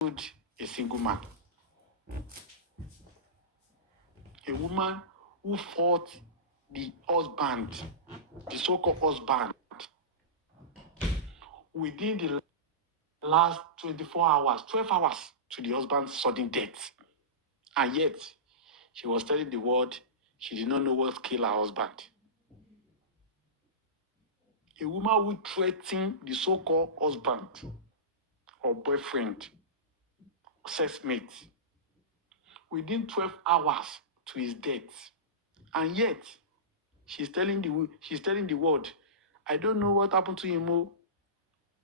a single man. A woman who fought the husband, the so-called husband, within the last 24 hours, 12 hours to the husband's sudden death. And yet, she was telling the world she did not know what killed her husband. A woman who threatened the so-called husband or boyfriend, sex mate, within 12 hours to his death. And yet, she's telling the world, I don't know what happened to him.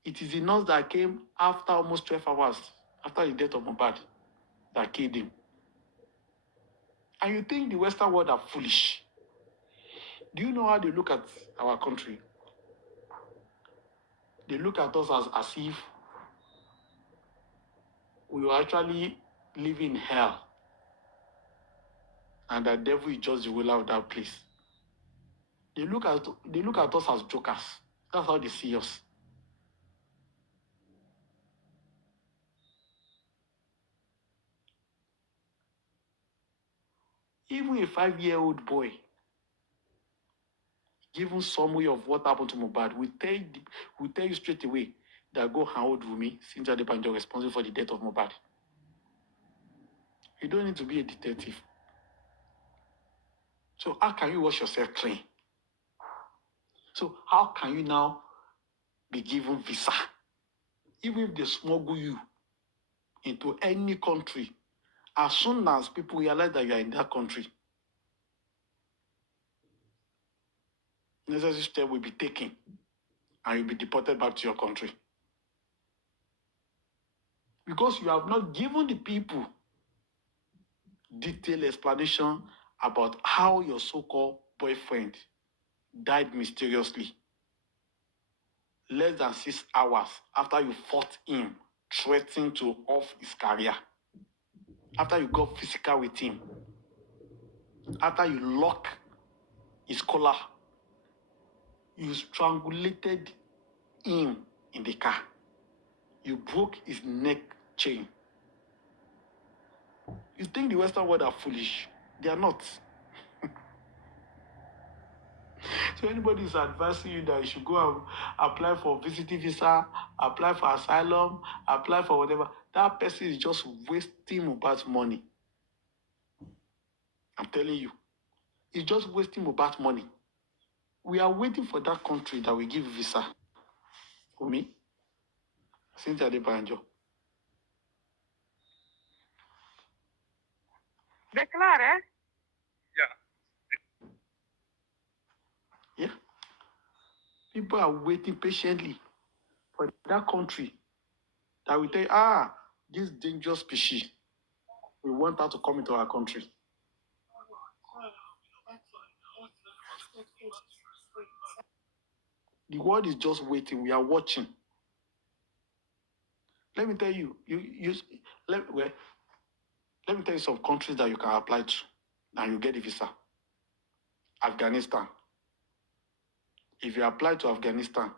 It is the nurse that came after almost 12 hours after the death of Mohbad that killed him. And you think the Western world are foolish? Do you know how they look at our country? They look at us as if we are actually living in hell, and the devil is just the ruler of that place. They look at us as jokers. That's how they see us. Even a 5-year-old boy, given summary of what happened to Mohbad, we tell you straight away that go and hold Wunmi, Cynthia Adebanjo, responsible for the death of Mohbad. You don't need to be a detective. So how can you wash yourself clean? So how can you now be given visa? Even if they smuggle you into any country, as soon as people realize that you are in that country, necessary step will be taken and you'll be deported back to your country. Because you have not given the people detailed explanation about how your so-called boyfriend died mysteriously less than 6 hours after you fought him, threatening to off his career, after you got physical with him, after you lock his collar, you strangulated him in the car, you broke his neck chain. You think the Western world are foolish? They are not. So anybody is advising you that you should go and apply for visiting visa, apply for asylum, apply for whatever, that person is just wasting Mohbad's money. I'm telling you. It's just wasting Mohbad's money. We are waiting for that country that will give visa. For me, Cynthia Adebanjo. Declare? Yeah. People are waiting patiently for that country that will tell you, this dangerous species, we want her to come into our country. The world is just waiting. We are watching. Let me tell you, let me tell you some countries that you can apply to and you get a visa. Afghanistan. If you apply to Afghanistan,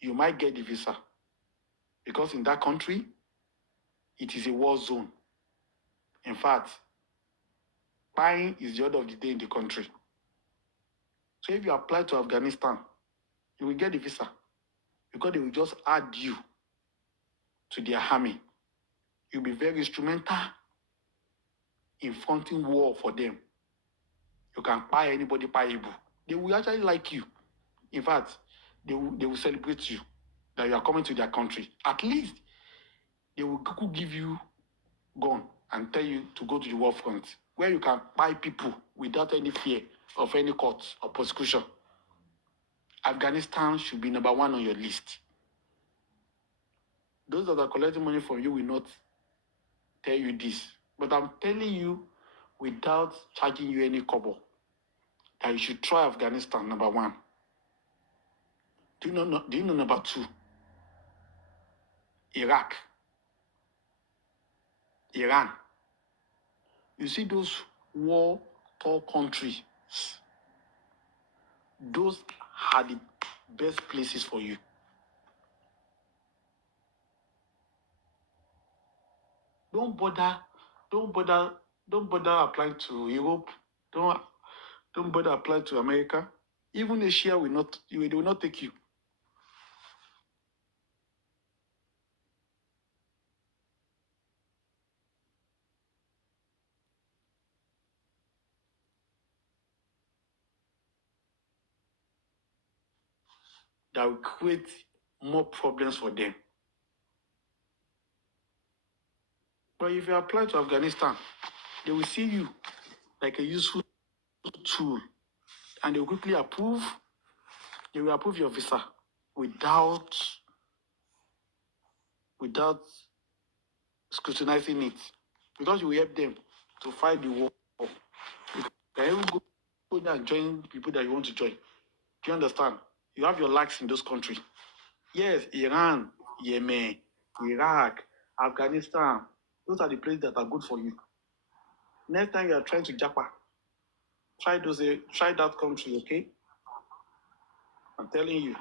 you might get the visa because in that country, it is a war zone. In fact, buying is the order of the day in the country. So if you apply to Afghanistan, you will get the visa because they will just add you to their army. You'll be very instrumental in fronting war for them. You can buy anybody buyable. They will actually like you. In fact, they will celebrate you that you are coming to their country. At least they will give you gun and tell you to go to the war front where you can buy people without any fear of any court or prosecution. Afghanistan should be number 1 on your list. Those that are collecting money from you will not tell you this, but I'm telling you without charging you any kobo that you should try Afghanistan, number 1. Do you know number 2? Iraq, Iran. You see those war-torn countries, those are the best places for you. Don't bother, don't bother, don't bother applying to Europe. Don't don't bother apply to America. Even Asia will not, they will not take you. That will create more problems for them. But if you apply to Afghanistan, they will see you like a useful tool, and they will quickly approve. They will approve your visa without without scrutinizing it, because you will help them to fight the war. You can even go there and join people that you want to join. Do you understand? You have your likes in those countries. Yes, Iran, Yemen, Iraq, Afghanistan. Those are the places that are good for you. Next time you are trying to japa, try that country, okay? I'm telling you,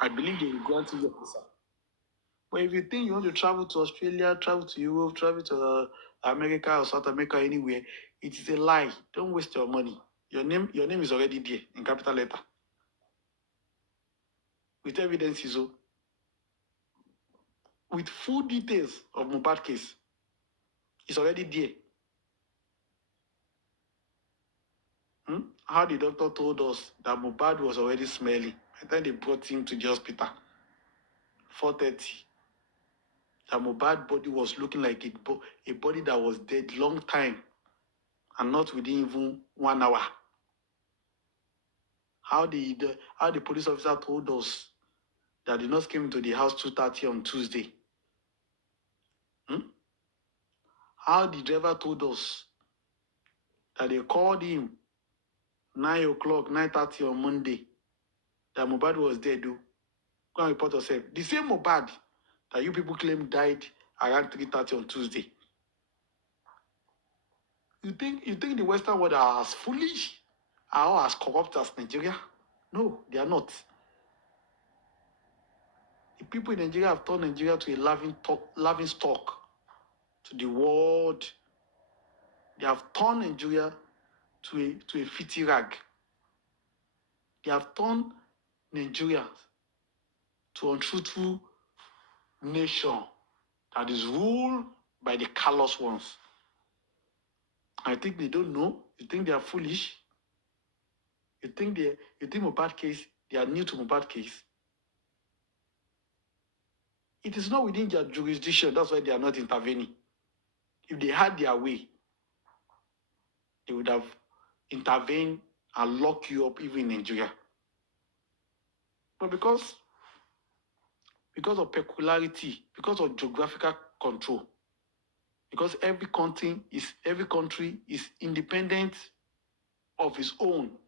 I believe they will grant you your visa. But if you think you want to travel to Australia, travel to Europe, travel to America or South America, anywhere, it is a lie. Don't waste your money. Your name is already there in capital letter with evidences, with full details of Mohbad case. It's already there. How the doctor told us that Mohbad was already smelling. And then they brought him to the hospital. 4:30. That Mohbad body was looking like a body that was dead long time, and not within even 1 hour. How the police officer told us that the nurse came into the house 2:30 on Tuesday. How the driver told us that they called him 9 o'clock, 9:30 on Monday, that Mohbad was dead. Go and report yourself. The same Mohbad that you people claim died around 3:30 on Tuesday. You think the Western world are as foolish, are as corrupt as Nigeria? No, they are not. The people in Nigeria have turned Nigeria to a laughing stock to the world. They have turned Nigeria to a filthy rag. They have turned Nigeria to an untruthful nation that is ruled by the callous ones. I think they don't know. You think they are foolish? You think Mohbad case, they are new to Mohbad case? It is not within their jurisdiction. That's why they are not intervening. If they had their way, they would have intervened and locked you up even in Nigeria. But because of peculiarity, because of geographical control, because every country is independent of its own,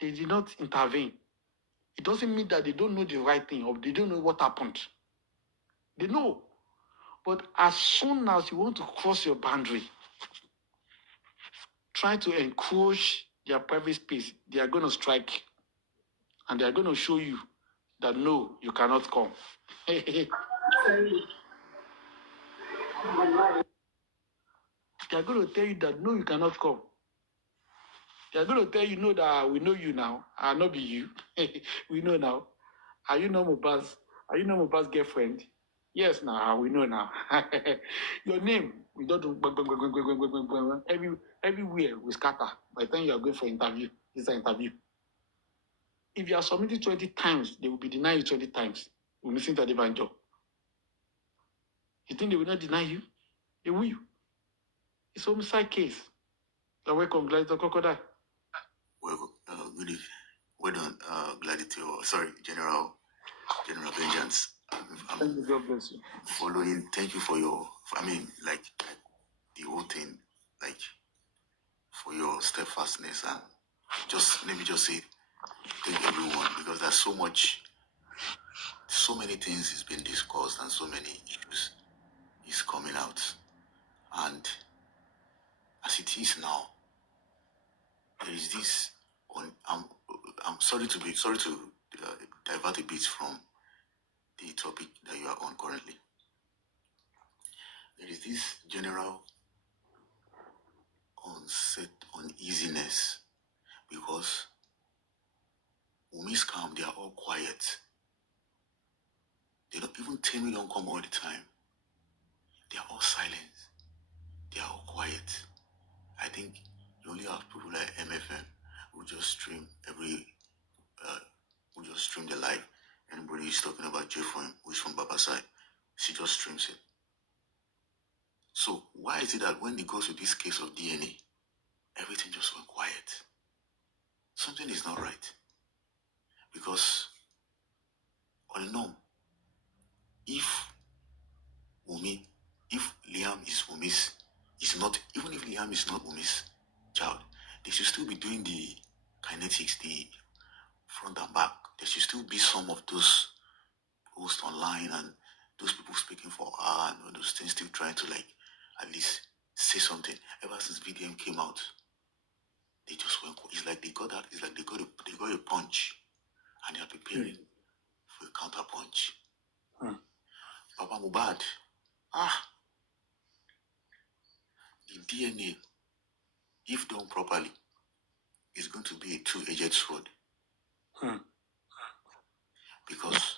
they did not intervene. It doesn't mean that they don't know the right thing or they don't know what happened. They know. But as soon as you want to cross your boundary, try to encroach their private space, they are going to strike. And they are going to show you that no, you cannot come. They are going to tell you that no, you cannot come. They are going to tell you, no, that we know you now. I'll not be you. We know now. Are you not Mohbad's girlfriend? Yes, now we know now. Your name, we don't do everywhere we scatter. By the time you are going for interview, it's an interview. If you are submitting 20 times, they will be denying you 20 times. We're missing that evangel. You think they will not deny you? They will. It's a homicide case. You're welcome, Gladiator Crocodile. Well, good evening. Well done, Gladiator. Sorry, General Vengeance. Thank you, God bless you. Following, thank you for your, like the whole thing, like for your steadfastness, and let me just say, thank everyone, because there's so many things is being discussed and so many issues is coming out, and as it is now, there is this. I'm sorry to divert a bit from the topic that you are on currently, there is this general uneasiness because Wumi's calm, they are all quiet. They don't even tell me don't come all the time. They are all silent. They are all quiet. I think you only have people like MFM who just stream who just stream the live. Anybody is talking about Jeffrey, who is from Baba side, she just streams it. So why is it that when it goes to this case of DNA, everything just went quiet? Something is not right. Because on the norm, if Liam is Wumi's, even if Liam is not Wumi's child, they should still be doing the kinetics, the front and back. There should still be some of those posts online and those people speaking for her and all those things, still trying to like at least say something. Ever since VDM came out, they just went. It's like they got that. It's like they got a punch, and they are preparing for a counter punch. Papa Mubad, the DNA, if done properly, is going to be a two-edged sword. Because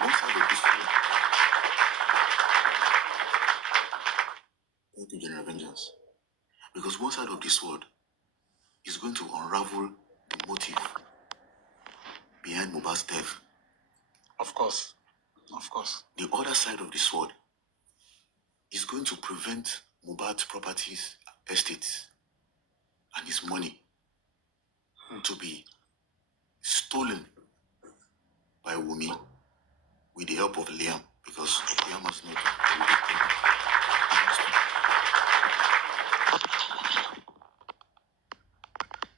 one side of this sword, thank you, General Vengeance. Because one side of this sword is going to unravel the motive behind Mohbad's death. Of course. The other side of the sword is going to prevent Mohbad's properties, estates, and his money to be stolen by Wunmi with the help of Liam, because Liam has not.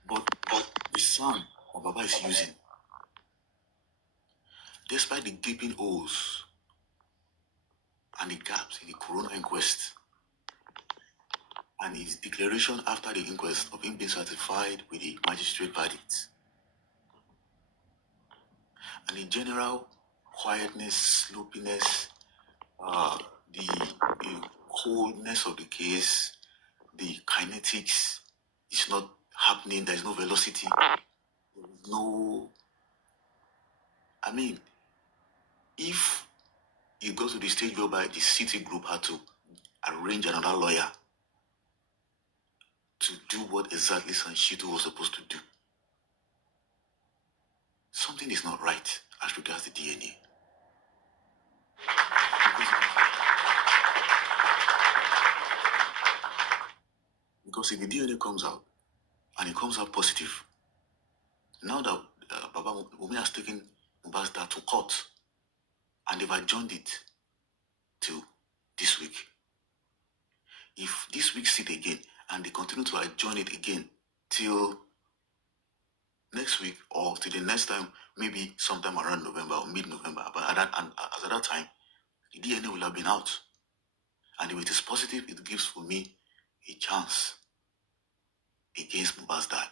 But the son that Baba is using, despite the gaping holes and the gaps in the Corona inquest, and his declaration after the inquest of him being certified with the magistrate verdict, and the general quietness, sloppiness, the coldness of the case, the kinetics is not happening. There is no velocity. There is no. I mean, if it goes to the stage whereby the city group had to arrange another lawyer to do what exactly Sanshito was supposed to do, something is not right as regards the DNA. Because if the DNA comes out and it comes out positive, now that Baba Wunmi has taken Mohbad's dad to court and they've adjourned it to this week. If this week sit again and they continue to adjourn it again till next week or till the next time, maybe sometime around November or mid-November, but at that time, the DNA will have been out. And if it is positive, it gives for me a chance against Mohbad's dad.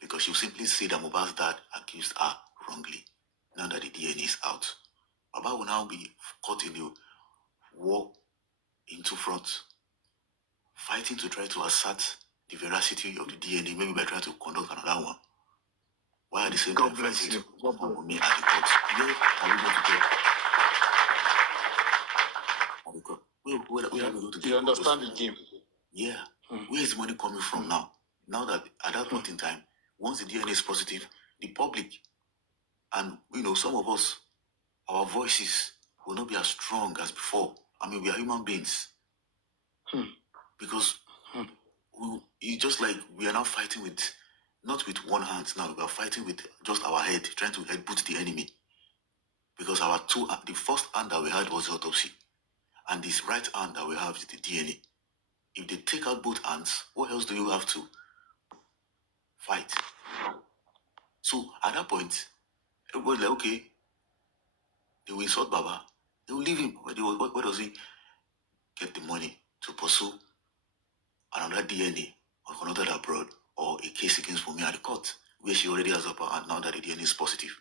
Because she'll simply say that Mohbad's dad accused her wrongly, now that the DNA is out. Baba will now be caught in a war in two fronts, fighting to try to assert the veracity of the DNA, maybe by trying to conduct another one. While at the same time fighting to confirm me at the court. Where are we going to go? At the court. Where are we going to go? You understand the game? Yeah. Where is the money coming from now? Now that at that point in time, once the DNA is positive, the public and some of us, our voices will not be as strong as before. I mean, we are human beings. Because it's just like we are now fighting not with one hand now, we are fighting with just our head, trying to headbutt the enemy. Because the first hand that we had was the autopsy, and this right hand that we have is the DNA. If they take out both hands, what else do you have to fight? So at that point, everybody's like, okay, they will insult Baba, they will leave him. Where does he get the money to pursue another DNA or conducted abroad or a case against Wunmi at the court, where she already has upper hand now that the DNA is positive?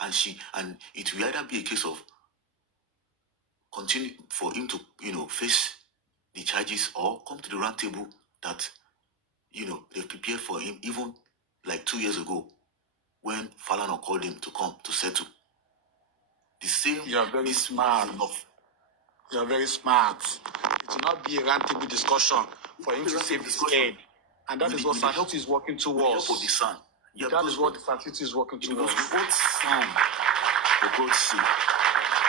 and it will either be a case of continue for him to, face the charges or come to the round table that, they've prepared for him even like 2 years ago when Falana called him to come to settle. The same. You are very this smart. enough. You are very smart. It will not be a round table discussion for him to save his head. And that is what Satitu is working With the help of the towards. son. Yeah, That because is what the Satitu is working because towards. what son, for God's sake,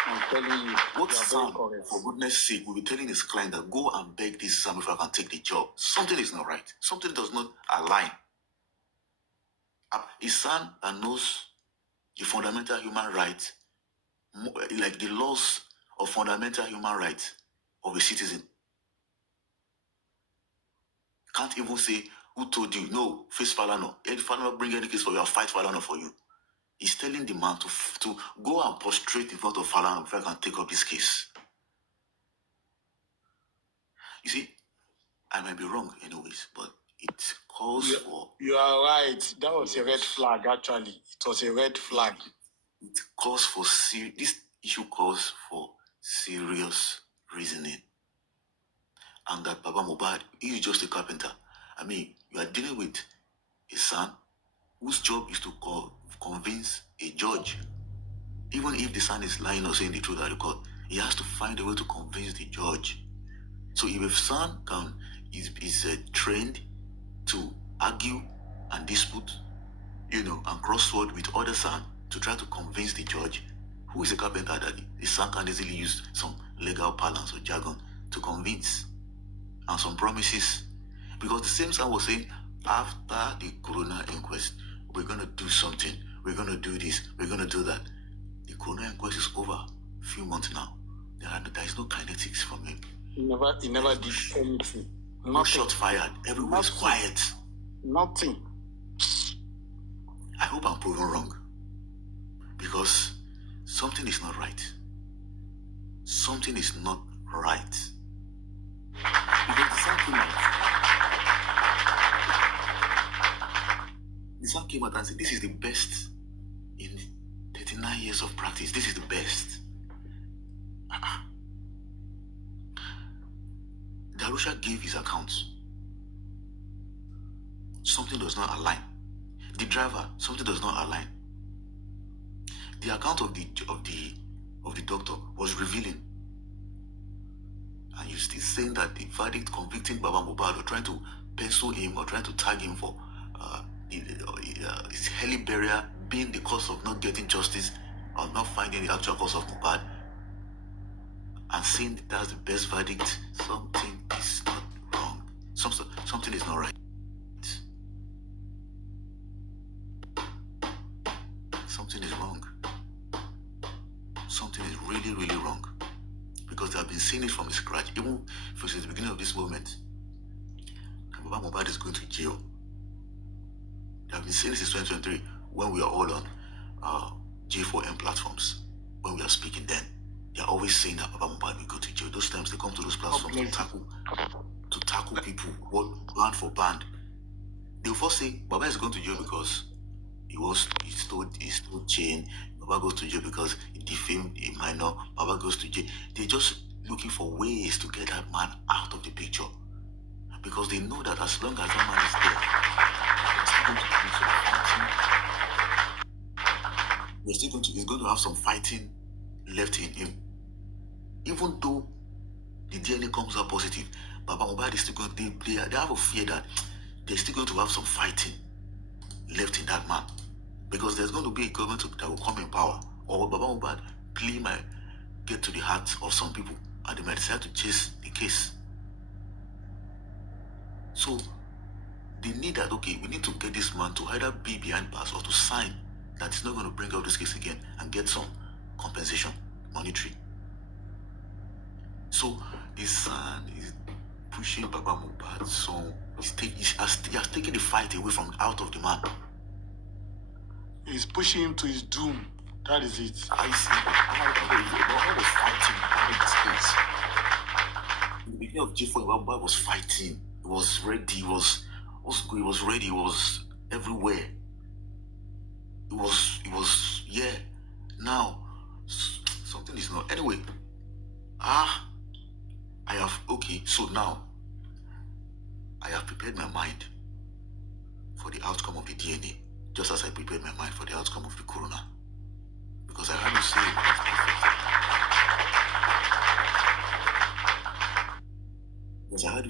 I'm telling you, what you are son, very correct. for goodness sake, will be telling his client that go and beg this son before I can take the job? Something is not right. Something does not align. A son that knows the fundamental human rights, like the laws of fundamental human rights of a citizen, can't even say, who told you? No, face Falana. If Falana bring any case for you, I'll fight Falana for you. He's telling the man to go and prostrate in front of Falana before I can take up this case. You see, I might be wrong anyways, but it calls for... You are right. That was a red flag, actually. It was a red flag. It calls for... This issue calls for serious reasoning. And that Baba Mohbad is just a carpenter. I mean, you are dealing with a son whose job is to convince a judge. Even if the son is lying or saying the truth at the court, he has to find a way to convince the judge. So if a son is trained to argue and dispute, and crossword with other son to try to convince the judge, who is a carpenter that the son can easily use some legal parlance or jargon to convince, and some promises. Because the same son was saying, after the coroner inquest, we're going to do something, we're going to do this, we're going to do that. The coroner inquest is over a few months now. There is no kinetics from him. He never did anything. No shots fired. Everywhere is quiet. Nothing. I hope I'm proven wrong. Because something is not right. Something is not right. Because the son came out and said, this is the best in 39 years of practice. This is the best. Darusha gave his accounts. Something does not align. The driver, something does not align. The account of the doctor was revealing. And you're still saying that the verdict convicting Baba Mohbad or trying to pencil him or trying to tag him for his heli burial being the cause of not getting justice or not finding the actual cause of Mohbad, and saying that that's the best verdict. Something is not wrong. Something is not right. Something is wrong. Something is really, really wrong. Because they have been saying it from scratch, even since the beginning of this movement. Baba Mohbad is going to jail. They have been saying this since 2023 when we are all on J4M platforms. When we are speaking then, they are always saying that Baba Mohbad will go to jail. Those times they come to those platforms to tackle people, band for band. They will first say Baba is going to jail because he stole chain. Baba goes to jail because he defamed a minor. Baba goes to jail. They're just looking for ways to get that man out of the picture. Because they know that as long as that man is there, he's going to have some fighting left in him. Even though the DNA comes out positive, Baba Mohbad is still going to, they have a fear that they're still going to have some fighting left in that man. Because there's going to be a government that will come in power, or Baba Mohbad plea might get to the heart of some people and they might decide to chase the case. So they need that, okay, we need to get this man to either be behind bars or to sign that he's not going to bring out this case again and get some compensation, monetary. So this son is pushing Baba Mohbad, so he has taken the fight away from out of the man. He's pushing him to his doom. That is it. I see. Baba was fighting in the beginning of J4. Baba was fighting. He was ready. He was ready. He was everywhere. He was So now, I have prepared my mind for the outcome of the DNA, just as I prepared my mind for the outcome of the corona. Because I had to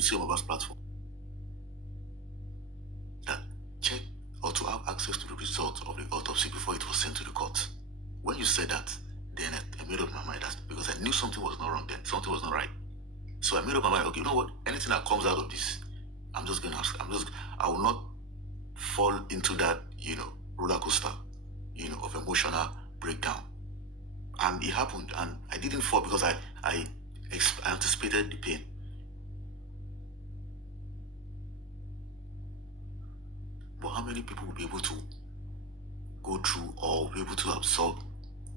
say, on my platform that check or to have access to the result of the autopsy before it was sent to the court. When you said that, then I made up my mind because I knew something was not wrong then, something was not right. So I made up my mind, okay, you know what? Anything that comes out of this, I will not fall into that, roller coaster, of emotional breakdown. And it happened, and I didn't fall because I anticipated the pain. But how many people will be able to go through or be able to absorb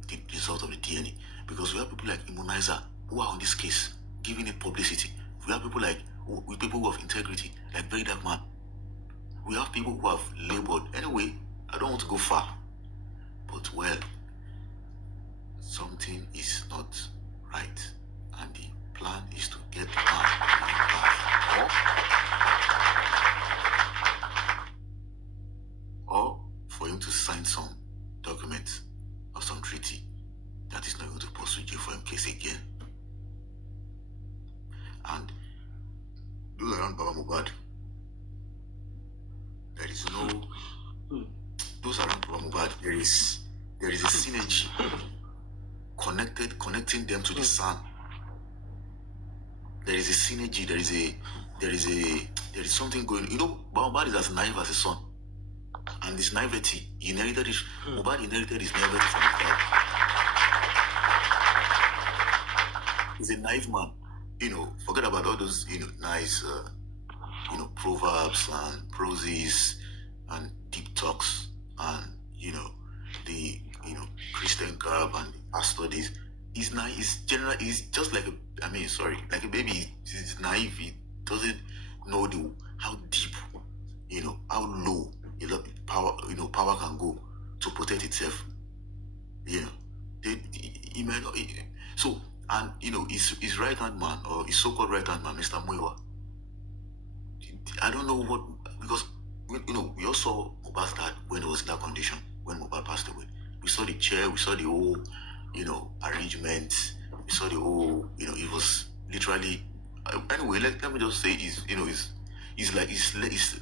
the result of the DNA? Because we have people like Immunizer who are on this case, giving it publicity. We have people who have integrity, like Very Dark Man. We have people who have labored. Anyway, I don't want to go far. But well, something is not right. And the plan is to get the man back. Or for him to sign some documents or some treaty that is not going to pursue you for him case again. And those around Baba Mohbad, there is no. Those around Baba Mohbad, there is a synergy connecting them to the sun. There is a synergy. There is something going. Baba Mohbad is as naive as a son, and this naivety inherited it. Mohbad inherited his naivety from his dad. He's a naive man. Forget about all those nice proverbs and proses and deep talks and the Christian garb and pastor days. He's just like like a baby. He's naive. He doesn't know how deep, how low power can go to protect itself. He might not. So, and his right hand man, or his so-called right hand man, Mr. Muiwa, I don't know what, because we all saw Mohbad's dad when he was in that condition, when Mohbad passed away. We saw the chair, we saw the whole, arrangement, we saw the whole, it was literally. Anyway, let me just say, it's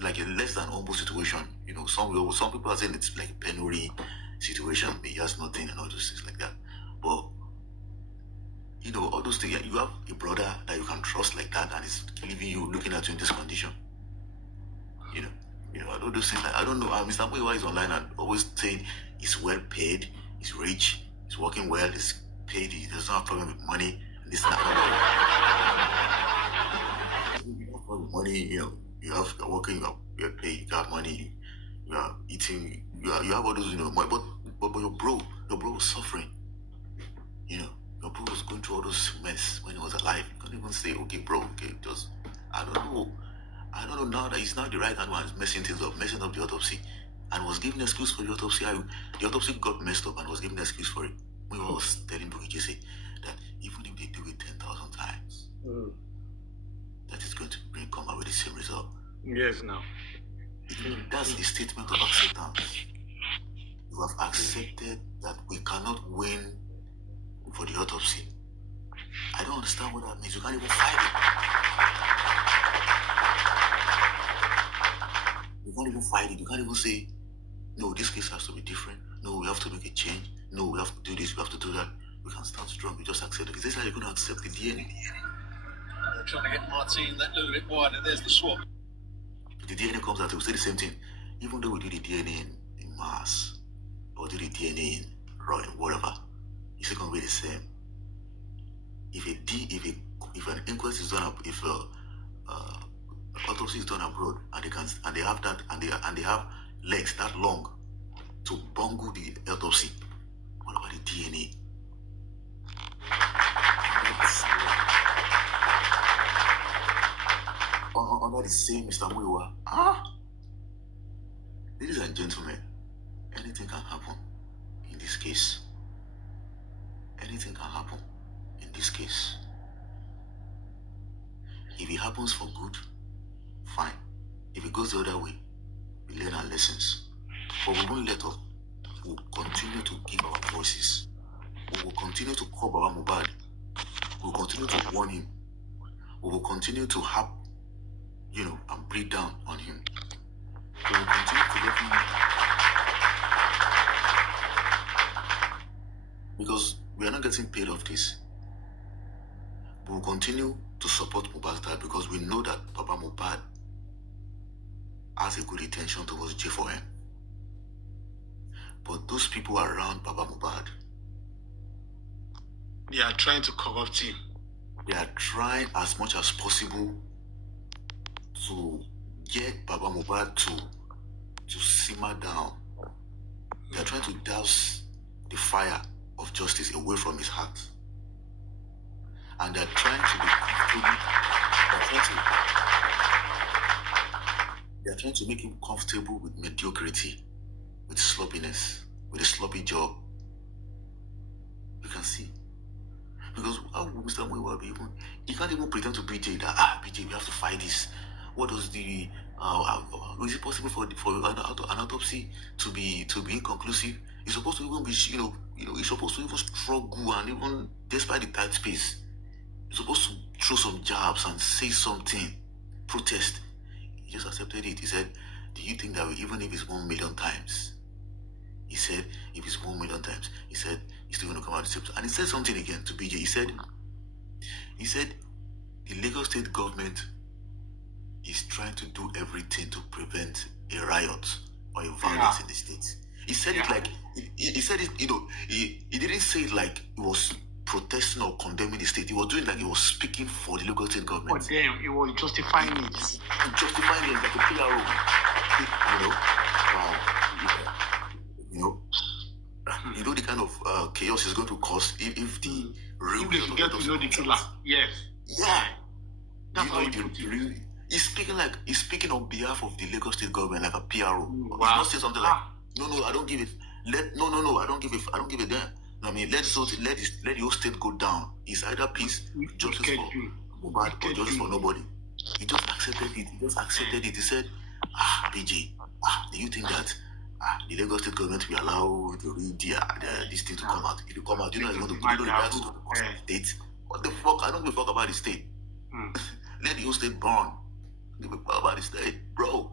like a less than humble situation. Some people are saying it's like a penury situation. He has nothing and all those things like that. But all those things. You have a brother that you can trust like that, and is leaving you, looking at you in this condition. All those things. I don't know. Mr. Muiwa is online and always saying he's well paid, he's rich, he's working well, he's paid, he doesn't have problem with money. And this and that. You have problem with money. You're working, you're paid, you got money, you are eating, you have all those, money, but your bro was suffering. Your bro was going through all those mess when he was alive. You can't even say, okay, bro, okay, just, I don't know now that he's not the right hand one, messing things up, messing up the autopsy, and was giving an excuse for the autopsy. The autopsy got messed up and was giving an excuse for it. We was telling Bukky Jesse that even if they do it 10,000 times, that is going to come out with the same result. Yes, now. That's a statement of acceptance. You have accepted that we cannot win for the autopsy. I don't understand what that means. You can't even fight it. You can't even fight it. You can't even say, no, this case has to be different. No, we have to make a change. No, we have to do this. We have to do that. We can stand strong. We just accept it. Is this how you're going to accept the DNA? They're trying to get Martin that little bit wider. There's the swap. If the DNA comes out, it will say the same thing. Even though we do the DNA in Mars, or do the DNA in Raw and whatever, it's still going to be the same. If an inquest is done, if autopsy is done abroad, and they have that, and they have legs that long to bungle the autopsy, what about the DNA? Under the same Mr. Muiwa. Ladies and gentlemen, anything can happen in this case. Anything can happen in this case. If it happens for good, fine. If it goes the other way, we learn our lessons. But we won't let up. We'll continue to give our voices. We will continue to call Baba Mohbad. We will continue to warn him. We will continue to and breathe down on him. We will continue to let him, because we are not getting paid off this. We will continue to support Mohbad's dad because we know that Baba Mohbad has a good intention towards J4M. But those people around Baba Mohbad, They are trying to corrupt him. they are trying as much as possible to get Baba Mohbad to simmer down. They are trying to douse the fire of justice away from his heart. And they're trying to be comfortable. They're trying to make him comfortable with mediocrity, with sloppiness, with a sloppy job. You can see. Because how will Mr. Muiwa be even? He can't even pretend to BJ that BJ, we have to fight this. What does the is it possible for an autopsy to be inconclusive? He's supposed to even be he's supposed to even struggle, and even despite the tight space, he's supposed to throw some jabs and say something, protest. He just accepted it. He said, "Do you think that even if it's 1 million times?" He said, "If it's 1 million times," he said, "he's still going to come out the same." And he said something again to BJ. He said, the Lagos state government is trying to do everything to prevent a riot or a violence in the state. He said it like he said it. He didn't say it like he was protesting or condemning the state. He was doing like he was speaking for the Lagos state government. For them, he was justifying it. Justifying it like a PRO. You know the kind of chaos is going to cause if the real. If they get to know the killer, yes. Yeah. That's how he put it. He's speaking on behalf of the Lagos state government like a PRO. Wow. He's not saying something like, no, I don't give it. I don't give it there. I mean, let the whole state go down. It's either peace, justice for Mohbad, or justice for nobody. He just accepted it. He said, BJ, do you think that the Lagos state government will allow the this thing to come out? If you come out, you know it's going to be the state. What the fuck? I don't give a fuck about the state. Let the whole state burn. Give a fuck about the state, bro.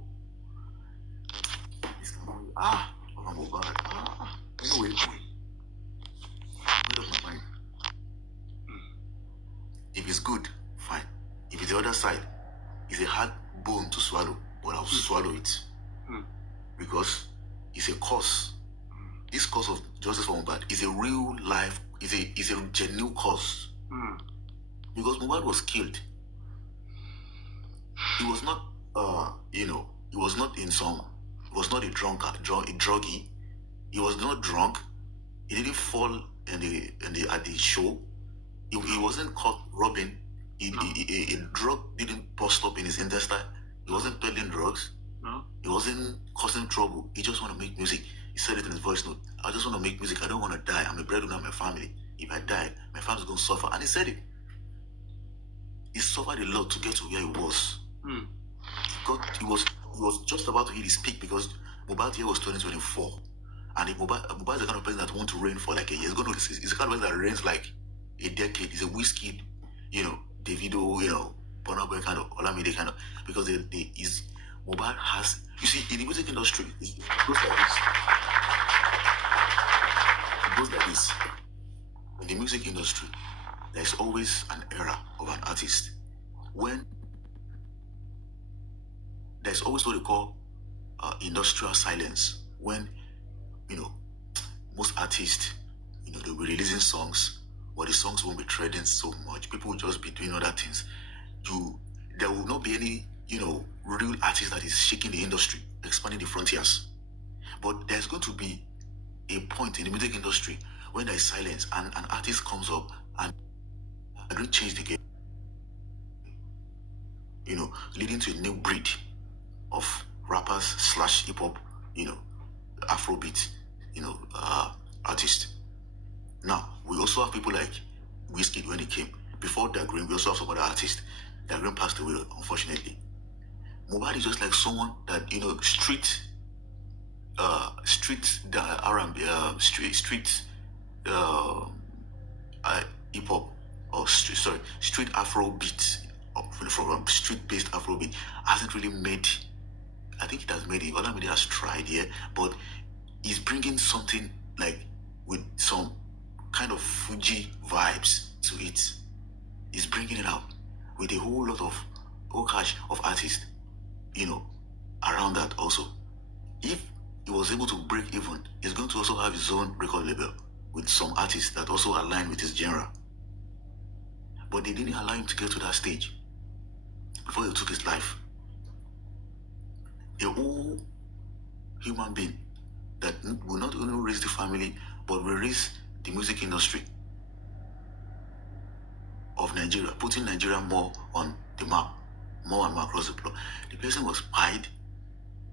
Anyway, made up my mind. If it's good, fine. If it's the other side, it's a hard bone to swallow, but I'll swallow it. Because it's a cause. This cause of justice for Mohbad is a real life, is a genuine cause. Because Mohbad was killed. He was not he was not a druggie. He was not drunk. He didn't fall at the show. He wasn't caught robbing. A drug didn't bust up in his intestine. He wasn't peddling drugs. No. He wasn't causing trouble. He just want to make music. He said it in his voice note. I just want to make music. I don't want to die. I'm a breadwinner of my family. If I die, my family's going to suffer. And he said it. He suffered a lot to get to where he was. He was just about to hit his peak because Mohbad's year was 2024. And if Mohbad is the kind of person that wants to reign for like a year, he's the kind of person that reigns like a decade. He's a whiskey, Davido, Burna Boy kind of, Olamide kind of, because Mohbad has, you see, in the music industry, it goes like this. It goes like this. In the music industry, there's always an era of an artist when there's always what they call industrial silence, when most artists they'll be releasing songs, but the songs won't be trending so much. People will just be doing other things. There will not be any real artist that is shaking the industry, expanding the frontiers. But there's going to be a point in the music industry when there is silence and an artist comes up and really change the game, leading to a new breed of rappers / hip-hop, Afrobeat, artists. Now, we also have people like Whiskey when he came. Before that, we also have some other artists. Their grand passed away, unfortunately. Mohbad is just like someone that, you know, street R&B, street hip hop, or street Afro beat, from street based Afro beat, hasn't really made. I think it has made it. Olamide has tried, yeah, but he's bringing something like with some kind of Fuji vibes to it. He's bringing it out with a whole lot of cash of artists, you know, around that also. If he was able to break even, he's going to also have his own record label with some artists that also align with his genre. But they didn't allow him to get to that stage before he took his life. A whole human being that will not only raise the family, but will raise the music industry of Nigeria, putting Nigeria more on the map, more and more across the globe. The person was pied,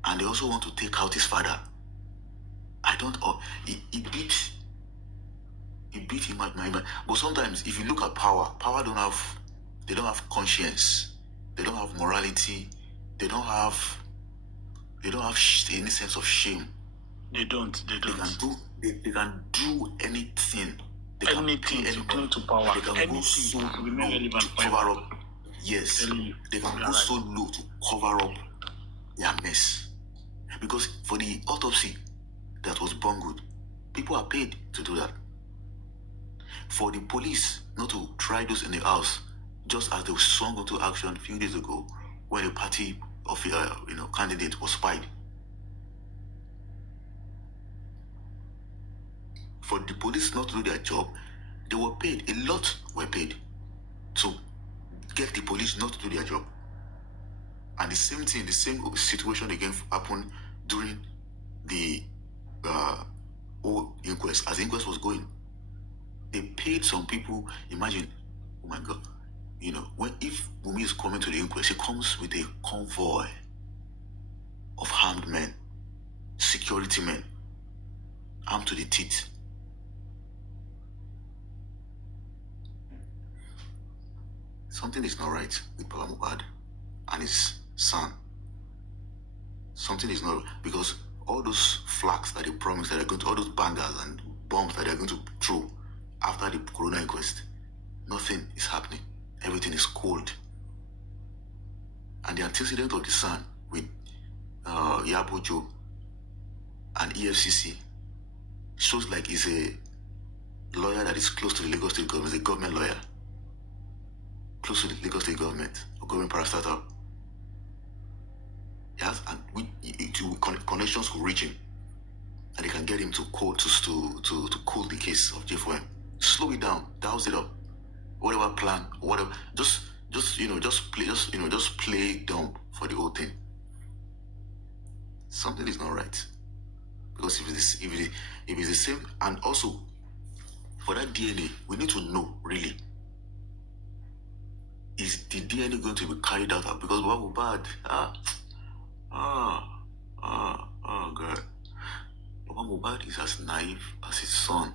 and they also want to take out his father. He beat him at my mind. But sometimes, if you look at power don't have conscience, they don't have morality, they don't have any sense of shame. They don't. They can do anything. They can Anything to cling to power. They can go so low to cover up. Yes, they can go so low to cover up their mess. Because for the autopsy that was bungled, people are paid to do that. For the police not to try those in the house, just as they were swung into action a few days ago when a party of candidate was spied. For the police not to do their job, they were paid. A lot were paid to get the police not to do their job. And the same thing, the same situation again happened during the whole inquest. As the inquest was going, they paid some people. Imagine, oh my God, you know, if Wunmi is coming to the inquest, he comes with a convoy of armed men, security men, armed to the teeth. Something is not right with Baba Mohbad and his son. Something is not, because all those flags that they promised that they're going to, all those bangers and bombs that they're going to throw after the corona inquest, nothing is happening. Everything is cold. And the antecedent of the son with Yabojo and EFCC shows like he's a lawyer that is close to the Lagos State government, he's a government lawyer, close to the Lagos State government or government parastatal. Yes, and connections will reach him, and they can get him to cool the case of J4M. Slow it down, douse it up, whatever plan, whatever. Just play dumb for the whole thing. Something is not right, because if it's the same, and also for that DNA, we need to know really. Is the DNA going to be carried out? Because Baba Mohbad, God. Baba Mohbad is as naive as his son.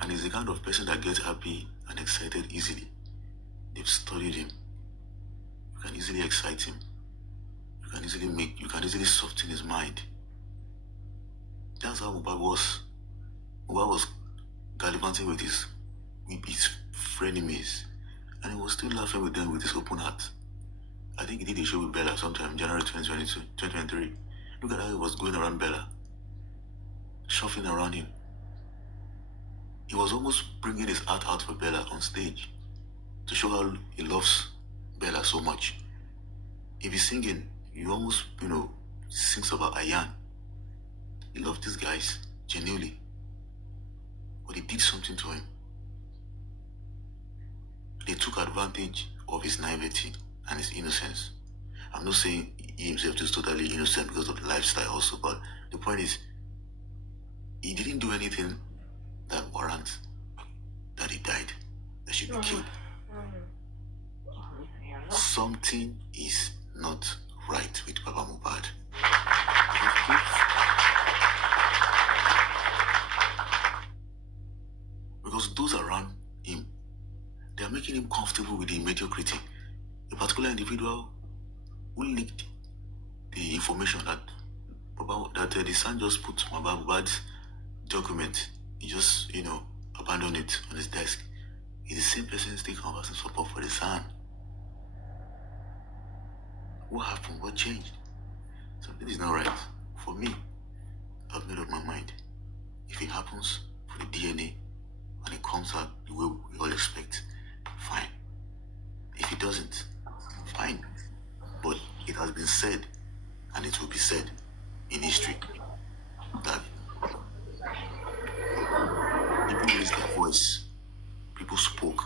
And he's the kind of person that gets happy and excited easily. They've studied him. You can easily excite him. You can easily soften his mind. That's how Mohbad was. Mohbad was gallivanting with his frenemies. And he was still laughing with them with his open heart. I think he did a show with Bella sometime, January 2023. Look at how he was going around Bella, shuffling around him. He was almost bringing his heart out for Bella on stage to show how he loves Bella so much. If he's singing, he almost, sings about Ayan. He loved these guys genuinely, but he did something to him. They took advantage of his naivety and his innocence. I'm not saying he himself is totally innocent because of the lifestyle also, but the point is, he didn't do anything that warrants that he died, that should be killed. Something is not right with Baba Mohbad. Because those around him, They are making him comfortable with the mediocrity. A particular individual who leaked the information that the son just put Mohbad's document, he just, abandoned it on his desk. He's the same person still conversing support for the son. What happened? What changed? Something is not right. For me, I've made up my mind. If it happens for the DNA and it comes out the way we all expect, fine. If it doesn't, fine. But it has been said, and it will be said in history, that people raised their voice, people spoke,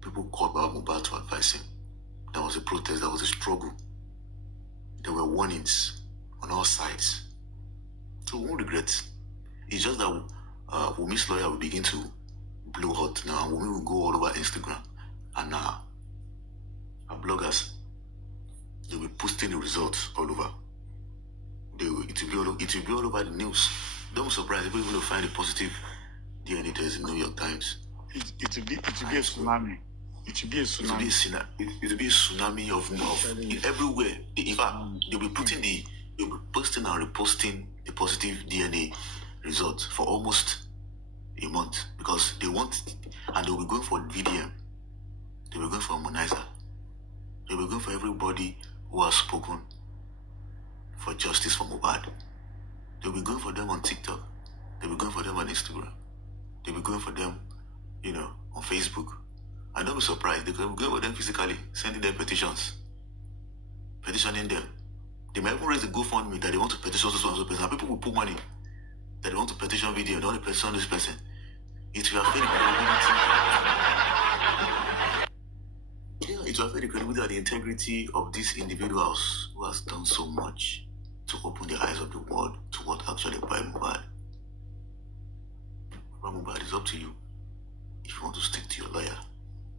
people called Baba Mohbad to advise him. There was a protest, there was a struggle. There were warnings on all sides. So we won't regret. It's just that Wunmi's lawyer will begin to blow hot now. Wunmi will go all over Instagram, and our bloggers, they'll be posting the results all over. It will be all over the news. Don't be surprised if people will find a positive DNA test in New York Times. It will be a tsunami. It will be a tsunami. It will be a tsunami of everywhere. In fact, they'll be posting and reposting the positive DNA results for almost a month, because they want, and they'll be going for VDM. They'll be going for Harmonizer. They'll be going for everybody who has spoken for justice for Mohbad. They'll be going for them on TikTok. They'll be going for them on Instagram. They'll be going for them, on Facebook. And don't be surprised, they can go for them physically, sending them petitions, petitioning them. They might even raise a GoFundMe that they want to petition so person. And people will put money that they want to petition video, they want to petition this person. It will affect the credibility. It will affect the credibility and the integrity of these individuals who has done so much to open the eyes of the world to what actually Baba Mohbad. Baba Mohbad, is up to you. If you want to stick to your lawyer,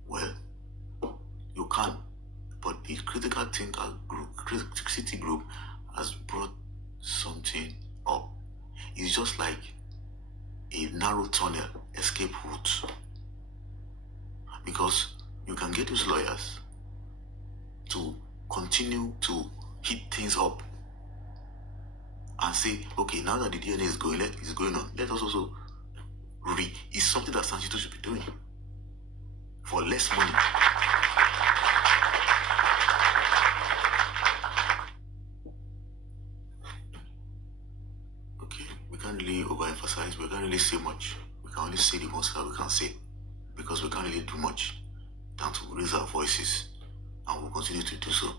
well, you can. But the critical thinker group, City Group, has brought something up. It's just like a narrow tunnel escape route. Because you can get those lawyers to continue to hit things up and say, okay, now that the DNA is going on, let us also it's something that Sanchito should be doing for less money. Okay, we can't really overemphasize, we can't really say much. We can only say the most that we can say, because we can't really do much than to raise our voices, and we'll continue to do so.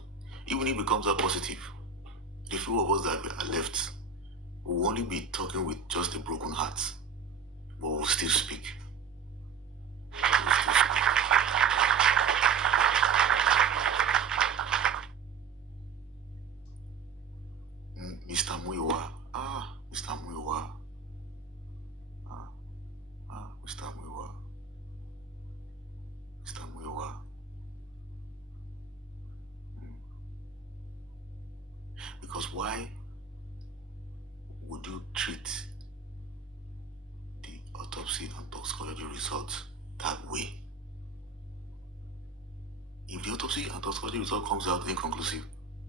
Even if it comes out positive, the few of us that are left will only be talking with just a broken heart, but we'll still speak. Mr. Muiwa. Mr. Muiwa. Mr. Muiwa. Mr. Muiwa. Because why would you treat the autopsy and toxicology results that way? If the autopsy and toxicology result comes out inconclusive,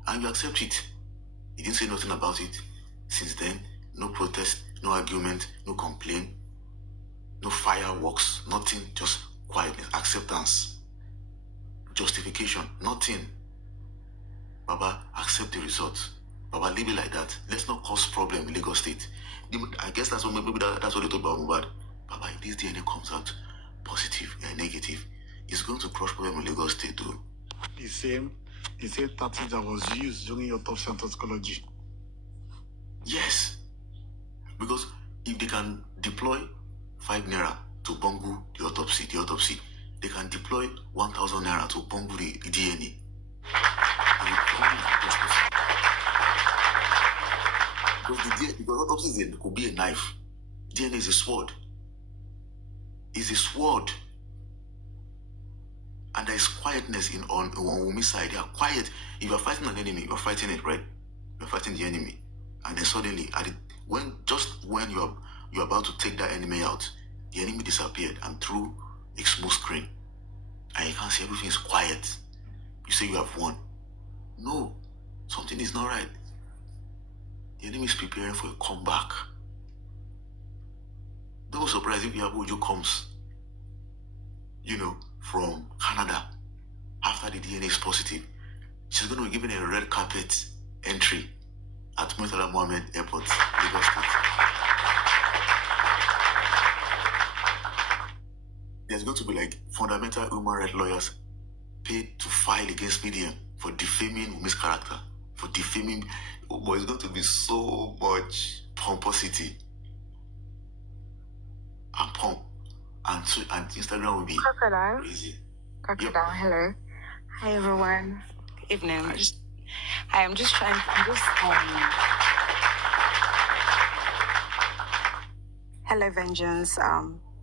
and you accept it, you didn't say nothing about it since then, no protest, no argument, no complaint, no fireworks, nothing, just quietness, acceptance, justification, nothing. Baba, accept the results. Baba, leave it like that. Let's not cause problem in Lagos State. I guess that's what that's what they talk about Mohbad. Baba, if this DNA comes out positive and negative, it's going to crush problem in Lagos State too. The same tactic that was used during your autopsy and toxicology. Yes. Because if they can deploy 5 naira to bungle the autopsy, they can deploy 1,000 naira to bungle the DNA. Because autopsy could be a knife. DNA is a sword. It's a sword. And there is quietness on Wunmi's side. They are quiet. If you are fighting an enemy, you are fighting it, right? You are fighting the enemy. And then suddenly, when you're about to take that enemy out, the enemy disappeared. And through a smooth screen, and you can't see everything is quiet. You say you have won. No, something is not right. The enemy is preparing for a comeback. Don't be surprised if Yabujo comes, from Canada after the DNA is positive. She's going to be given a red carpet entry at Murtala Mohammed Airport, Lagos State. There's going to be like fundamental human rights lawyers paid to file against media for defaming Wumi's character, for defaming. But it's going to be so much pomposity and pomp, and Instagram will be crazy. Crocodile, hello. Hi everyone. Good evening. I'm just hello Vengeance.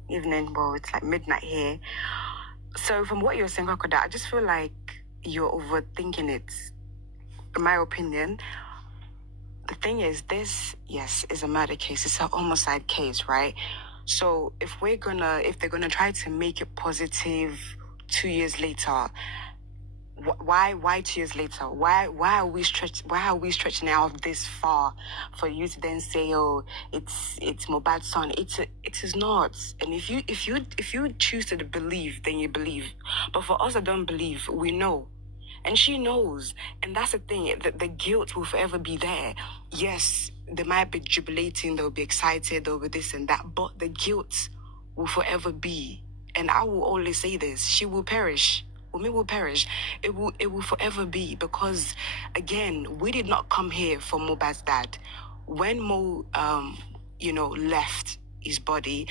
Evening, well, it's like midnight here. So from what you're saying, Crocodile, I just feel like you're overthinking it. In my opinion, the thing is, this, yes, is a murder case. It's a homicide case, right? So if they're gonna try to make it positive 2 years later, why 2 years later? Why are we stretching out this far for you to then say, oh, it's Mohbad's son? It is not. And if you choose to believe, then you believe. But for us that don't believe, we know. And she knows. And that's the thing, the guilt will forever be there. Yes, they might be jubilating, they'll be excited, they'll be this and that, but the guilt will forever be. And I will always say this, she will perish. Wunmi will perish. It will forever be, because again, we did not come here for Mohbad's dad. When Mo left his body,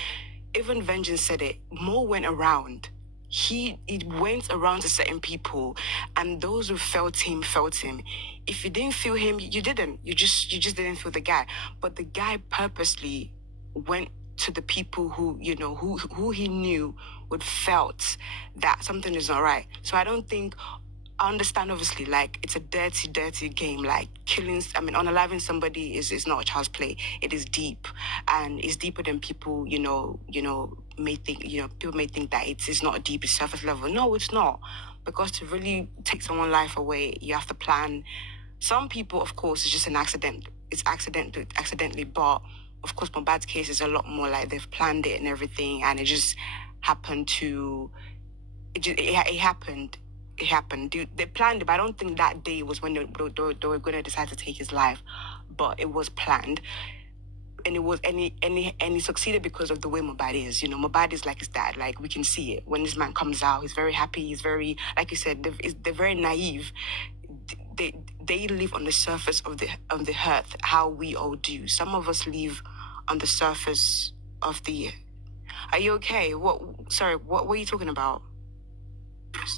even Vengeance said it, Mo went around. He went around to certain people, and those who felt him. If you didn't feel him, you didn't. You just didn't feel the guy. But the guy purposely went to the people who he knew would felt that something is not right. So I understand, obviously, like, it's a dirty game. Like, unaliving somebody is not a child's play. It is deep, and it's deeper than people, may think. People may think that it's not deep, it's surface level. No, it's not, because to really take someone's life away, you have to plan. Some people, of course, it's just an accident. It's accidentally, but of course, Mohbad's case is a lot more like they've planned it and everything, and it just happened to. It happened. It happened. They planned it, but I don't think that day was when they were going to decide to take his life. But it was planned, and it was and he succeeded because of the way Mohbad is. Mohbad is like his dad. Like, we can see it when this man comes out. He's very happy. He's very, like you said, they're very naive. They live on the surface of the earth, how we all do. Some of us live on the surface of the. Are you okay? What were you talking about?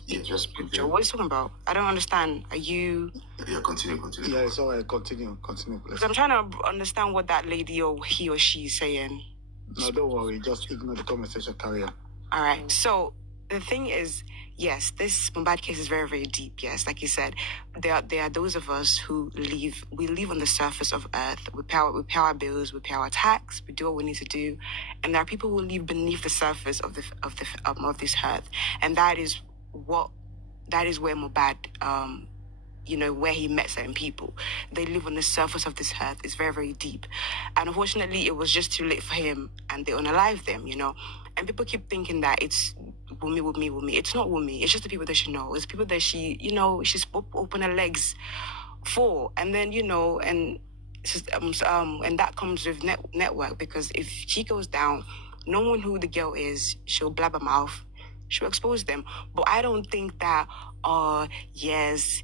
Yeah, just Joe, what are you talking about? I don't understand. Are you? Yeah, continue. Yeah, it's all right. Continue, please. I'm trying to understand what that lady or he or she is saying. No, don't worry. Just ignore the conversation. Carry on. All right. So the thing is, yes, this Mohbad case is very, very deep. Yes, like you said, there are those of us who live on the surface of earth. We pay our bills, we pay our tax, we do what we need to do, and there are people who live beneath the surface of this earth, and that is where Mohbad, where he met certain people. They live on the surface of this earth. It's very, very deep. And unfortunately, it was just too late for him, and they unalived them, And people keep thinking that it's Wunmi. It's not Wunmi. It's just the people that she knows. It's people that she's opened her legs for. And then, and that comes with network, because if she goes down, knowing who the girl is, she'll blab her mouth. She'll expose them. But I don't think that, yes,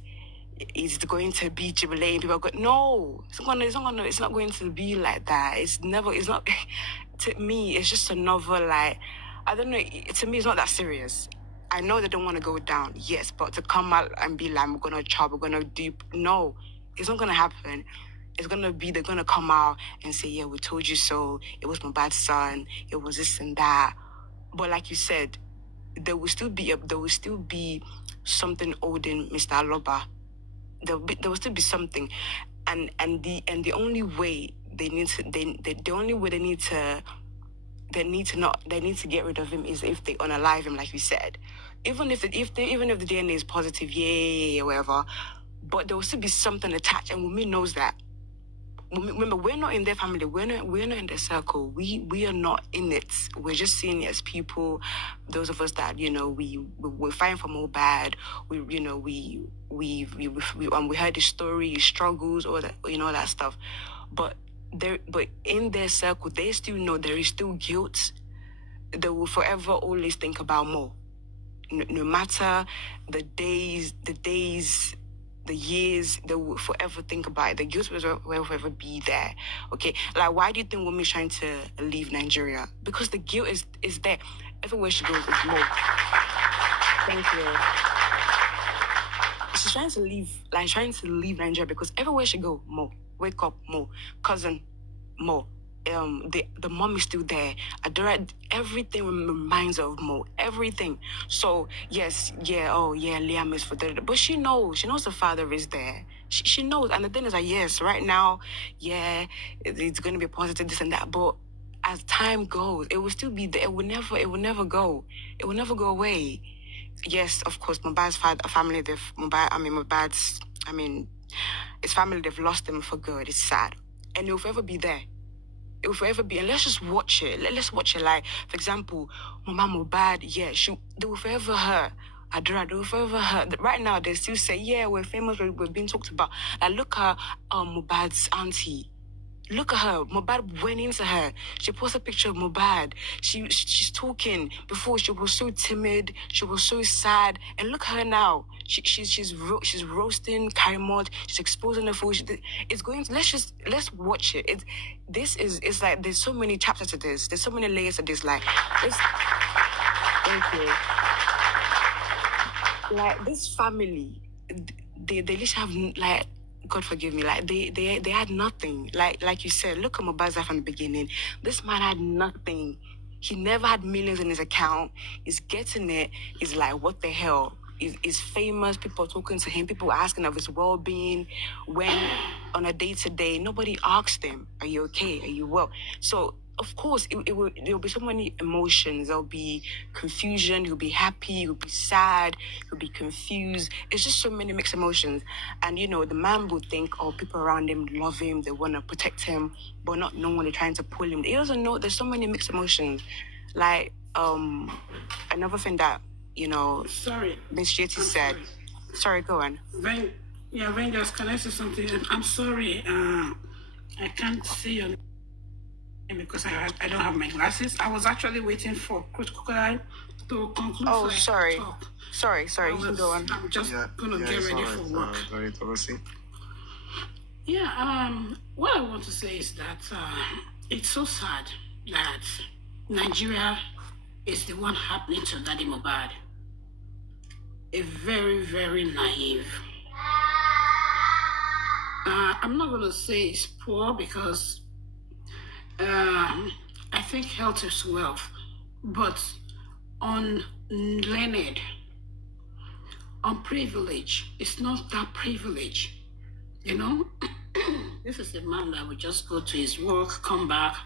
it's going to be jubilating. People go, no, it's not going to be like that. It's not, to me, it's just another, like, I don't know, to me, it's not that serious. I know they don't want to go down, yes, but to come out and be like, we're going to chop, we're going to do, no, it's not going to happen. It's going to be, they're going to come out and say, yeah, we told you so. It was my bad son. It was this and that. But like you said, there will still be something holding Mr. Aloba. There will still be something, and the only way they need to they need to get rid of him is if they unalive him, like you said. Even if the DNA is positive, yeah, whatever, but there will still be something attached, and Wunmi knows that. Remember, we're not in their family. We're not in their circle. We are not in it. We're just seeing it as people. Those of us that we're fighting for Mohbad. We heard his story, his struggles, all that, all that stuff. But in their circle, they still know there is still guilt. They will forever always think about more. No matter the days, the years, they will forever think about it. The guilt will forever be there. Okay, like, why do you think Wunmi is trying to leave Nigeria? Because the guilt is there. Everywhere she goes is more. Thank you. She's trying to leave Nigeria because everywhere she go, more. Wake up, more. Cousin, more. The mom is still there. Adora, everything reminds her of Mo. Everything. So yes, yeah, oh yeah, Liam is for that, but she knows the father is there. She knows, and the thing is that yes, right now, yeah, it's going to be positive, this and that, but as time goes, it will still be there. It will never go. It will never go away. Yes, of course, Mohbad's family, his family, they've lost him for good. It's sad, and it will forever be there. It will forever be, and let's just watch it. Let's watch it. Like, for example, Mama Mohbad, yeah, they will forever her. Adora, they will forever her. Right now, they still say, yeah, we're famous, we're being talked about. Like, look at Mohbad's auntie. Look at her. Mohbad went into her. She posted a picture of Mohbad. She's talking. Before, she was so timid. She was so sad. And look at her now. She's roasting Karimot. She's exposing her food. It's going to, let's watch it. It's like there's so many chapters to this. There's so many layers to this. Like, thank you. Like, this family, they just have, like, God forgive me, like, they had nothing. Like you said, look at Mohbad's life from the beginning. This man had nothing. He never had millions in his account. He's getting it. He's like, what the hell? He's famous. People are talking to him. People are asking of his well-being. When on a day-to-day, nobody asked him, are you okay? Are you well? So, of course, there'll be so many emotions. There'll be confusion. He'll be happy. He'll be sad. He'll be confused. It's just so many mixed emotions. And, the man would think, oh, people around him love him. They want to protect him, but not knowing they're trying to pull him. He doesn't know there's so many mixed emotions. Like, another thing that, Sorry. Miss Jetty said. Sorry, go on. Avengers, can I say something? I'm sorry. I can't see your name because I don't have my glasses. I was actually waiting for Crocodile to conclude. Oh, so I sorry. can talk. Sorry, you can go on. I'm just gonna get ready for work. What I want to say is that it's so sad that Nigeria is the one happening to Daddy Mohbad. A very, very naive. I'm not gonna say it's poor because I think health is wealth, but unlearned, unprivileged, it's not that privilege, This is a man that would just go to his work, come back.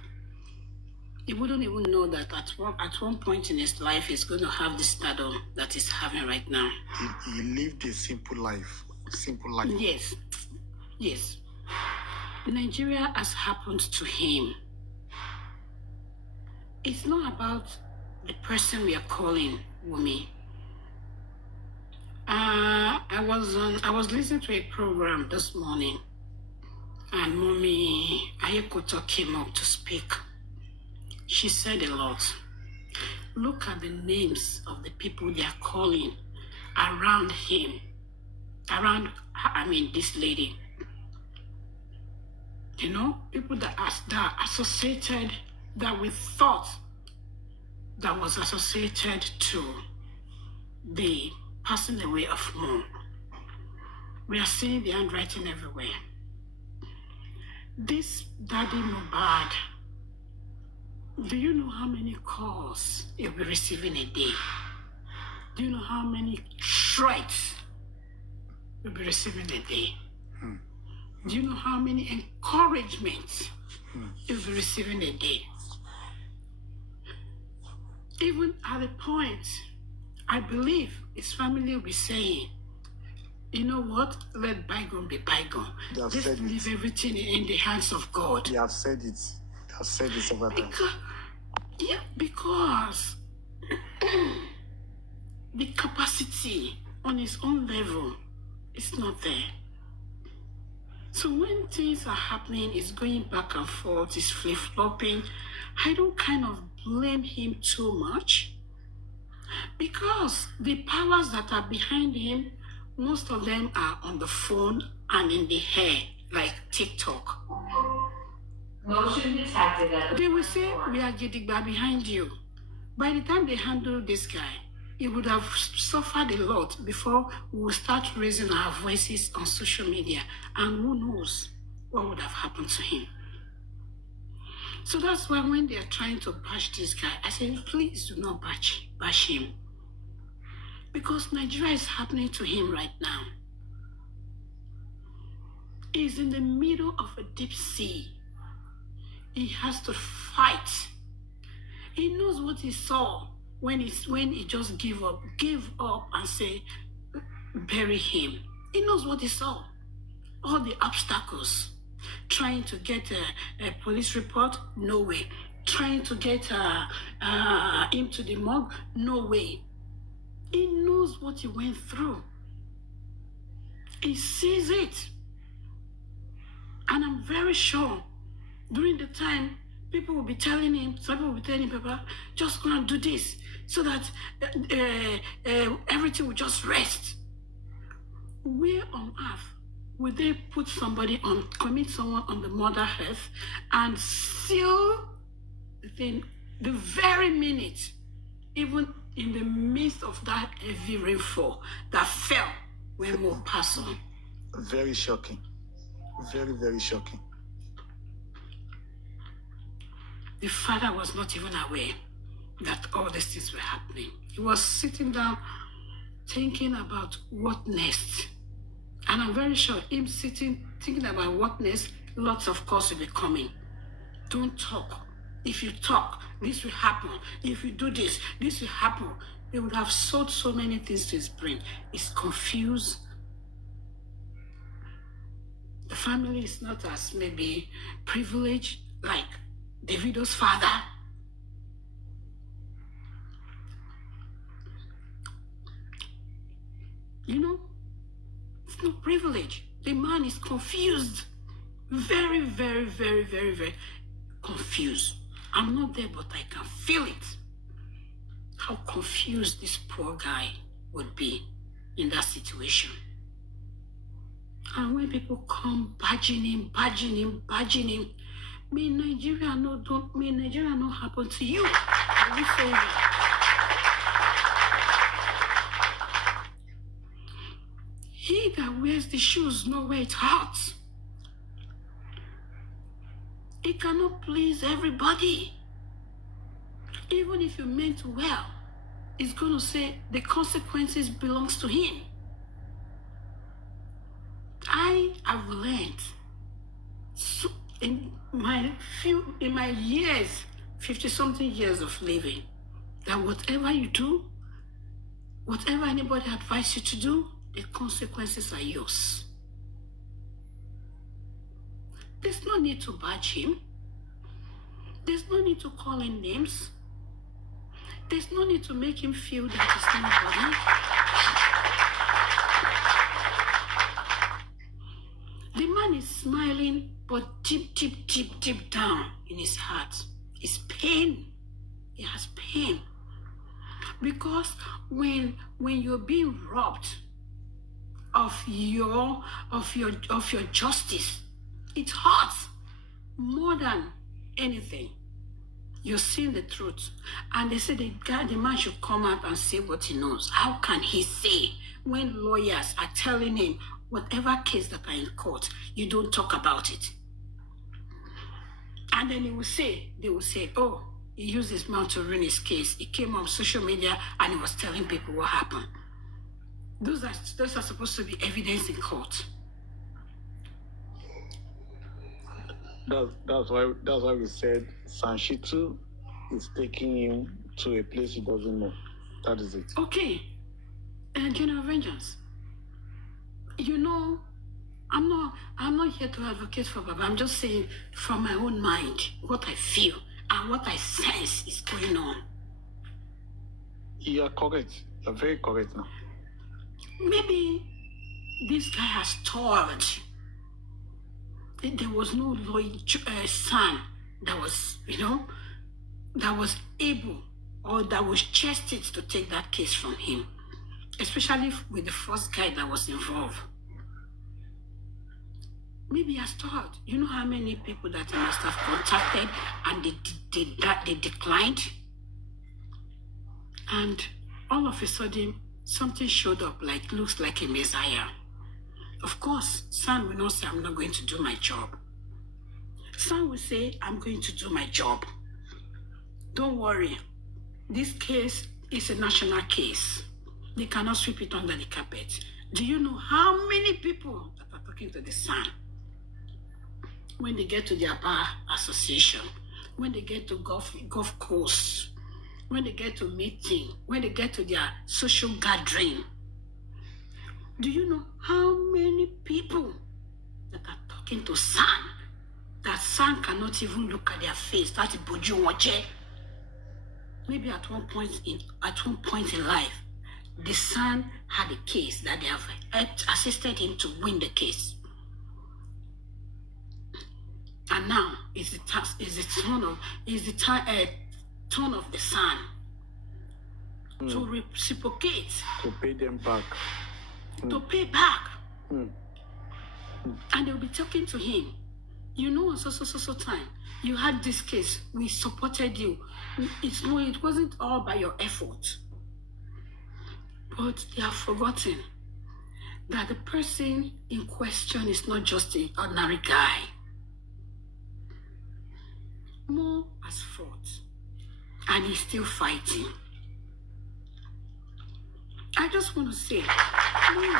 He wouldn't even know that at one point in his life he's going to have the stardom that he's having right now. He lived a simple life. Yes. Nigeria has happened to him. It's not about the person we are calling Wunmi. I was listening to a program this morning, and Mommy Ayekoto came up to speak. She said a lot. Look at the names of the people they are calling around him. This lady. People that are associated, that we thought that was associated to the passing away of Mo. We are seeing the handwriting everywhere. This Daddy Mohbad, do you know how many calls he'll be receiving a day? Do you know how many threats he'll be receiving a day? Do you know how many encouragements he'll be receiving a day? Even at the point, I believe his family will be saying, you know what? Let bygone be bygone. They have Let's said it. leave everything in the hands of God. They have said it. They have said it several times. Because the capacity on his own level is not there. So when things are happening, it's going back and forth, it's flip-flopping, I don't kind of blame him too much. Because the powers that are behind him, most of them are on the phone and in the hair, like TikTok. Motion detected at the They will say, we are Gidigba behind you. By the time they handle this guy, he would have suffered a lot before we will start raising our voices on social media. And who knows what would have happened to him. So that's why when they are trying to bash this guy, I say, please do not bash him. Because Nigeria is happening to him right now. He's in the middle of a deep sea. He has to fight. He knows what he saw when he just gave up and say, bury him. He knows what he saw. All the obstacles. Trying to get a police report, no way. Trying to get him to the morgue, no way. He knows what he went through. He sees it. And I'm very sure during the time, people will be telling him, some people will be telling Papa, just go and do this so that everything will just rest. Where on earth would they put commit someone on the Mother Earth and seal the thing the very minute, even in the midst of that heavy rainfall that fell when Mo passed on? Very shocking. Very, very shocking. The father was not even aware that all these things were happening. He was sitting down thinking about what next. And I'm very sure him thinking about what next, lots of calls will be coming. Don't talk. If you talk, this will happen. If you do this, this will happen. They would have sold so many things to his brain. He's confused. The family is not as maybe privileged like Davido's father. You know, it's no privilege. The man is confused. Very, very, very, very, very confused. I'm not there, but I can feel it. How confused this poor guy would be in that situation. And when people come badging him, may Nigeria not happen to you. Are you saying that? He that wears the shoes know where it hurts. He cannot please everybody. Even if you meant well, he's going to say the consequences belongs to him. I have learned in my years, 50-something years of living, that whatever you do, whatever anybody advises you to do, the consequences are yours. There's no need to badge him. There's no need to call him names. There's no need to make him feel that he's nobody. The man is smiling, but deep down in his heart is pain. He has pain. Because when you're being robbed of your justice, it hurts more than anything. You're seeing the truth. And they say the man should come out and say what he knows. How can he say when lawyers are telling him whatever case that are in court, you don't talk about it? And then they will say, oh, he used his mouth to ruin his case. He came on social media and he was telling people what happened. Those are supposed to be evidence in court. That's why we said Sanshitu is taking him to a place he doesn't know. That is it. Okay, General Vengeance. You know, I'm not here to advocate for Baba. I'm just saying from my own mind what I feel and what I sense is going on. You are correct. You're very correct now. Maybe this guy has told. There was no loyal son that was, that was able or that was chested to take that case from him, especially with the first guy that was involved. Maybe he has thought, you know how many people that he must have contacted and they declined? And all of a sudden, something showed up looks like a messiah. Of course, Sam will not say, I'm not going to do my job. Sam will say, I'm going to do my job. Don't worry. This case is a national case. They cannot sweep it under the carpet. Do you know how many people that are talking to the Sam? When they get to their bar association, when they get to golf course, when they get to meeting, when they get to their social gathering, do you know how many people that are talking to Sam, that Sam cannot even look at their face? That's Boju Wache. Maybe at one point in life, the son had a case that they have assisted him to win the case. And now is the turn of the son to reciprocate, to pay them back. to pay back. And they'll be talking to him. You know, so time you had this case, we supported you. It wasn't all by your effort. But they have forgotten that the person in question is not just an ordinary guy. More has fought, and he's still fighting. I just want to say, please,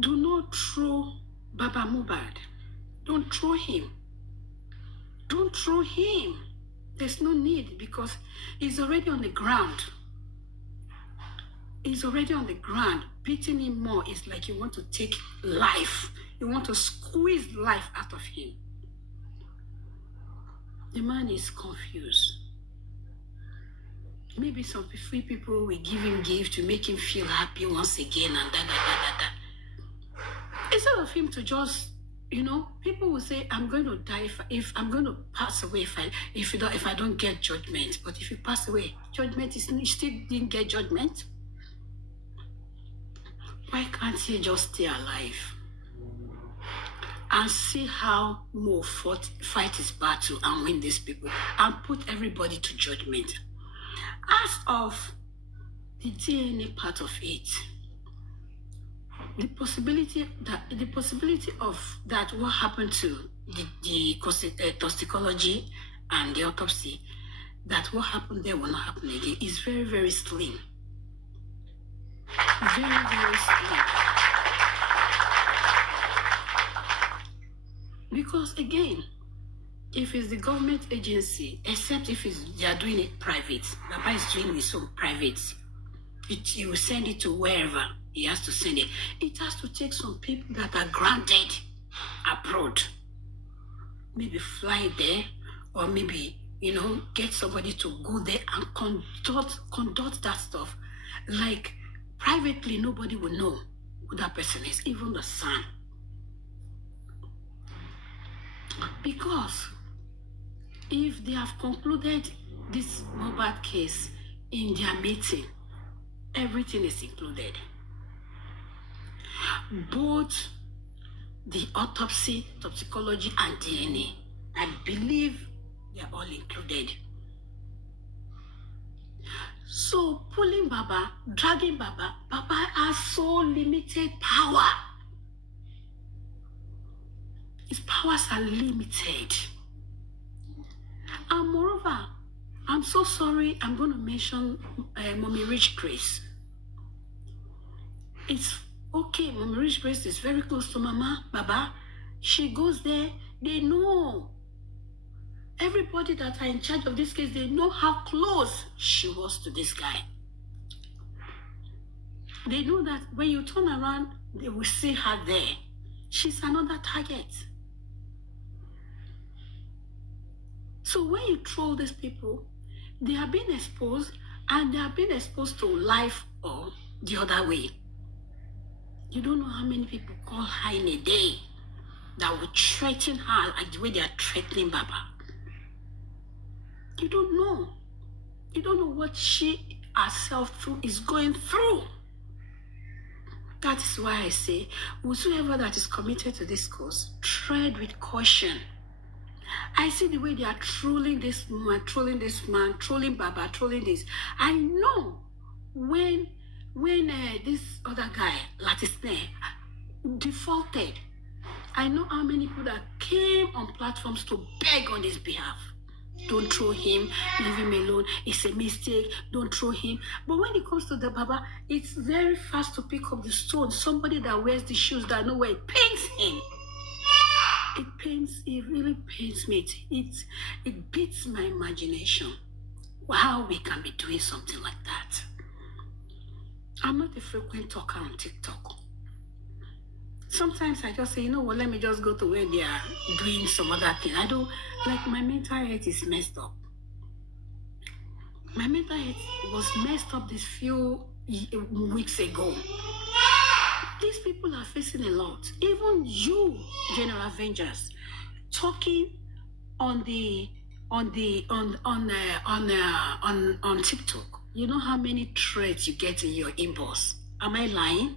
do not throw Baba Mohbad. Don't throw him. Don't throw him. There's no need, because he's already on the ground. He's already on the ground. Beating him more is like you want to take life. You want to squeeze life out of him. The man is confused. Maybe some free people will give him gifts to make him feel happy once again and that. Instead of him to just, people will say, I'm going to die if I'm going to pass away if I don't get judgment. But if you pass away, judgment is, you still didn't get judgment. Why can't he just stay alive and see how Mo fight his battle and win these people and put everybody to judgment? As of the DNA part of it, the possibility of that what happened to the toxicology and the autopsy, that what happened there will not happen again, is very, very slim. Very, very slim. Because again, if it's the government agency, except if they are doing it private, Baba is doing his own private, he will send it to wherever he has to send it. It has to take some people that are grounded abroad. Maybe fly there, or maybe, get somebody to go there and conduct that stuff. Like, privately, nobody will know who that person is, even the son. Because if they have concluded this Mohbad case in their meeting, everything is included. Both the autopsy, toxicology, and DNA, I believe they are all included. So pulling Baba, dragging Baba has so limited power. His powers are limited. And moreover, I'm so sorry, I'm going to mention Mommy Rich Grace. It's okay, Mommy Rich Grace is very close to Mama, Baba. She goes there, they know Everybody that are in charge of this case, they know how close she was to this guy. They know that when you turn around, they will see her there. She's another target. So when you troll these people, they are being exposed, and they are being exposed to life or the other way. You don't know how many people call her in a day that will threaten her like the way they are threatening Baba. You don't know. You don't know what she herself is going through. That is why I say, whosoever that is committed to this cause, tread with caution. I see the way they are trolling this man, trolling Baba, trolling this. I know when this other guy, Latisne, defaulted, I know how many people that came on platforms to beg on his behalf. Don't throw him, leave him alone. It's a mistake, don't throw him. But when it comes to the Baba, it's very fast to pick up the stone. Somebody that wears the shoes that know where it pains him. It really pains me. It beats my imagination how we can be doing something like that. I'm not a frequent talker on TikTok. Sometimes I just say, you know what, let me just go to where they are doing some other thing. I don't, like, my mental health is messed up. My mental health was messed up this few weeks ago. These people are facing a lot. Even you, General Avengers, talking on TikTok. You know how many threats you get in your inbox. Am I lying?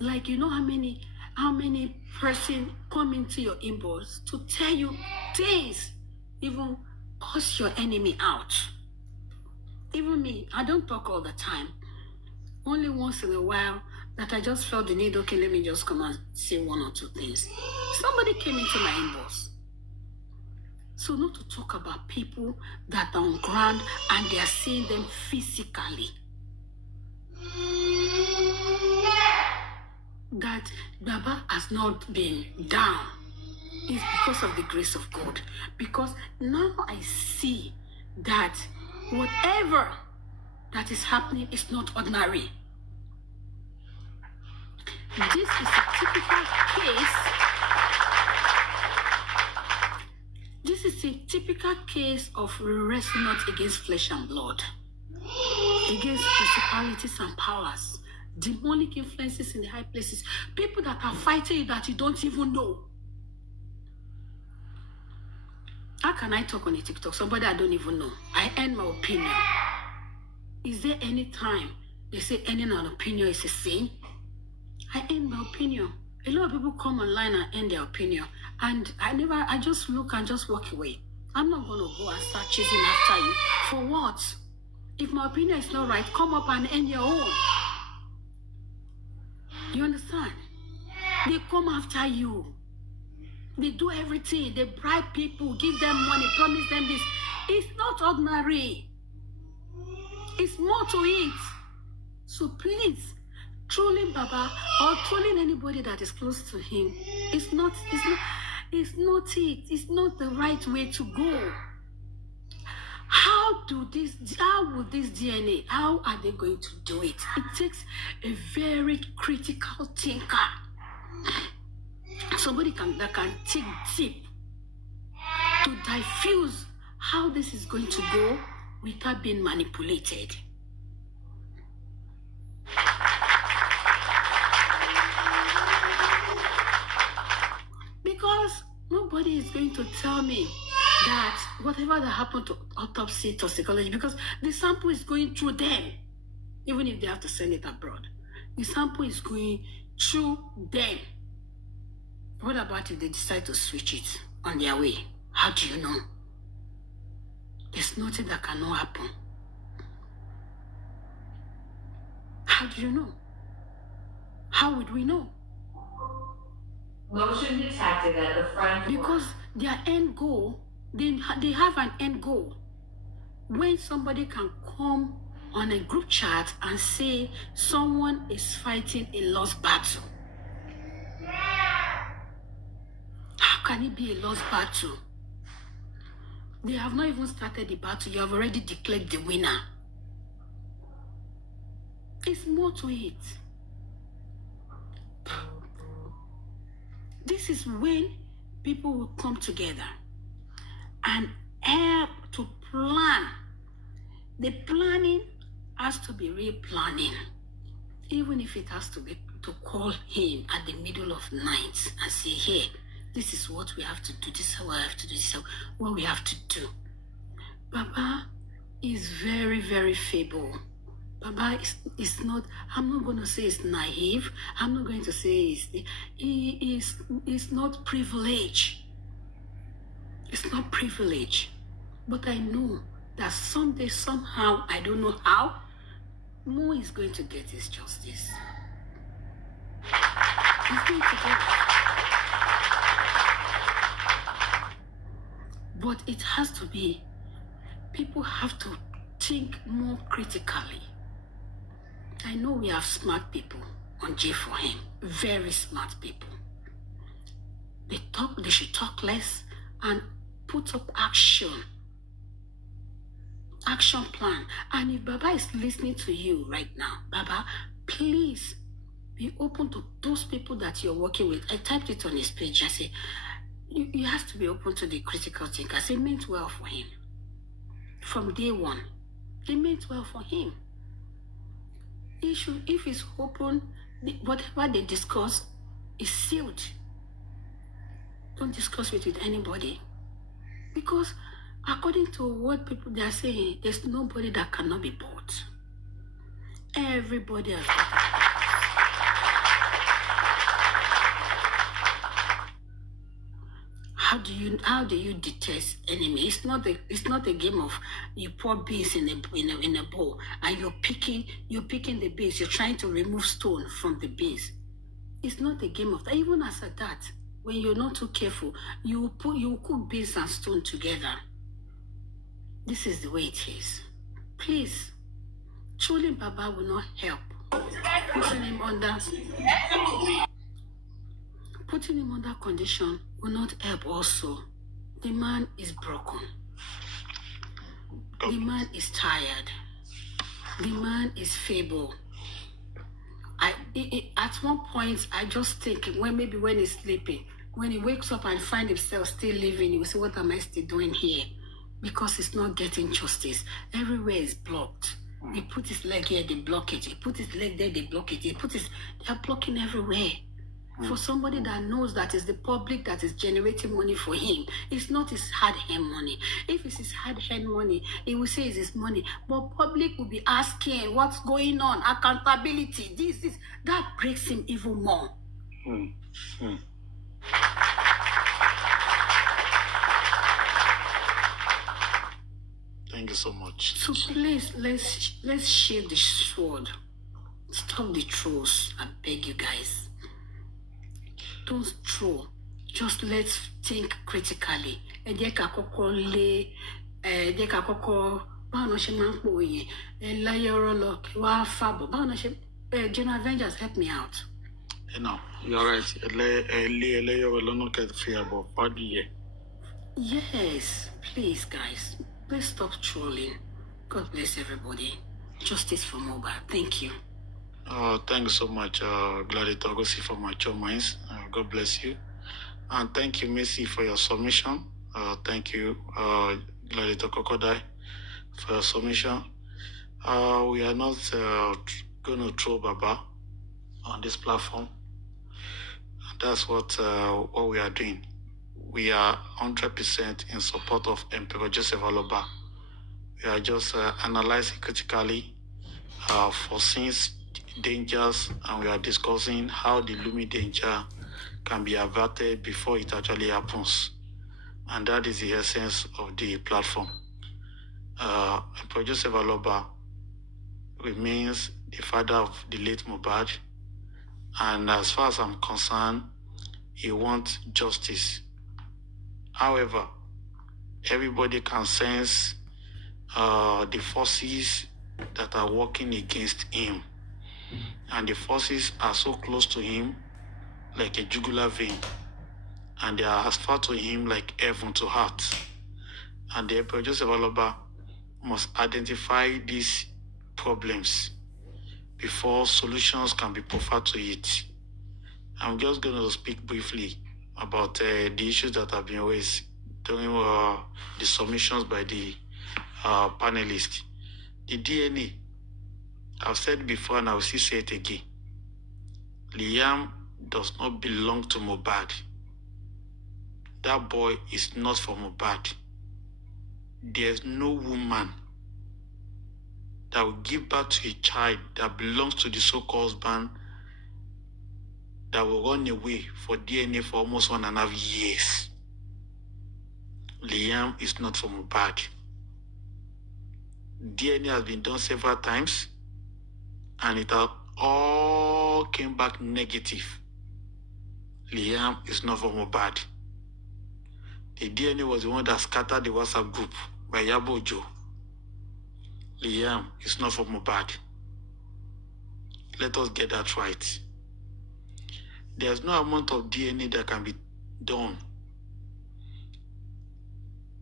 Like, you know how many person come into your inbox to tell you things, even curse your enemy out. Even me, I don't talk all the time. Only once in a while that I just felt the need, okay, let me just come and say one or two things. Somebody came into my inbox. So not to talk about people that are on ground and they are seeing them physically. That Baba has not been down is because of the grace of God. Because now I see that whatever that is happening is not ordinary. This is a typical case. This is a typical case of wrestling not against flesh and blood, against principalities and powers, demonic influences in the high places, people that are fighting you that you don't even know. How can I talk on a TikTok? Somebody I don't even know. I end my opinion. Is there any time they say ending an opinion is a sin? I end my opinion. A lot of people come online and end their opinion. And I just look and just walk away. I'm not going to go and start chasing after you. For what? If my opinion is not right, come up and end your own. You understand? They come after you. They do everything. They bribe people, give them money, promise them this. It's not ordinary. It's more to it. So please, trolling Baba or trolling anybody that is close to him, it's not it. It's not the right way to go. How would this DNA, how are they going to do it? It takes a very critical thinker. Somebody that can take deep to diffuse how this is going to go without being manipulated. Because nobody is going to tell me that whatever that happened to autopsy, toxicology, because the sample is going through them, even if they have to send it abroad. The sample is going through them. What about if they decide to switch it on their way? How do you know? There's nothing that cannot happen. How do you know? How would we know? Motion detected at the front door. Because their end goal, they have an end goal. When somebody can come on a group chat and say someone is fighting a lost battle. How can it be a lost battle? They have not even started the battle. You have already declared the winner. It's more to it. This is when people will come together and help to plan. The planning has to be real planning, even if it has to be to call him at the middle of night and say, "Hey, this is what we have to do. This is how I have to do. This is what we have to do." Baba is very, very feeble. Baba is not, I'm not going to say it's naive. I'm not going to say he is not privileged. It's not privilege. But I know that someday, somehow, I don't know how, Mo is going to get his justice. He's going to get it. But it has to be, people have to think more critically. I know we have smart people on J for him, very smart people. They should talk less and put up action plan. And if Baba is listening to you right now, Baba, please be open to those people that you're working with. I typed it on his page. I said, you have to be open to the critical thinkers. It meant well for him. From day one, it meant well for him. If it's open, whatever they discuss is sealed. Don't discuss it with anybody. Because according to what people they are saying, there's nobody that cannot be bought. Everybody has got it. How do you detest enemy? It's not a game of you pour beans in a bowl and you're picking the beans. You're trying to remove stone from the beans. It's not a game of that. Even as at that, when you're not too careful, you cook beans and stone together. This is the way it is. Please, truly Baba will not help. Putting him under condition will not help also. The man is broken. The man is tired. The man is feeble. At one point, I just think when he's sleeping, when he wakes up and finds himself still living, he will say, "What am I still doing here?" Because he's not getting justice. Everywhere is blocked. He put his leg here, they block it. He put his leg there, they block it. They're blocking everywhere. For somebody that knows that it's the public that is generating money for him, it's not his hard-earned money. If it's his hard-earned money, he will say it's his money. But public will be asking, what's going on? Accountability, this. That breaks him even more. Thank you so much. So please, let's share the sword. Stop the trolls. I beg you guys. Don't troll. Just let's think critically. General Avengers, help me out. You're right. Yes, please, guys. Let's stop trolling. God bless everybody. Justice for mobile. Thank you. Thank you so much, Gladiator Gosi, for Mature Minds. God bless you. And thank you, Messi, for your submission. Thank you, Gladiator Crocodile, for your submission. We are not going to throw Baba on this platform. That's what we are doing. We are 100% in support of Emperor Joseph Aloba. We are just analyzing critically foreseeing dangers, and we are discussing how the looming danger can be averted before it actually happens. And that is the essence of the platform. Emperor Joseph Aloba remains the father of the late Mohbad, and as far as I'm concerned, he wants justice. However, everybody can sense the forces that are working against him. And the forces are so close to him like a jugular vein. And they are as far to him like heaven to heart. and the Emperor Joseph Aloba must identify these problems before solutions can be proffered to it. I'm just going to speak briefly about the issues that have been raised during the submissions by the panelists. The DNA, I've said before and I will still say it again. Liam does not belong to Mohbad. That boy is not for Mohbad. There's no woman that will give birth to a child that belongs to the so-called husband that will run away for DNA for almost 1.5 years. Liam is not for Mohbad. DNA has been done several times and it all came back negative. Liam is not for Mohbad. The DNA was the one that scattered the WhatsApp group by Yabo Ojo. Liam is not for Mohbad. Let us get that right. There's no amount of DNA that can be done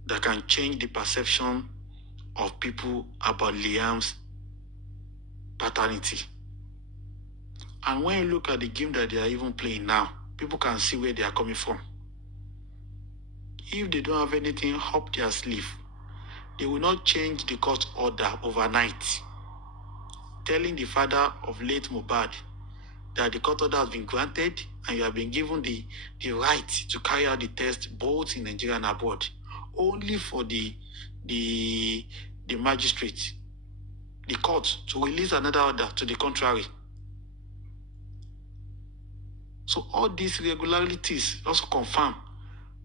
that can change the perception of people about Liam's paternity. And when you look at the game that they are even playing now, people can see where they are coming from. If they don't have anything up their sleeve, they will not change the court order overnight, telling the father of late Mohbad that the court order has been granted and you have been given the right to carry out the test both in Nigeria and abroad, only for the magistrate, the court, to release another order to the contrary. So all these irregularities also confirm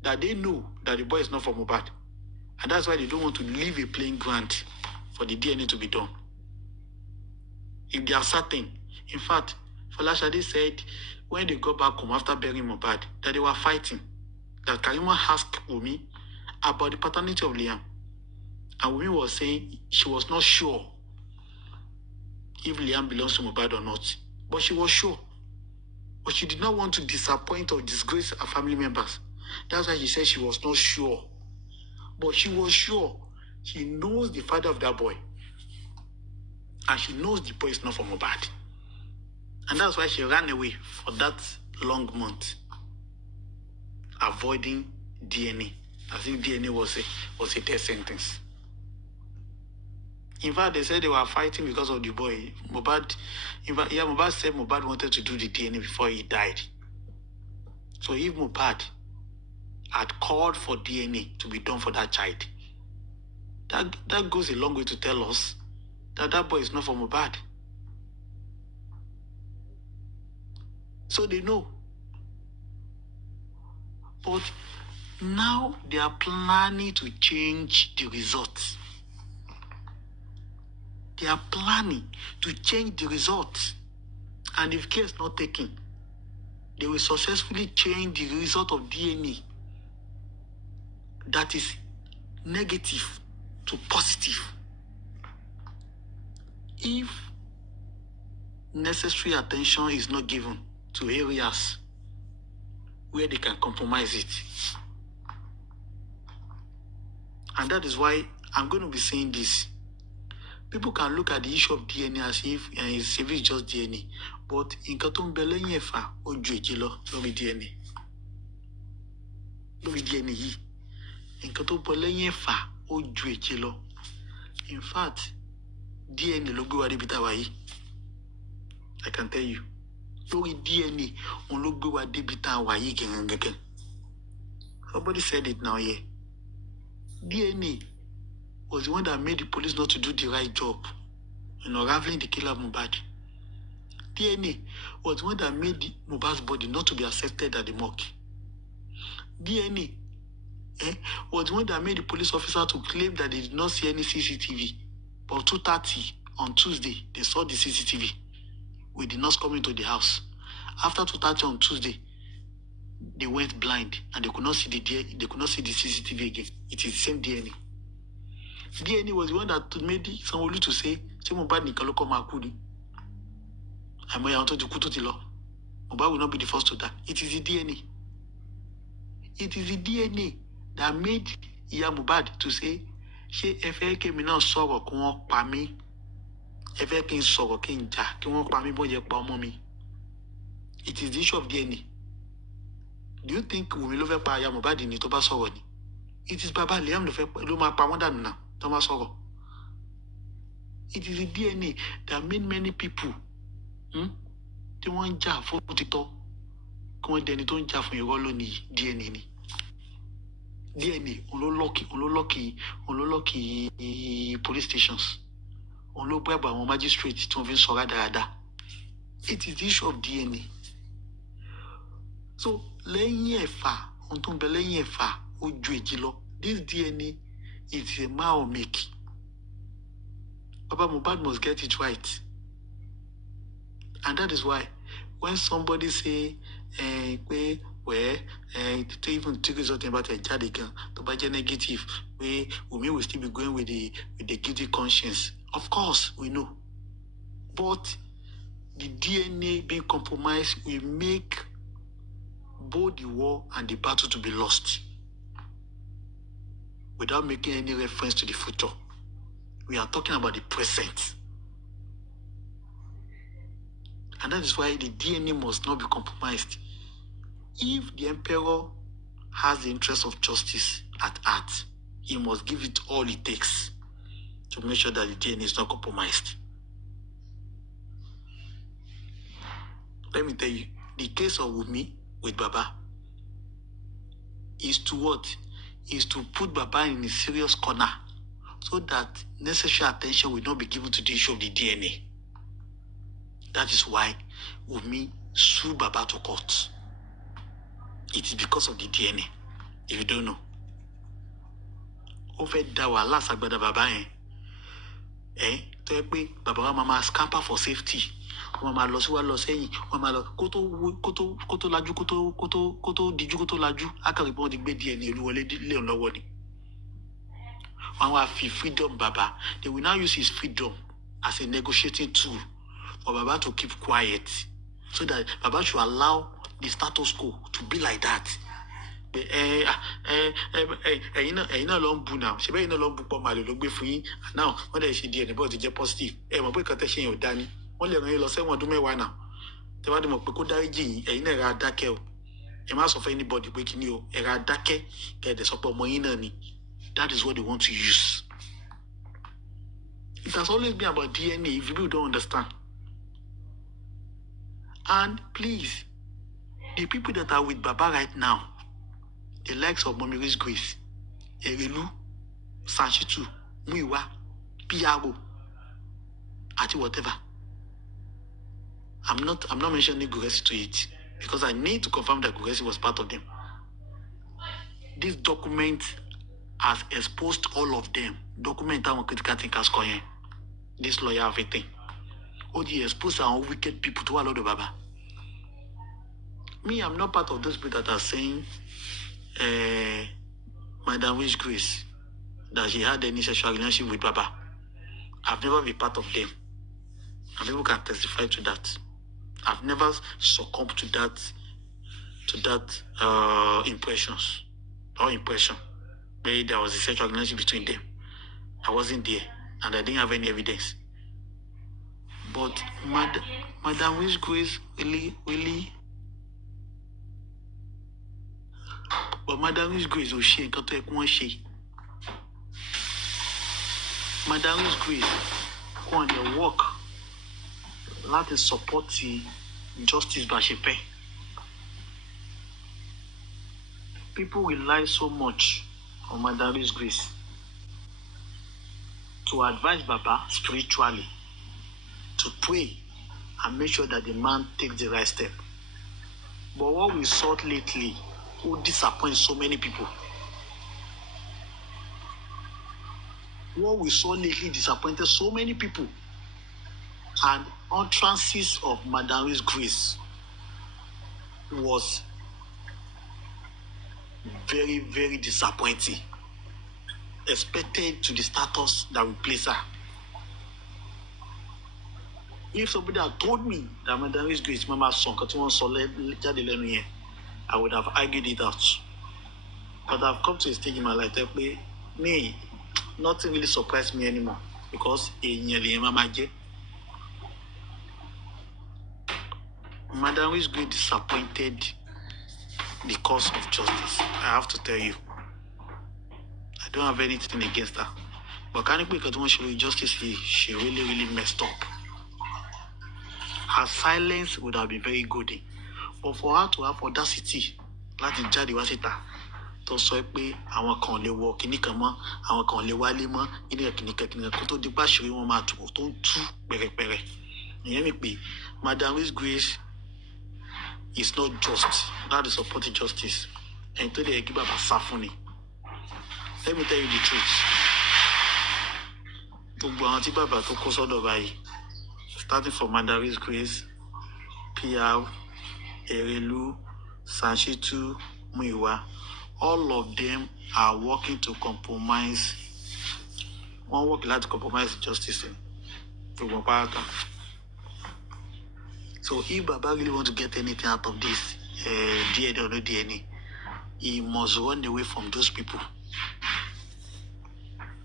that they know that the boy is not for Mohbad. And that's why they don't want to leave a playing ground for the DNA to be done. If they are certain, in fact, Folashade said when they got back home after burying Mohbad, that they were fighting. That Karima asked Wunmi about the paternity of Liam. And Wunmi was saying she was not sure if Liam belongs to Mohbad or not. But she was sure. But she did not want to disappoint or disgrace her family members. That's why she said she was not sure. But she was sure. She knows the father of that boy. And she knows the boy is not from Mohbad. And that's why she ran away for that long month, avoiding DNA, as if DNA was a death sentence. In fact, they said they were fighting because of the boy. Mohbad said Mohbad wanted to do the DNA before he died. So if Mohbad had called for DNA to be done for that child, that goes a long way to tell us that that boy is not from Mohbad. So they know. But now they are planning to change the results. They are planning to change the results. And if care is not taken, they will successfully change the result of DNA that is negative to positive. If necessary attention is not given to areas where they can compromise it. And that is why I'm going to be saying this. People can look at the issue of DNA as if it's just DNA. But in Katum Belenya fa Ojuejilo, no be DNA. No be DNA yi. In Katum Belenya fa Ojuejilo. In fact, DNA logo wa debita wa yi. I can tell you. Lórí DNA, on ló gbé wa débi tá a wà yìí gẹ́gẹ́. Somebody said it now here. DNA was the one that made the police not to do the right job in unraveling the killer of Mohbad. DNA was the one that made Mohbad's body not to be accepted at the morgue. DNA was the one that made the police officer to claim that they did not see any CCTV. But 2:30 on Tuesday, they saw the CCTV with the nurse coming to the house. After 2:30 on Tuesday, they went blind and they could not see the CCTV again. It is the same DNA. DNA was the one that made Sanwo-Olu to say, "Ṣé Mohbad nìkan ló kọ́ máa kú ni? Àmọ́ àwọn tó ti kú tó ti lọ. Mohbad will not be the first to die." It is the DNA. It is the DNA that made ìyá Mohbad to say, ṣé ẹ fẹ́ kí èmi náà sọ̀rọ̀ kí wọ́n pa mí? Ẹ fẹ́ kí n sọ̀rọ̀ kí n jà kí wọ́n pa mí bó jẹ́ pa ọmọ mi? It is the issue of DNA. Do you think Wunmi ló fẹ́ pa ìyá Mohbad ni tó bá sọ̀rọ̀ ni? It is Baba Liam ló máa pa wọ́n dànù náà tó bá sọ̀rọ̀. It is the DNA that made many people tí wọ́n ń jà fún òtítọ́ kí wọ́n dẹni tó ń jà fún irọ́ lónìí. DNA ni. DNA olólọ́kì police stations. Olóbẹ̀bẹ̀ àwọn magistrate tí wọ́n fi ń sọ̀rọ̀ dáadáa. It is the issue of DNA. So lẹ́yìn ẹ̀fà, ohun tó ń bẹ lẹ́yìn ẹ̀fà ó ju èjì lọ. This DNA is a man or make. Baba Mohbad must get it right. And that is why when somebody say, to even take something about a child again, to be negative, we will still be going with the guilty conscience. Of course, we know. But the DNA being compromised will make both the war and the battle to be lost without making any reference to the future. We are talking about the present. And that is why the DNA must not be compromised. If the emperor has the interest of justice at heart, he must give it all it takes to make sure that the DNA is not compromised. Let me tell you, the case of Wunmi with Baba is to what? Is to put Baba in a serious corner so that necessary attention will not be given to the issue of the DNA. That is why Wunmi sued Baba to court. It is because of the DNA, if you don't know. Ó fẹ́ dá wàhálà ságbádá bàbá yẹn. Tó yẹ pé bàbá wa máa scamper for safety. Wọ́n máa lọ síwájú lọ sẹ́yìn. Wọ́n máa lọ kó tó lajú kó tó díjú kó tó lajú. Akàrí bí wọ́n ti gbé DNA Olúwọlé léun lọ́wọ́ ni. Wọ́n wá fi freedom Baba. They will now use his freedom as a negotiating tool for Baba to keep quiet, so that Baba should allow the status quo to be like that. Ẹ̀yin náà ló ń bu náà. Ṣé bẹ́ẹ̀ náà ló ń bu pọ̀ màlúù ló gbé fún yín? Now wọ́n dẹ̀ ṣe DNA bọ́ọ̀ ti jẹ́ positive. Mọ̀ pé kàtẹ́ ṣe yẹn ò dání. Wọ́n lè ràn yín lọ sẹ́wọ̀n ọdún 10 náà. Tẹ́ wá dé mọ̀ pé kó dáríjì yín, ẹ̀yin náà ra dákẹ́ o. Ẹ má sọ fún anybody pé kí ni o. Ẹ ra dákẹ́ kẹ̀dẹ̀ sọ pé ọmọ yín náà ni. That is what they want to use. It has always been about DNA, if people don't understand. And please, the people that are with Baba right now, the likes of Mommy Grace, Erelu, Sanchitu, Muiwa, Piago, Ati whatever. I'm not mentioning Guresi to it because I need to confirm that Guresi was part of them. This document has exposed all of them. Document our critical thinkers coin. This lawyer, everything. He exposed our wicked people to a lot of Baba. Me, I'm not part of those people that are saying, Madam Wish Grace, that she had any sexual relationship with Baba. I've never been part of them. And people can testify to that. I've never succumbed to that impression. Maybe there was a sexual relationship between them. I wasn't there, and I didn't have any evidence. But Madam Wish Grace really. But Madam Wish Grace will share nǹkan tó yẹ kí wọ́n ṣe. Madam Wish Grace wọ́n lè work láti support justice bá ṣe fẹ́. People rely so much on Madam Wish Grace to advise Baba spiritually, to pray and make sure that the man takes the right step. But what we saw lately will disappoint so many people. What we saw lately disappointed so many people. And utterances of Madam Wish Grace was very, very disappointing, expected to the status that we place her. If somebody had told me that Madam Wish Grace Mama's son, I would have argued it out. But I've come to a stage in my life that me, nothing really surprised me anymore because Madam is great disappointed the cause of justice. I have to tell you. I don't have anything against her. But can you because when she justice, she really, really messed up. Her silence would have been very good. But for her to have audacity, like the Jadi was it, to sọ pé àwọn kan lè wọ kíní kan mọ́, àwọn kan lè wálé mọ́, kíní kan kó tó di pa ṣe wọn máa tó ń tú pẹ̀rẹ̀pẹ̀rẹ̀. Ìyẹn mi pé Madam His Grace is not just. That is supporting justice. And today I give up a safuni. Let me tell you the truth. Gbogbo àwọn tí bàbá tó kó sọ́dọ̀ báyìí, starting from Madam His Grace, PR, Erelu, Sanshitu, Muiwa, all of them are working to compromise. One work like to compromise justice. So if Baba really want to get anything out of this, DNA or no DNA, he must run away from those people.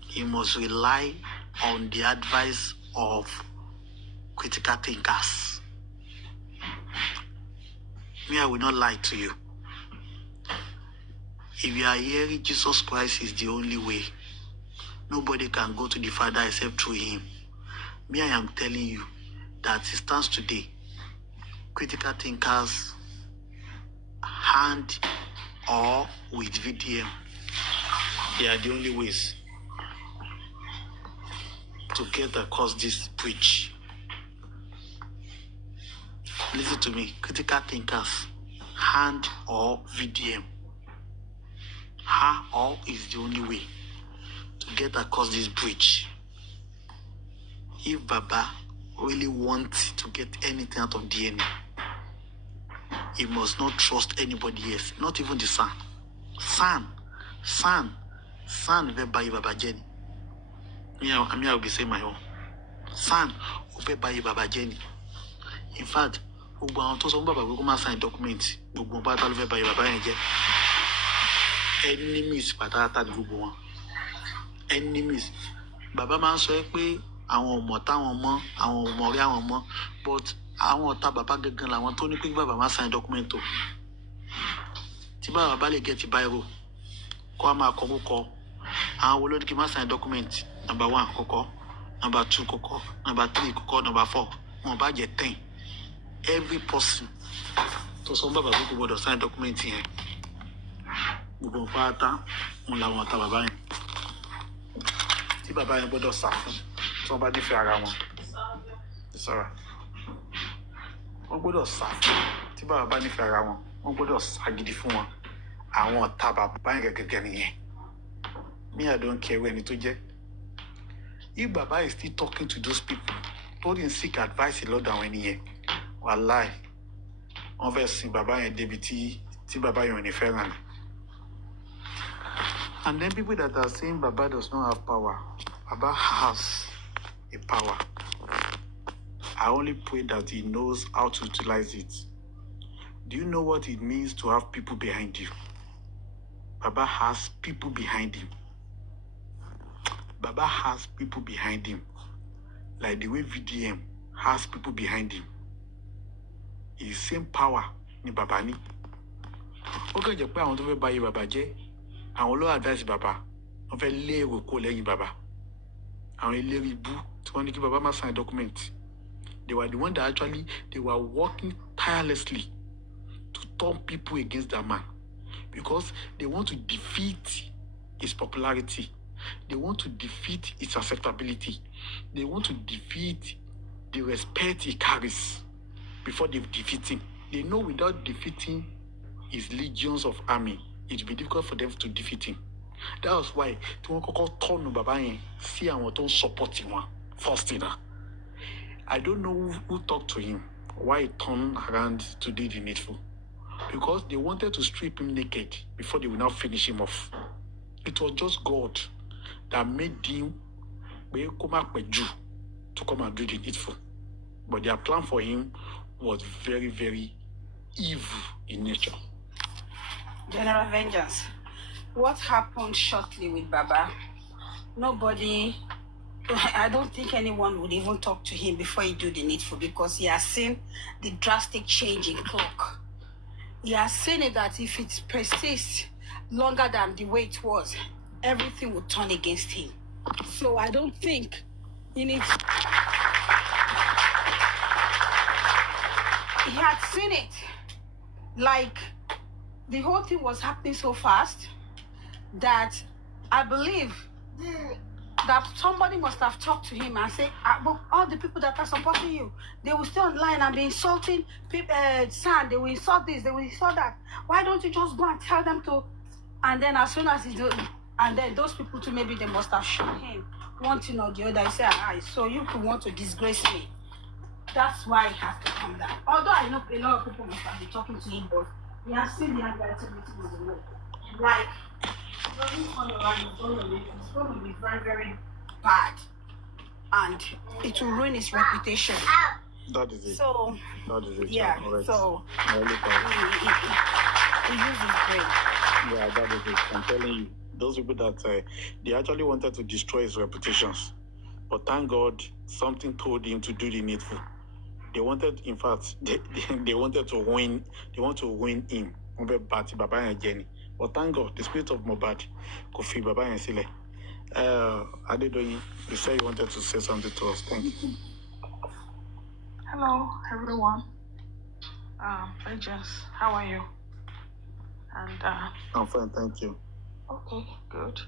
He must rely on the advice of critical thinkers. Me, I will not lie to you. If you are hearing Jesus Christ is the only way, nobody can go to the Father except through him. Me, I am telling you that it stands today. Critical thinkers, hand or with VDM, they are the only ways to get across this bridge. Listen to me, critical thinkers, hand or VDM. Her or is the only way to get across this bridge. If Baba really wants to get anything out of DNA, he must not trust anybody else, not even the son. Son will buy Baba Jenny. I will be saying my own. Son will buy Baba Jenny. In fact, Baba will come sign document. Enemies, enemies. Baba man sọ pé àwọn ọmọ táwọn mọ, àwọn ọmọ rí àwọn mọ, but àwọn ọ̀tá bàbá gangan làwọn tó ní pé bàbá máa sign document o. Tí bàbá bá lè get biro, kó a máa kọ kókọ. Àwọn wo ló ní kí máa sign document? Number 1 kókọ, number 2 kókọ, number 3 kókọ, number 4. Wọ́n bá jẹ́ 10. Every person tó sọ bàbá kó gbọ́dọ̀ sign document yẹn. Gbogbo pátá wọn làwọn ọ̀tá bàbá yẹn. Tí bàbá yẹn gbọ́dọ̀ sá fún, tí wọ́n bá nífẹ̀ẹ́ ara wọn. Sorry. Wọ́n gbọ́dọ̀ sá fún, tí bàbá bá nífẹ̀ẹ́ ara wọn, wọ́n gbọ́dọ̀ sá gidi fún wọn. Àwọn ọ̀tá bàbá yẹn gẹ́gẹ́ nìyẹn. Me, I don't care when it jẹ́. If Baba is still talking to those people, told him seek advice a lot than when he wallahi. On va sin Baba yẹn débi tí Baba yẹn ò ní fẹ́ràn. And then people that are saying Baba does not have power, Baba has a power. I only pray that he knows how to utilize it. Do you know what it means to have people behind you? Baba has people behind him. Baba has people behind him. Like the way VDM has people behind him. It's the same power ni Baba ni. Okay, jẹ́ pé àwọn tó fẹ́ báyé Baba jẹ́, àwọn ló advise Baba, wọ́n fẹ́ lé èrò kó lẹ́yìn Baba. Àwọn eléré ibú tí wọ́n ní kí Baba má sign document. They were the one that actually, they were working tirelessly to turn people against that man. Because they want to defeat his popularity. They want to defeat his acceptability. They want to defeat the respect he carries before they defeat him. They know without defeating his legions of army, it will be difficult for them to defeat him. That was why tí wọ́n kọ́kọ́ turn Baba yẹn sí àwọn tó ń support wọn first thing. I don't know who talked to him, why he turned around to do the needful. Because they wanted to strip him naked before they will now finish him off. It was just God that made him to come and do the needful. But their plan for him was very, very evil in nature. General Vengeance, what happened shortly with Baba, I don't think anyone would even talk to him before he do the needful, because he has seen the drastic change in clock. He has seen it that if it persists longer than the way it was, everything will turn against him. So I don't think he needs. He had seen it. Like, the whole thing was happening so fast that I believe that somebody must have talked to him and said, but all the people that are supporting you, they will stay online and be insulting people, San, they will insult this, they will insult that. Why don't you just go and tell them to? And then as soon as he do, and then those people too, maybe they must have shown him one thing or the other. He said, so you could want to disgrace me. That's why he has to come down. Although I know a lot of people must have been talking to him, but he has seen the anxiety meeting on the road. Like, going on around is going to be very, very bad. And it will ruin his reputation. That is it. So, that is it. yeah, so he used his brain. Yeah, that is it. I'm telling you, those people that they actually wanted to destroy his reputations. But thank God, something told him to do the needful. They wanted, in fact, they wanted to win. They want to win him. Baba and Jenny. But thank God, the spirit of Mobad could feel Baba and Sile. Adedoyi, you said you wanted to say something to us. Thank you. Hello, everyone. Vengeance, how are you? And I'm fine, thank you. Okay, good.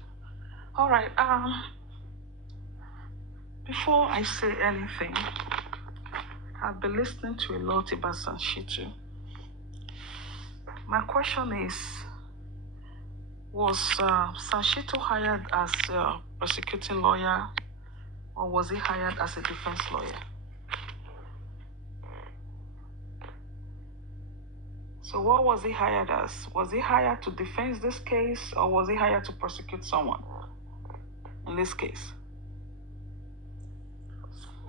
All right. Before I say anything, I've been listening to a lot about Sanshitu. My question is, was Sanshitu hired as a prosecuting lawyer, or was he hired as a defense lawyer? So what was he hired as? Was he hired to defend this case, or was he hired to prosecute someone in this case?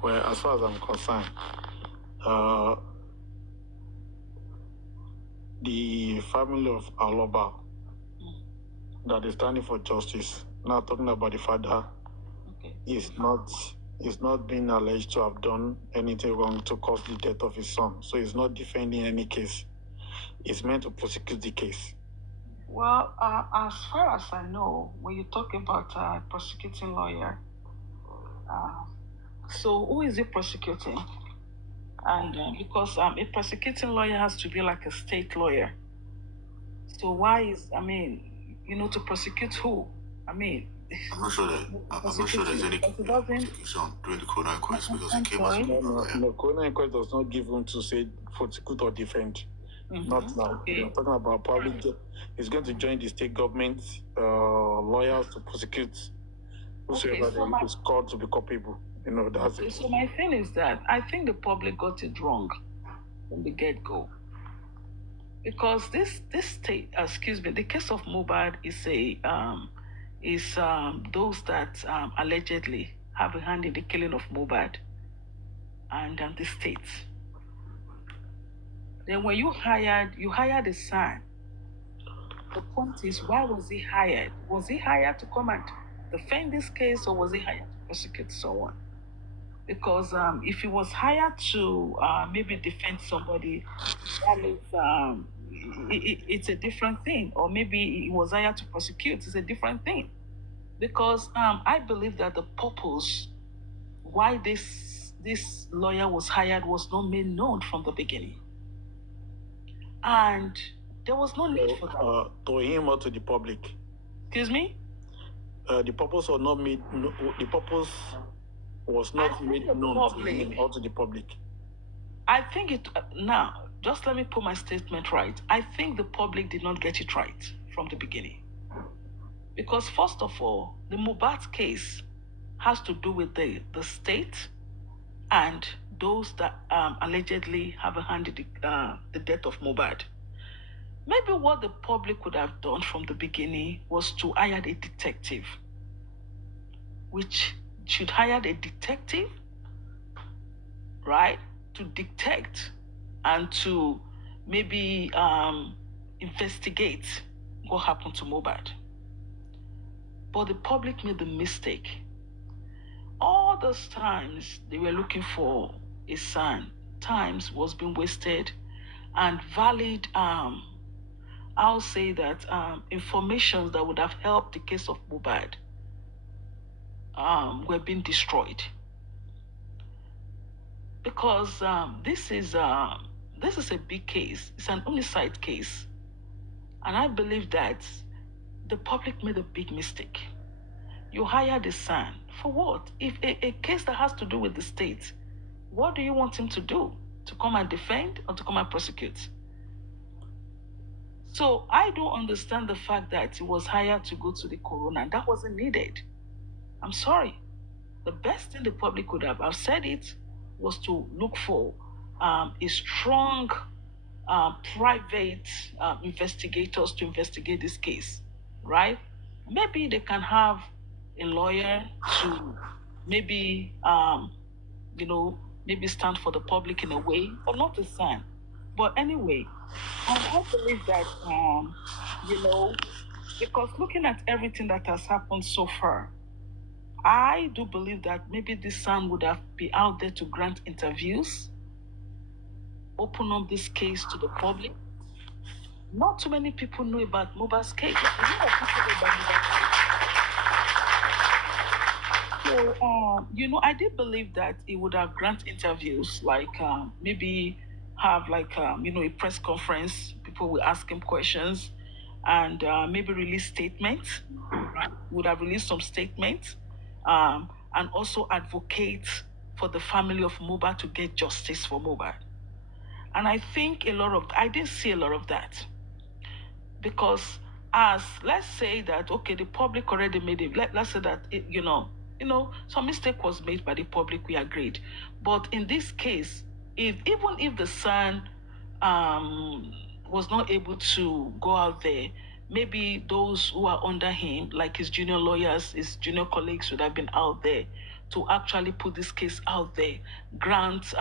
Well, as far as I'm concerned, the family of Aloba that is standing for justice, not talking about the father, is not being alleged to have done anything wrong to cause the death of his son. So he's not defending any case. It's meant to prosecute the case. Well, as far as I know, when you talk about prosecuting lawyer, so who is he prosecuting? And because a prosecuting lawyer has to be like a state lawyer. So why is, to prosecute who? I'm not sure there's any prosecution during the coroner inquest because it came as a No, coroner inquest does not give room to say prosecute or defend. Not now. Okay. We're talking about probably he's going to join the state government lawyers to prosecute whosoever is called to be culpable. That's it. So my thing is that I think the public got it wrong from the get-go. Because this state, the case of Mohbad is those that allegedly have a hand in the killing of Mohbad and the state. Then when you hired a son. The point is, why was he hired? Was he hired to come and defend this case, or was he hired to prosecute someone? Because if he was hired to maybe defend somebody, that means it's a different thing. Or maybe he was hired to prosecute, it's a different thing. Because I believe that the purpose why this lawyer was hired was not made known from the beginning. And there was no need for that. To him or to the public? Excuse me? The purpose was not made. The purpose was not made known to him or to the public. I think it now. Just let me put my statement right. I think the public did not get it right from the beginning, because first of all, the Mohbad case has to do with the state and those that allegedly have a hand in the death of Mohbad. Maybe what the public could have done from the beginning was to hire a detective, which should hire a detective, right, to detect and to maybe investigate what happened to Mohbad. but the public made the mistake. All those times they were looking for a son, times was being wasted, and valid, I'll say that information that would have helped the case of Mohbad were being destroyed. Because this is a big case. It's an homicide case, and I believe that the public made a big mistake. You hired a son for what? If a case that has to do with the state, what do you want him to do? To come and defend or to come and prosecute? So I don't understand the fact that he was hired to go to the corona. That wasn't needed. I'm sorry. The best thing the public could have, I've said it, was to look for a strong private investigators to investigate this case, right? Maybe they can have a lawyer to maybe, maybe stand for the public in a way, but not a son. But anyway, I believe that, because looking at everything that has happened so far, I do believe that maybe this son would have been out there to grant interviews, open up this case to the public. Not too many people know about Mohbad's case. A lot of people know about Mohbad's case. So, I did believe that he would have grant interviews, like maybe have a press conference. People will ask him questions, and maybe release statements. Right? Would have released some statements, and also advocate for the family of Mohbad to get justice for Mohbad. And I think I didn't see a lot of that. Because let's say that, okay, the public already made it, let's say that, some mistake was made by the public, we agreed. But in this case, even if the son was not able to go out there, maybe those who are under him, like his junior lawyers, his junior colleagues, would have been out there to actually put this case out there, grant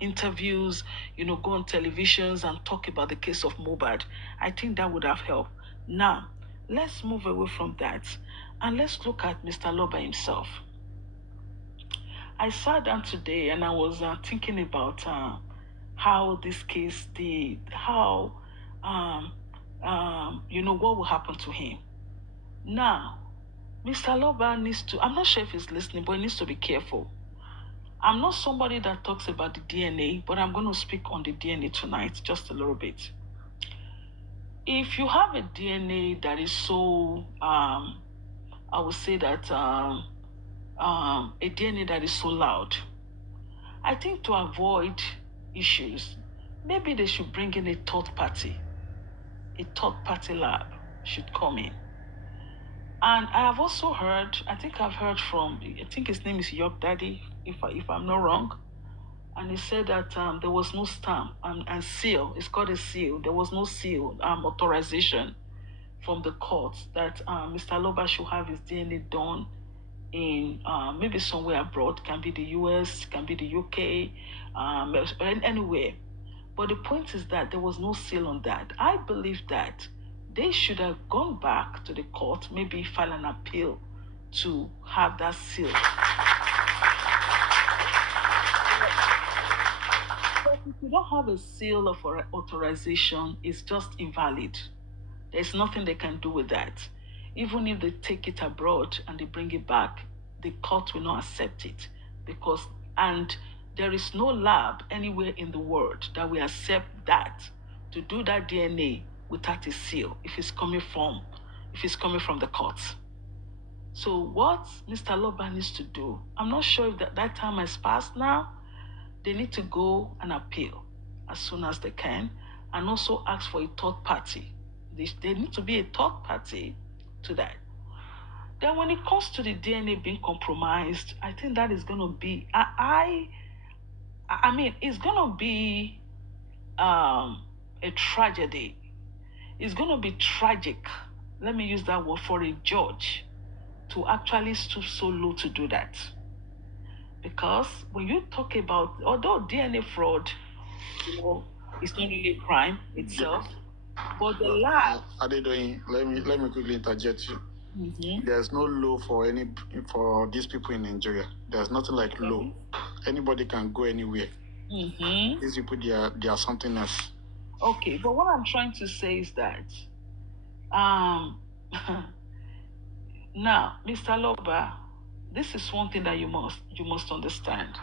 interviews, go on televisions and talk about the case of Mohbad. I think that would have helped. Now, let's move away from that and let's look at Mr. Loba himself. I sat down today and I was thinking about how this case did, how, what will happen to him. Now, Mr. Loba needs to, I'm not sure if he's listening, but he needs to be careful. I'm not somebody that talks about the DNA, but I'm going to speak on the DNA tonight, just a little bit. If you have a DNA that is so, I would say that a DNA that is so loud, I think to avoid issues, maybe they should bring in a third party. A third party lab should come in. And I have also heard, I think his name is York Daddy, if I'm not wrong. And he said that there was no stamp and seal. It's called a seal. There was no seal authorization from the court that Mr. Loba should have his DNA done in maybe somewhere abroad. Can be the US, can be the UK, anywhere. But the point is that there was no seal on that. I believe that they should have gone back to the court, maybe file an appeal to have that seal. But if you don't have a seal of authorization, it's just invalid. There's nothing they can do with that. Even if they take it abroad and they bring it back, the court will not accept it and there is no lab anywhere in the world that will accept that to do that DNA without a seal if it's coming from the courts. So what Mr. Loba needs to do, I'm not sure if that time has passed now. They need to go and appeal as soon as they can and also ask for a third party. There need to be a third party to that. Then when it comes to the DNA being compromised, I think that is going to be, it's going to be a tragedy. It's going to be tragic, let me use that word, for a judge to actually stoop so low to do that. Because when you talk about, although DNA fraud, it's not really a crime itself, but the lab. Adedoyin, let me quickly interject you. There's no law for these people in Nigeria. There's nothing like law. Anybody can go anywhere. These people, they are something else. Okay, but what I'm trying to say is that now, Mr. Loba, this is one thing that you must understand.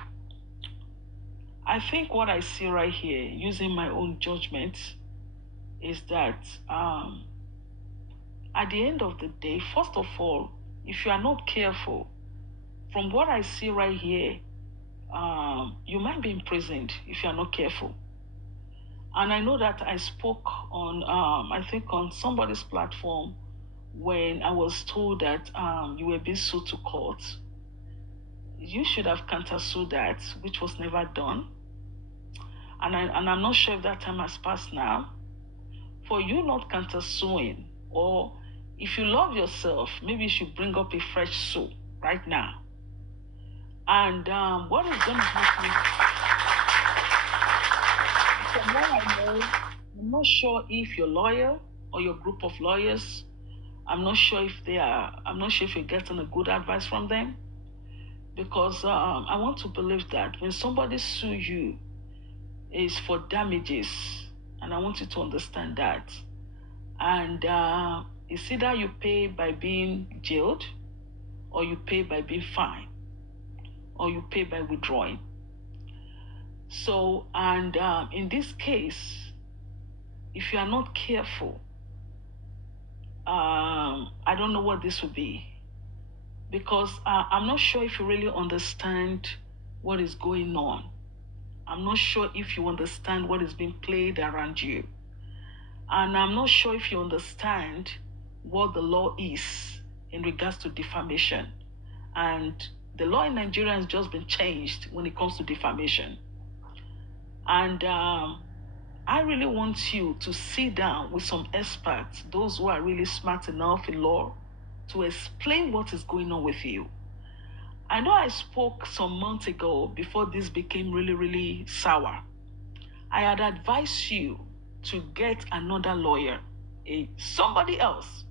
I think what I see right here, using my own judgment, is that at the end of the day, first of all, if you are not careful, from what I see right here, you might be imprisoned if you are not careful. And I know that I spoke on, I think on somebody's platform when I was told that you were being sued to court. You should have countersued that, which was never done. And I'm not sure if that time has passed now. For you not countersuing, or if you love yourself, maybe you should bring up a fresh suit right now. And what is going to happen? From what I know, I'm not sure if your lawyer or your group of lawyers, I'm not sure if you're getting a good advice from them. Because I want to believe that when somebody sues you, it's for damages. And I want you to understand that. And it's either you pay by being jailed, or you pay by being fined, or you pay by withdrawing. So, and in this case, if you are not careful, I don't know what this will be. Because I'm not sure if you really understand what is going on. I'm not sure if you understand what is being played around you. And I'm not sure if you understand what the law is in regards to defamation. And the law in Nigeria has just been changed when it comes to defamation. And I really want you to sit down with some experts, those who are really smart enough in law, to explain what is going on with you. I know I spoke some months ago, before this became really, really sour. I had advised you to get another lawyer, somebody else.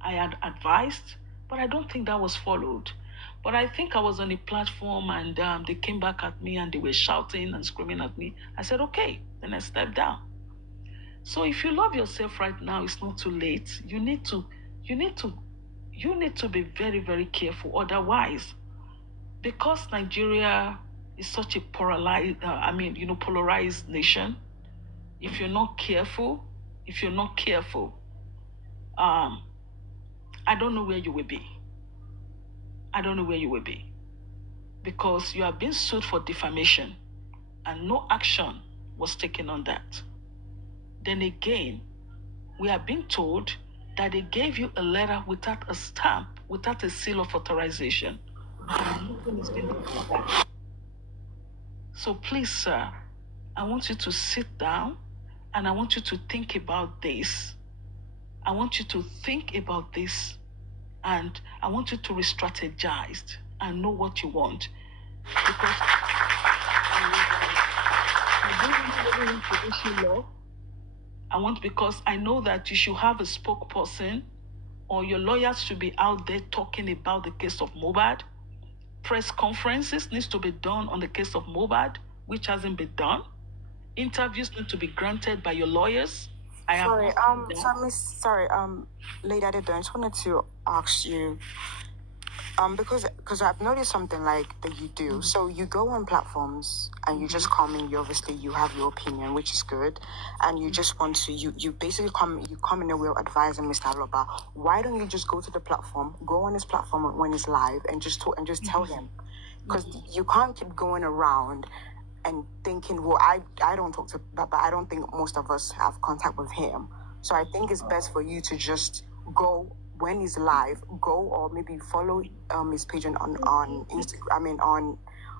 I had advised, but I don't think that was followed. But I think I was on a platform and they came back at me and they were shouting and screaming at me. I said, okay, then I stepped down. So if you love yourself right now, it's not too late. You need to be very, very careful. Otherwise, because Nigeria is such a polarized nation, if you're not careful, I don't know where you will be. Because you have been sued for defamation and no action was taken on that. Then again, we are being told that they gave you a letter without a stamp, without a seal of authorization. Nothing has been done for that. So please, sir, I want you to sit down and I want you to think about this. And I want you to re-strategize and know what you want. Because I don't really want to issue law. Because I know that you should have a spokesperson, or your lawyers should be out there talking about the case of Mohbad. Press conferences needs to be done on the case of Mohbad, which hasn't been done. Interviews need to be granted by your lawyers. Lady Adedo, I just wanted to ask you, because I've noticed something like that you do. So you go on platforms and you just come in. You have your opinion, which is good, and you just want to you basically come in a way of advising Mr. Aloba. Why don't you just go to the platform, go on his platform when he's live, and just talk and just tell him? Because you can't keep going around and thinking, well, I don't talk to Baba. I don't think most of us have contact with him. So I think it's best for you to just go when he's live, or maybe follow his page on Instagram.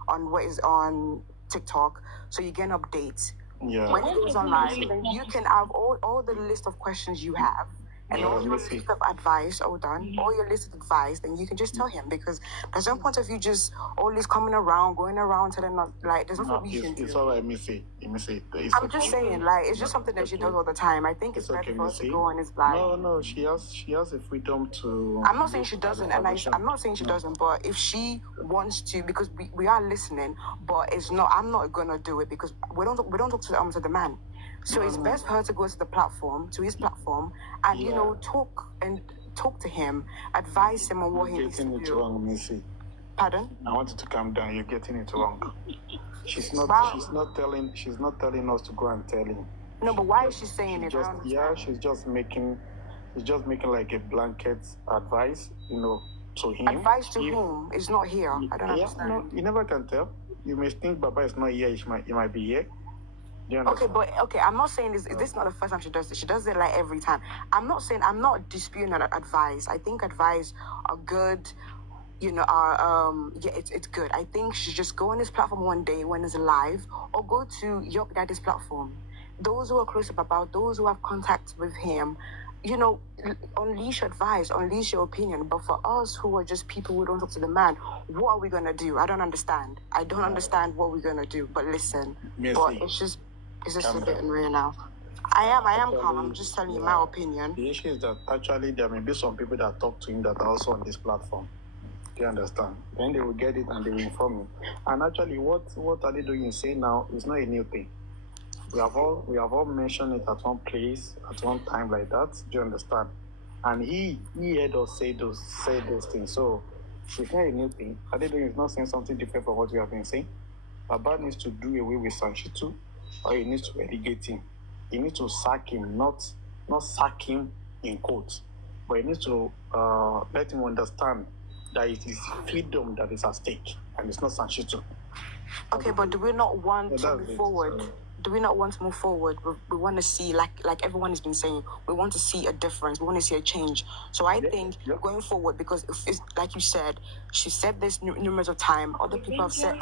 On TikTok, so you get updates. Yeah. When he goes on live, then you can have all the list of questions you have, and all your list of advice, all your list of advice, then you can just tell him, because there's no point of you just always coming around, going around telling us, like, there's nothing we can do. It's all right, Missy. I'm just saying, like, it's just something that she does all the time. I think it's better okay, for her to Missy. go on his blind. No, she has the freedom to. I'm not saying she doesn't, and I'm not saying she doesn't, but if she wants to, because we are listening, but it's not. I'm not gonna do it because we don't talk to the man. So it's best for her to go to the platform, to his platform, and you know, talk to him, advise him on what he needs to do. You're getting it wrong, Missy. Pardon? I want you to calm down. You're getting it wrong. She's not telling us to go and tell him. No, but why is she saying it? She's just making like a blanket advice, you know, to him. Advice to whom? Is not here. I don't understand. No, you never can tell. You may think Baba is not here. He might be here. Do you understand? Okay, I'm not saying this. This is not the first time she does this. She does it like every time. I'm not disputing that advice. I think advice are good. You know, it's good. I think she should just go on his platform one day when it's live, or go to your daddy's platform. Those who are close to Baba, those who have contact with him, you know, unleash advice, unleash your opinion. But for us who are just people who don't talk to the man, what are we gonna do? I don't understand. I don't understand what we're gonna do. But listen, but it's just a bit unreal now. I am calm. I'm just telling you my opinion. The issue is that actually there may be some people that talk to him that are also on this platform. Do you understand? Then they will get it and they will inform you. And actually, what are they doing in saying now is not a new thing. We have all mentioned it at one place, at one time like that. Do you understand? And he heard us say those things. So it's not a new thing. Adedoyin is not saying something different from what we have been saying. Baba needs to do away with Sanchitu, or he needs to relegate him. He needs to sack him, not sack him in quotes, but he needs to let him understand that it is freedom that is at stake, and it's not Sanchitu. Okay, but do we not want to move forward? Do we not want to move forward? We want to see, like everyone has been saying, we want to see a difference. We want to see a change. So I think going forward, because if it's like you said, she said this numerous of times. Other people have said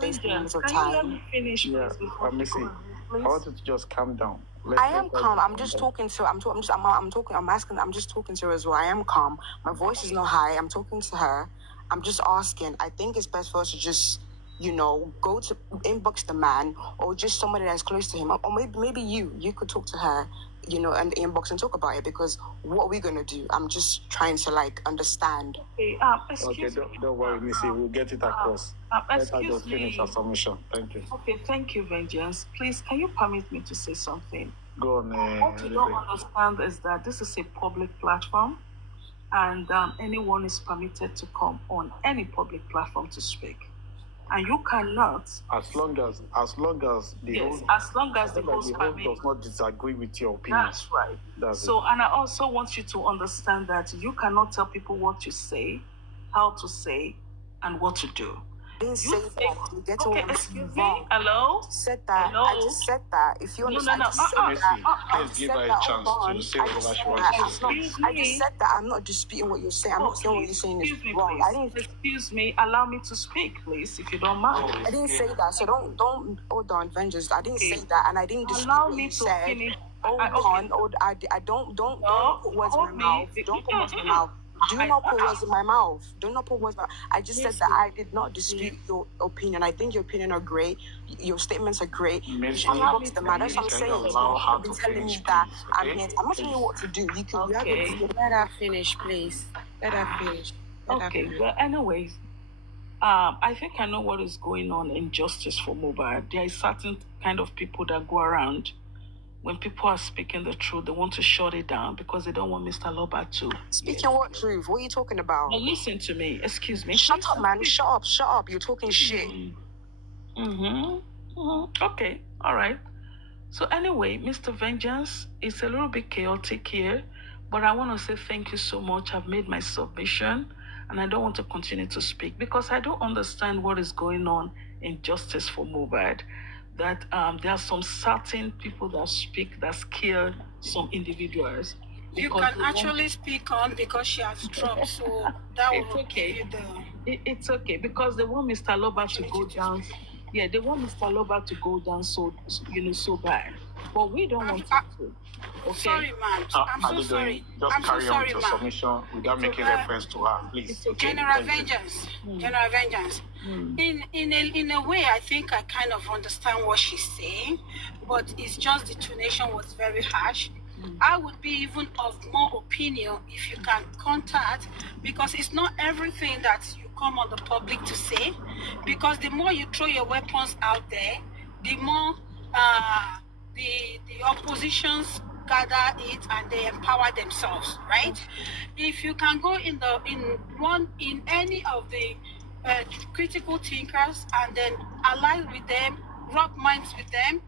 this numerous of times. Can you let me finish, please? Missy, I want you to just calm down. I am calm. I'm just talking to. I'm just talking to her as well. I am calm. My voice is not high. I'm talking to her. I'm just asking. I think it's best for us to just, you know, go to inbox the man, or just somebody that's close to him, or maybe you could talk to her, you know, and inbox and talk about it, because what are we gonna do? I'm just trying to like understand. Okay, don't worry, Missy. We'll get it across. Let her just finish her submission. Thank you. Okay, thank you, Vengeance. Please, can you permit me to say something? Go on. What you don't understand is that this is a public platform, and anyone is permitted to come on any public platform to speak. And you cannot. As long as the host does not disagree with your opinion. That's right. And I also want you to understand that you cannot tell people what to say, how to say, and what to do. Excuse me. Hello. Said that. Hello? I just said that. If you understand, Let's give her a chance to say whatever she wants to say. I just said that. I'm not disputing what you're saying. I'm not saying what you're saying is wrong. Excuse me. Allow me to speak, please, if you don't mind. I didn't say that. So don't hold on, Vengeance. I didn't say that, and I didn't dispute what you said. Finish. I don't put words in my mouth. Don't put words in my mouth. Do not put words in my mouth. Do not put words in my mouth. I just said that I did not dispute your opinion. I think your opinion are great. Your statements are great. That's what I'm saying. You've been telling me that I'm here. I'm not telling you what to do. You can let her finish, please. Let her finish. Well, anyways, I think I know what is going on in Justice for Mobile. There is certain kind of people that go around. When people are speaking the truth, they want to shut it down because they don't want Mr. Loba to. Speaking what truth? What are you talking about? Now listen to me. Excuse me. Shut up, man. Shut up. You're talking shit. Okay. All right. So anyway, Mr. Vengeance, it's a little bit chaotic here, but I want to say thank you so much. I've made my submission, and I don't want to continue to speak because I don't understand what is going on in Justice for Mobile. That there are some certain people that speak that scare some individuals. You can actually speak on because she has dropped, so that will give you the... It's okay because they want Mr. Loba to go down. Yeah, they want Mr. Loba to go down so bad. but we don't want to. Okay. Sorry, ma'am. I'm so sorry. Just I'm carry so sorry, on to ma'am. submission without making reference to her, please. It's okay. General vengeance. General vengeance. In a way, I think I kind of understand what she's saying, but it's just the tonation was very harsh. I would be even of more opinion if you can contact, because it's not everything that you come on the public to say, because the more you throw your weapons out there, the more the oppositions gather it and they empower themselves, right? If you can go in any of the critical thinkers and then ally with them, rub minds with them,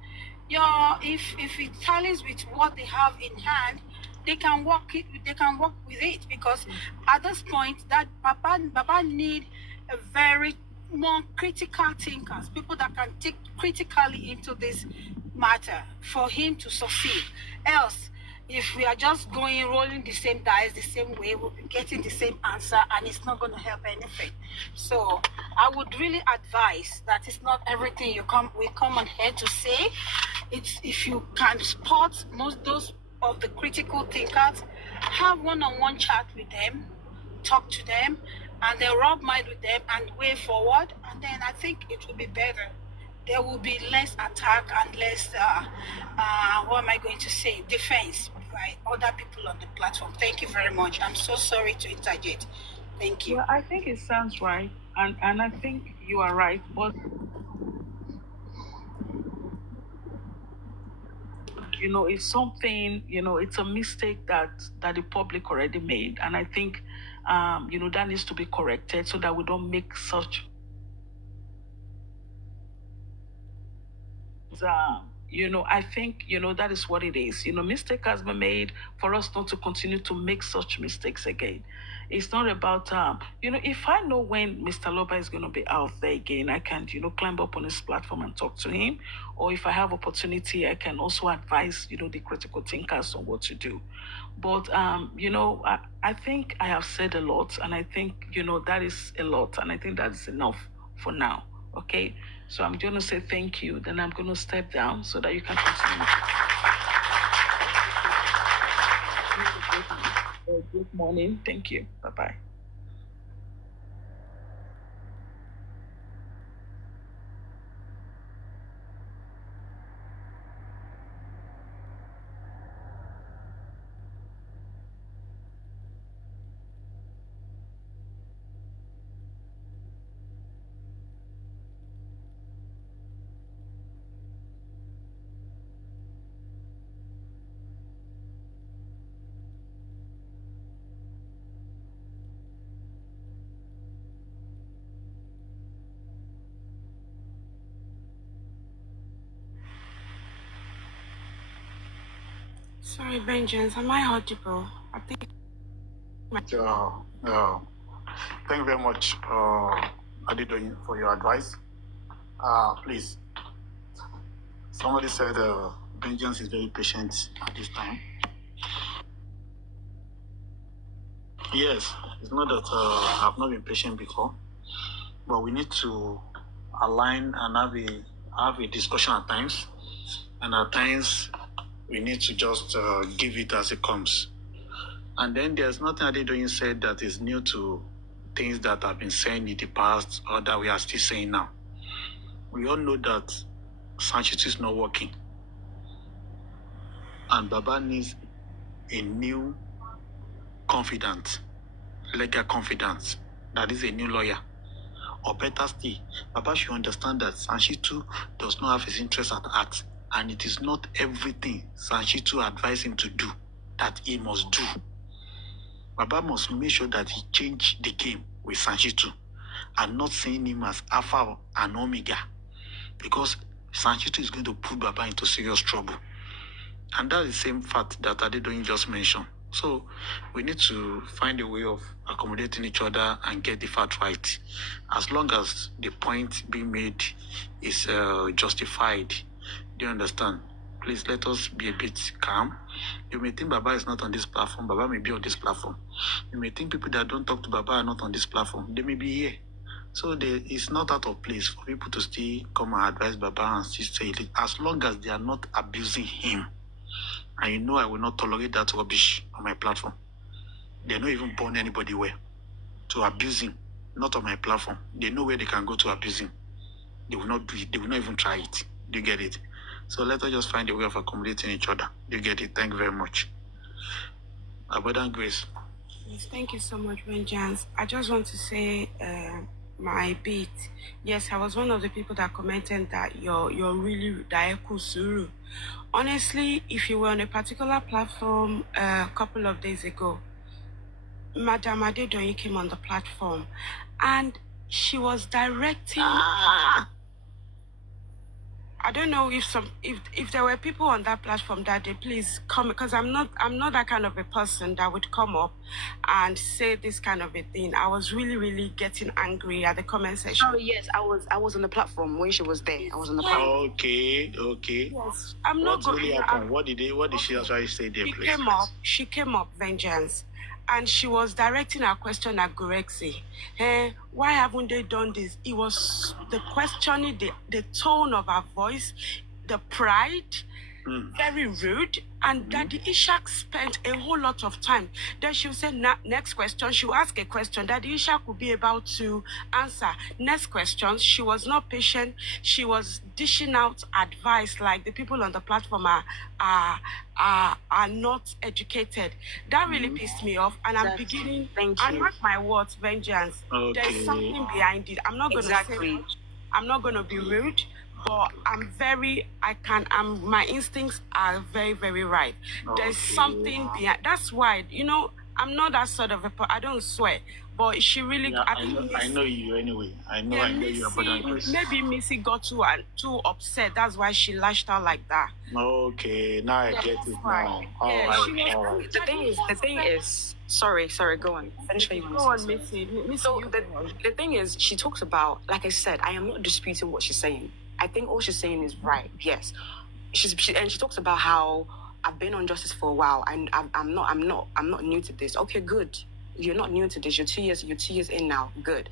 if it tallies with what they have in hand, they can work with it, because at this point that Baba need a very more critical thinkers, people that can think critically into this matter for him to succeed. Else, if we are just rolling the same dice the same way, we'll be getting the same answer, and it's not going to help anything. So I would really advise that it's not everything we come on here to say. It's if you can spot those of the critical thinkers, have one-on-one chat with them, talk to them, and then rub mind with them and way forward, and then I think it will be better. There will be less attack and less, what am I going to say, defense by other people on the platform. Thank you very much. I'm so sorry to interject. Thank you. Well, I think it sounds right, and I think you are right, but it's something, it's a mistake that the public already made, and I think that needs to be corrected so that we don't make such I think that is what it is. Mistake has been made for us not to continue to make such mistakes again. It's not about if I know when Mr. Loba is going to be out there again, I can climb up on his platform and talk to him, or if I have opportunity, I can also advise the critical thinkers on what to do. But I think I have said a lot, and I think that is a lot, and I think that is enough for now. Okay, so I'm going to say thank you. Then I'm going to step down so that you can continue. Good morning. Thank you. Bye-bye. Sorry, Vengeance. Am I audible? I think. Thank you very much, Adedoyin, for your advice. Please. Somebody said Vengeance is very patient at this time. Yes, it's not that I've not been patient before, but we need to align and have a discussion at times, and at times we need to just give it as it comes. And then there's nothing Adedoyin said that is new to things that have been said in the past or that we are still saying now. We all know that Sanchez is not working, and Baba needs a new confidant, legal confidant, that is a new lawyer. Or better still, Baba should understand that Sanshitu does not have his interest at heart, and it is not everything Sanshitu advised him to do that he must do. Baba must make sure that he change the game with Sanshitu and not seeing him as Alpha and Omega, because Sanshitu is going to put Baba into serious trouble. And that's the same fact that Adedoyin just mentioned. So we need to find a way of accommodating each other and get the fact right. As long as the point being made is justified. Do you understand? Please let us be a bit calm. You may think Baba is not on this platform. Baba may be on this platform. You may think people that don't talk to Baba are not on this platform. They may be here. So it's not out of place for people to still come and advise Baba and still say it, as long as they are not abusing him. And you know I will not tolerate that rubbish on my platform. They're not even born anybody where to abuse him, not on my platform. They know where they can go to abuse him. They will not do it. They will not even try it. Do you get it? So let us just find a way of accommodating each other. Do you get it? Thank you very much. Abundant Grace. Yes, thank you so much, Vengeance. I just want to say my bit. Yes, I was one of the people that commented that you're really Daeku Suru. Honestly, if you were on a particular platform a couple of days ago, Madam Adedoyin came on the platform and she was directing. I don't know if there were people on that platform that day, please come, because I'm not that kind of a person that would come up and say this kind of a thing. I was really getting angry at the comment section. Oh yes, I was on the platform when she was there. I was on the platform. Okay. Yes, I'm not going. What really happened? What did she actually say there, please? She came up, Vengeance, and she was directing her question at Gorexi. Hey, why haven't they done this? It was the questioning, the tone of her voice, the pride, very rude. And Daddy Ishak spent a whole lot of time. Then she'll say, next question. She'll ask a question. Daddy Ishak will be about to answer. Next question. She was not patient. She was dishing out advice like the people on the platform are not educated. That really pissed me off. And I'm beginning, and mark my words, Vengeance. Okay. There's something behind it. I'm not going to say much. I'm not going to be rude. But my instincts are very right. There's something behind. That's why, I'm not that sort of I don't swear. But she really, I know you anyway. I know you about Grace. Maybe Missy got too upset. That's why she lashed out like that. Okay, now I get it now. All right. The thing is, sorry, go on. Finish what you want to say. Go on, Missy. So the thing is, she talks about, like I said, I am not disputing what she's saying. I think all she's saying is right. Yes, she talks about how I've been on justice for a while, and I'm not new to this. Okay, good. You're not new to this. You're 2 years in now. Good.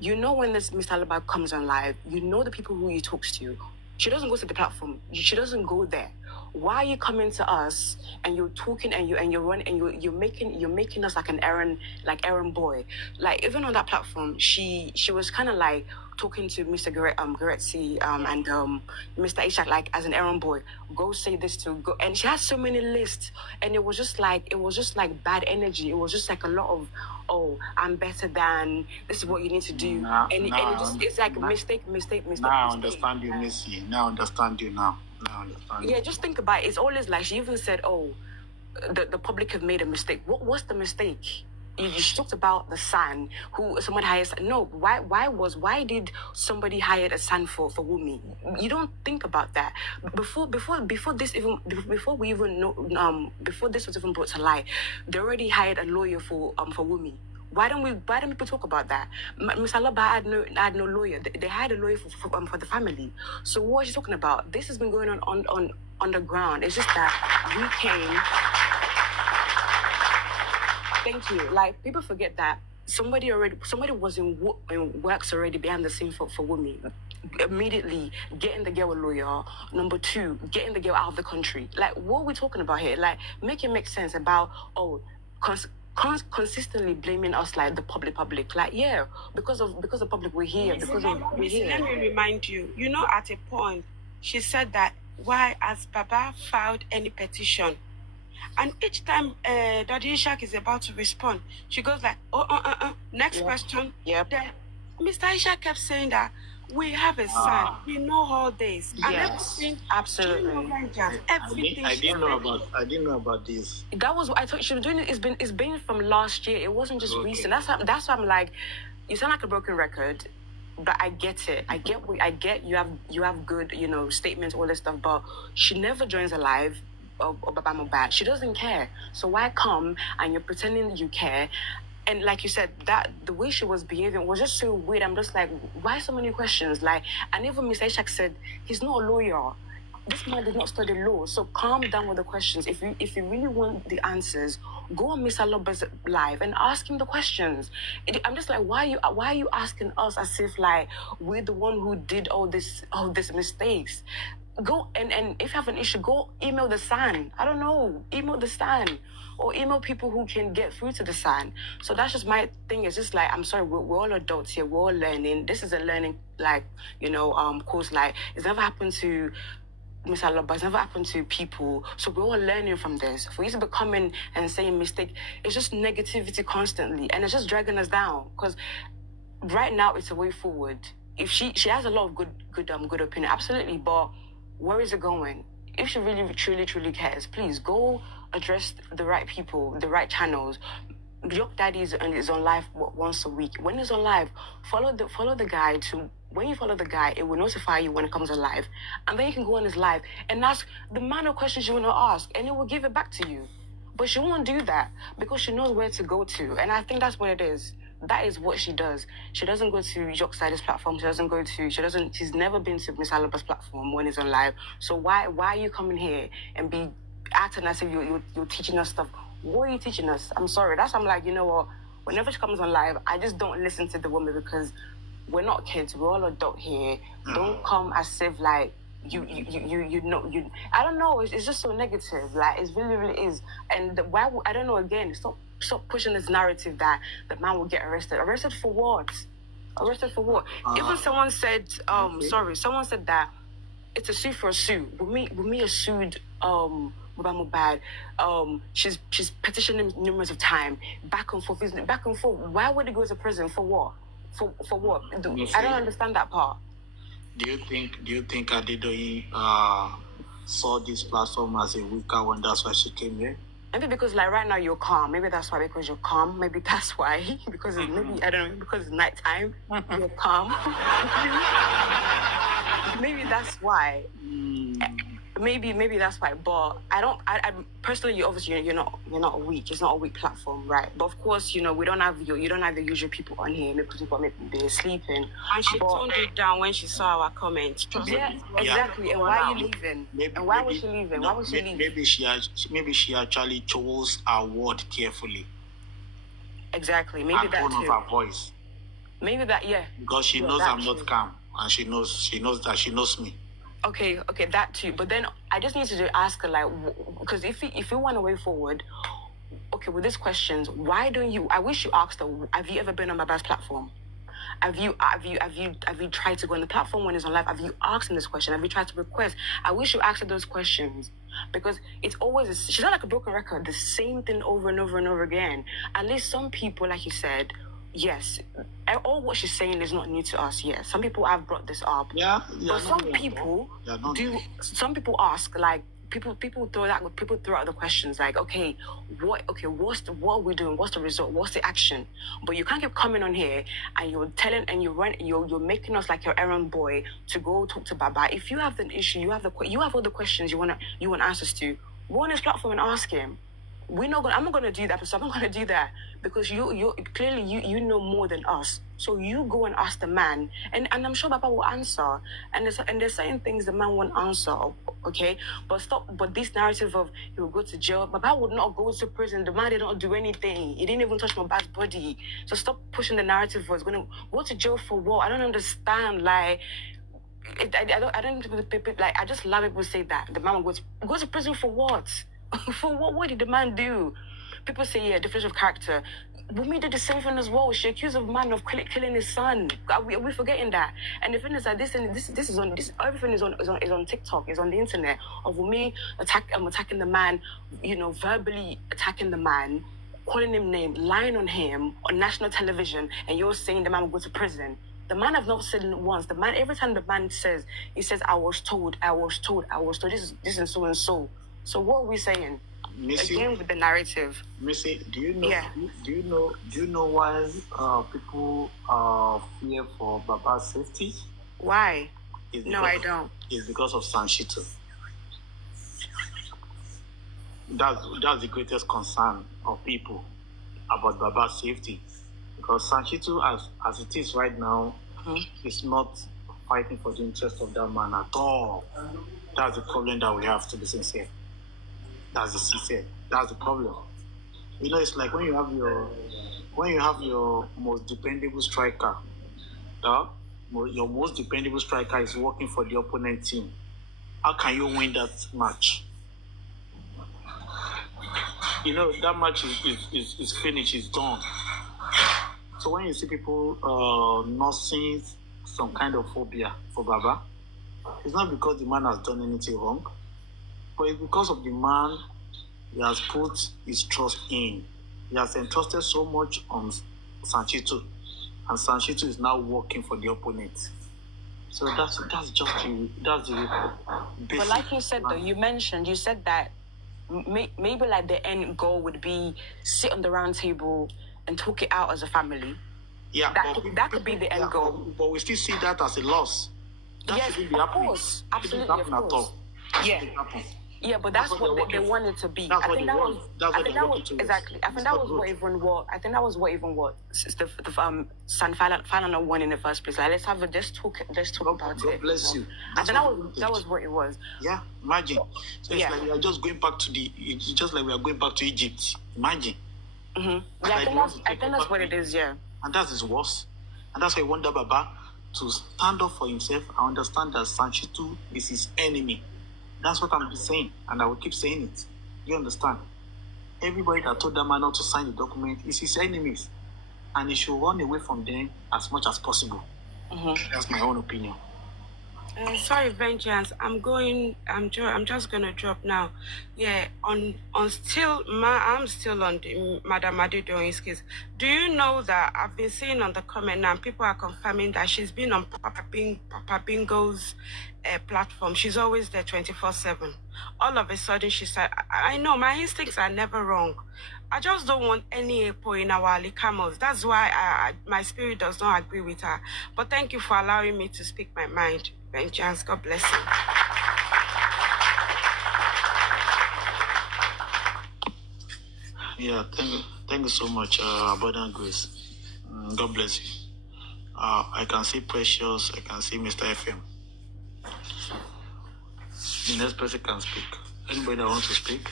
When this Miss Alaba comes on live, the people who he talks to. She doesn't go to the platform. She doesn't go there. Why are you coming to us and you're talking and you're running and you're making us like an errand boy? Like even on that platform, she was kind of like talking to Mr. Goretzi and Mr. Ishak like as an errand boy. Go say this to go, and she has so many lists, and it was just like bad energy. It was just like a lot of, oh, I'm better than, this is what you need to do, it's like mistake. Now I understand you, Missy. Now I understand you now. Yeah, just think about it. It's always like she even said, oh, the public have made a mistake. What's the mistake? She talked about the son who someone hired. No, why did somebody hire a son for Wunmi? You don't think about that before this was even brought to light. They already hired a lawyer for Wunmi. Why don't people talk about that? Miss Alaba had no lawyer. They hired a lawyer for the family. So what is she talking about? This has been going on underground. It's just that we came. Thank you. Like people forget that somebody was in works already behind the scene for Wunmi. Immediately getting the girl a lawyer. Number 2, getting the girl out of the country. Like what are we talking about here? Like make it make sense about consistently blaming us like the public. Like yeah, because of public we're here. We're here. Let me remind you. At a point she said that why has Baba filed any petition? And each time Daddy Ishak is about to respond, she goes like, next question. Yep. Then Mr. Ishak kept saying that we have a son. We know all this. And everything. Absolutely. Everything. I didn't know about this. That was what I thought she was doing. It's been from last year. It wasn't just recent. That's why I'm like, you sound like a broken record. But I get it. I get you have good, statements, all this stuff, but she never joins a live or Baba bad. She doesn't care. So why come and you're pretending you care? And like you said, that the way she was behaving was just so weird. I'm just like, why so many questions? Like, and even Mr. Ishak said, he's not a lawyer. this man did not study law, so calm down with the questions. If you really want the answers, go on Miss Aloba's live and ask him the questions. I'm just like, why are you asking us as if like we're the one who did all these mistakes? Go and if you have an issue, go email the SAN. I don't know, email the SAN or email people who can get through to the SAN. So that's just my thing. It's just like, I'm sorry, we're all adults here. We're all learning. This is a learning, like, course. Like, it's never happened to Miss Aloba, it's never happened to people. So we're all learning from this. For you to be coming and saying mistake, it's just negativity constantly. And it's just dragging us down. Because right now, it's a way forward. If she has a lot of good opinion, absolutely. But where is it going? If she really, truly cares, please go address the right people, the right channels. Jock Daddy is on live once a week. When he's on live, follow the guy to. When you follow the guy, it will notify you when it comes on live, and then you can go on his live and ask the amount of questions you want to ask, and it will give it back to you. But she won't do that because she knows where to go to, and I think that's what it is. That is what she does. She doesn't go to Jock Daddy's platform. She's never been to Miss Aloba's platform when he's on live. So why are you coming here and be acting as if you're teaching us stuff? What are you teaching us? I'm sorry. I'm like, you know what? Whenever she comes on live, I just don't listen to the woman because we're not kids. We're all adult here. Don't come as if like you I don't know. It's just so negative. Like it really is. And I don't know. Again, stop pushing this narrative that the man will get arrested. Arrested for what? Arrested for what? Even someone said, someone said that it's a sue for a sue. Wunmi has sued Mohbad. She's petitioned him numerous of times, back and forth. Why would he go to prison for what? For what? I don't understand that part. Do you think Adedoyin saw this platform as a weaker one? That's why she came here. Maybe because like right now you're calm. Maybe that's why, because you're calm. Maybe that's why. Because maybe I don't know, because it's nighttime. You're calm. Maybe that's why. Maybe that's why. But I personally, you're not weak. It's not a weak platform, right? But of course, you don't have you don't have the usual people on here. Maybe they're sleeping. And she toned it down when she saw our comments. Yeah, exactly. And why are you leaving? Why was she leaving? Why was she leaving? Maybe she actually chose her word carefully. Exactly. Maybe that tone too. of her voice. Maybe that, yeah. Because she knows I'm not calm, and she knows that she knows me. Okay, that too. But then I just need to ask her, like, because if you want a way forward, okay, with these questions, why don't you? I wish you asked her. Have you ever been on my best platform? Have you tried to go on the platform when it's on live? Have you asked him this question? Have you tried to request? I wish you asked her those questions because it's always she's not like a broken record. The same thing over and over and over again. At least some people, like you said. Yes, all what she's saying is not new to us. Yes, some people have brought this up. Yeah, but some people do. Some people ask, like people throw out the questions, like, what are we doing? What's the result? What's the action? But you can't keep coming on here and you're telling and you're making us like your errand boy to go talk to Baba. If you have an issue, you have all the questions you want answers to. Go on his platform and ask him. I'm not gonna do that, so I'm not gonna do that because you clearly you know more than us. So you go and ask the man, and I'm sure Baba will answer. And there's certain things the man won't answer, okay? But this narrative of he will go to jail, Baba would not go to prison. The man did not do anything. He didn't even touch my dad's body. So stop pushing the narrative for he's gonna go to jail for what? I don't understand. Like. I don't like. I just love people say that the man will go to prison for what? For what? What did the man do? People say, yeah, difference of character. Wunmi did the same thing as well. She accused a man of killing his son. Are we forgetting that? And the thing is that this is on everything is on TikTok, is on the internet of Wunmi attacking the man, verbally attacking the man, calling him names, lying on him on national television, and you're saying the man will go to prison. The man have not said it once. The man, every time the man says, he says, I was told. This is so and so. So what are we saying? Missy, again with the narrative. Missy, do you know? Yeah. Do you know why people fear for Baba's safety? Why? I don't. It's because of Sanshito. That's the greatest concern of people about Baba's safety, because Sanshito, as it is right now, is not fighting for the interest of that man at all. That's the problem that we have, to be sincere. That's the problem. You know, it's like when you have your most dependable striker, your most dependable striker is working for the opponent team. How can you win that match? You know, that match is finished, it's done. So when you see people nursing some kind of phobia for Baba, it's not because the man has done anything wrong, but it's because of the man he has put his trust in. He has entrusted so much on Sanchito, and Sanchito is now working for the opponent. So that's the basic. But like you said, though, you said that maybe like the end goal would be sit on the round table and talk it out as a family. Yeah, that could be the end goal. But we still see that as a loss. Yes, of course, absolutely, of course. Yeah. Yeah, but that's what they wanted to be. I think that was what the San Falana won in the first place. Like, let's talk about it. God bless you. I think that was what it was. Yeah, imagine. So it's like we are just going back to it's just like we are going back to Egypt. Imagine. Mm-hmm. Yeah, I think that's what it is. Yeah. And that is worse. And that's why I want Baba to stand up for himself and understand that Sanchito is his enemy. That's what I'm saying, and I will keep saying it. You understand? Everybody that told that man not to sign the document is his enemies, and he should run away from them as much as possible. Mm-hmm. That's my own opinion. Sorry, Vengeance. I'm just gonna drop now. Yeah, I'm still on the Madam Adedoyin's case. Do you know that I've been seeing on the comment now, people are confirming that she's been on Papa Bingo's platform. She's always there 24/7. All of a sudden, she said, I know my instincts are never wrong. I just don't want any EPO in our Alikamos. That's why my spirit does not agree with her. But thank you for allowing me to speak my mind. Vengeance, God bless you. Yeah, thank you so much, Abundant Grace. God bless you. I can see Precious, I can see Mr. FM. The next person can speak. Anybody that wants to speak?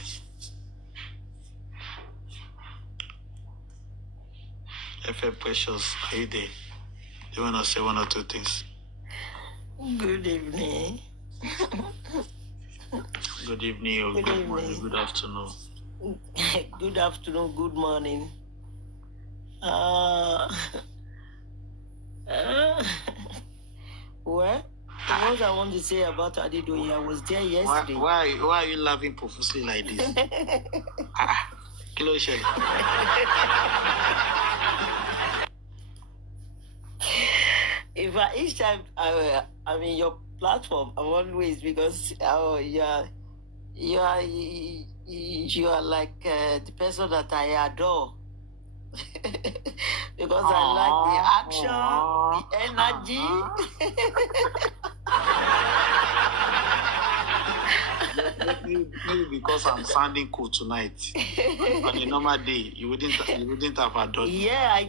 FM Precious, are you there? Do you want to say one or two things? Good evening. Good evening or good morning, good afternoon. Good afternoon, good morning. Well, what I want to say about Adedoyin, I was there yesterday. Why are you laughing profusely like this? Kilo shell. If each time I'm in your platform, I'm always, because you are like the person that I adore. Because I like the action, the energy. Maybe because I'm sounding cool tonight. On a normal day, you wouldn't have adored me. Yeah, I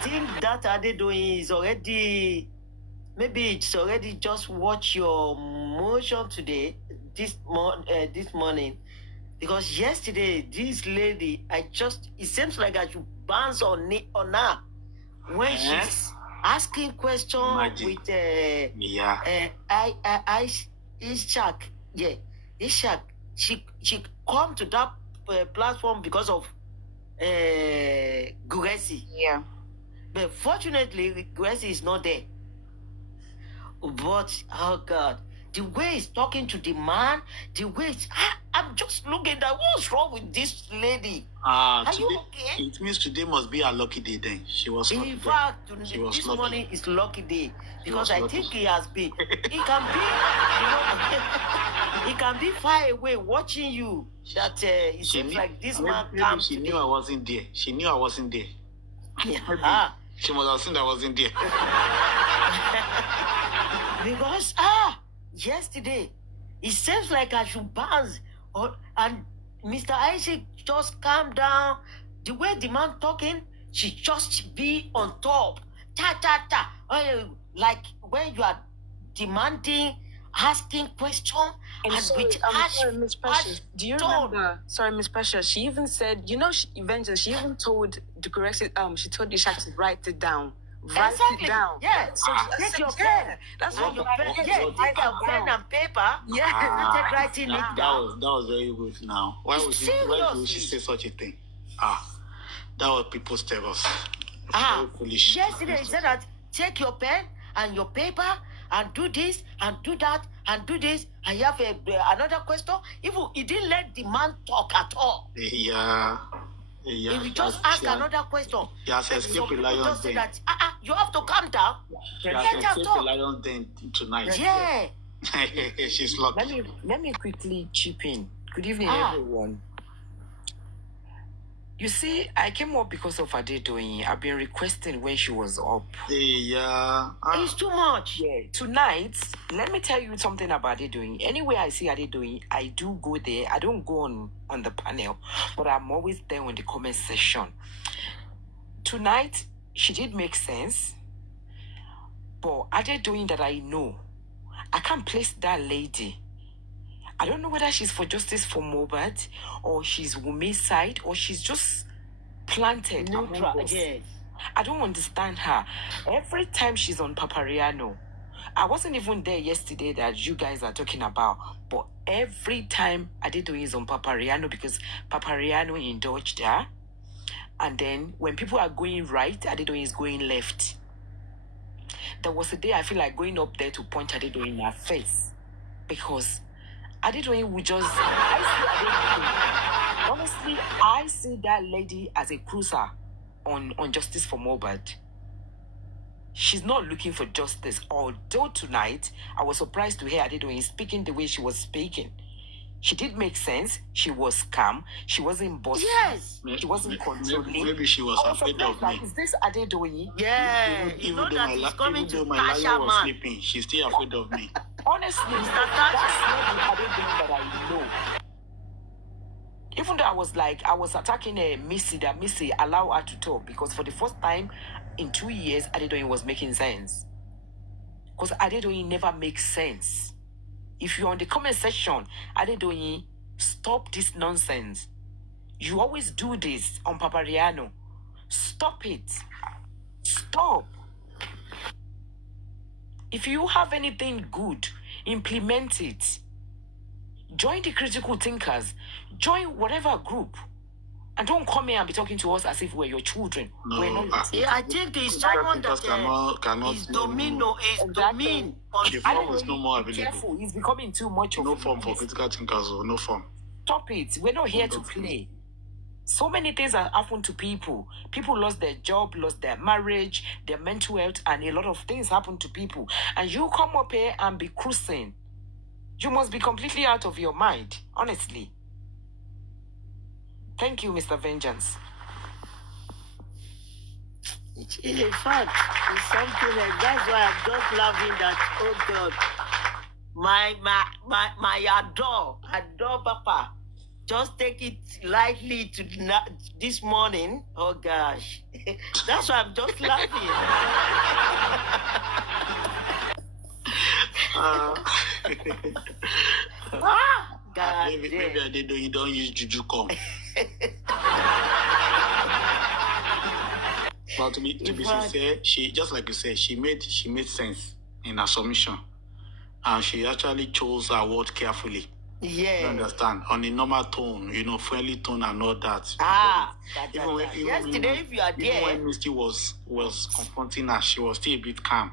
think that Adedoyin is already, maybe it's already just watch your motion today, this morning. Because yesterday, this lady, it seems like I should bounce on her when she's asking questions with Ishak. Yeah, Ishak. She come to that platform because of Guresi. Yeah. But fortunately, Guresi is not there. But, oh God, the way he's talking to the man, the way I'm just looking at what's wrong with this lady. Are you okay? It means today must be a lucky day then. She was lucky. In fact, this morning is lucky day. Because I think he has been. He can be far away watching you. That it seems like this man comes. She knew I wasn't there. She knew I wasn't there. Yeah. She must have seen I wasn't there. Because yesterday it seems like I should bounce, and Mr. Isaac just calm down. The way the man talking, she just be on top. Like when you are demanding, asking questions, and sorry, with sorry, Miss Precious. Do you remember? Sorry, Miss Precious. She even said, Vengeance. She even told the correct. She told Isha to write it down. Write Exactly. it down. Yeah. So Take your pen. That's And what your I pen. did. Yeah, Write take your it pen down. and paper. Yeah. Started writing it down. That was very good now. Why would she say such a thing? That was people's terrors. Very foolish. Yesterday he said that take your pen and your paper and do this and do that and do this, and you have another question. Even he didn't let the man talk at all. Yeah. He will just ask another question. Yes, Some people just say that you have to calm down. Let her talk. Tonight. Yeah. She's lucky. Let me quickly chip in. Good evening, everyone. You see, I came up because of Adedoyin. I've been requesting when she was up. Yeah. It's too much. Yeah. Tonight, let me tell you something about Adedoyin. Anywhere I see Adedoyin, I do go there. I don't go on the panel, but I'm always there on the comment section. Tonight, she did make sense. But Adedoyin that I know, I can't place that lady. I don't know whether she's for justice for Mohbad or she's Wunmi's side or she's just planted. Neutral, yes. I don't understand her. Every time she's on Papariano, I wasn't even there yesterday that you guys are talking about, but every time Adedoyin is on Papariano because Papariano indulged her, and then when people are going right, Adedoyin is going left. There was a day I feel like going up there to punch Adedoyin in her face because Adedoyin would just... Honestly, I see that lady as a cruiser on justice for Mohbad. She's not looking for justice. Although tonight, I was surprised to hear Adedoyin speaking the way she was speaking. She did make sense. She was calm. She wasn't bossy. Yes. She wasn't controlling. Maybe she was afraid of me. Is this Adedoyin? Yeah. Even know that he's coming to my Tasha lion was man. sleeping, she's still afraid of me. Honestly, that's not the Adedoyin that I know. Even though I was attacking Missy, that Missy allow her to talk because for the first time in 2 years, Adedoyin was making sense. Because Adedoyin never makes sense. If you're on the comment section, Adedoyin, stop this nonsense. You always do this on Papariano. Stop it. Stop. If you have anything good, implement it. Join the critical thinkers. Join whatever group. And don't come here and be talking to us as if we're your children. No, we're not your I think there's someone that cannot is domain on the form is no more available. Careful, it's becoming too much of no form for critical thinkers, no form. Stop it. We're not here to play. So many things have happened to people. People lost their job, lost their marriage, their mental health, and a lot of things happen to people. And you come up here and be cruising. You must be completely out of your mind, honestly. Thank you, Mr. Vengeance. In fact, it's something like that's why I'm just laughing that, oh God, my adore Papa, just take it lightly to this morning. Oh gosh, that's why I'm just laughing. God maybe I did. You don't use juju come. But to be sincere, she, just like you said, she made sense in her submission, and she actually chose her word carefully. Yeah. You understand? On a normal tone, friendly tone and all that. Yesterday, if you are there, even when Misty was confronting her, she was still a bit calm.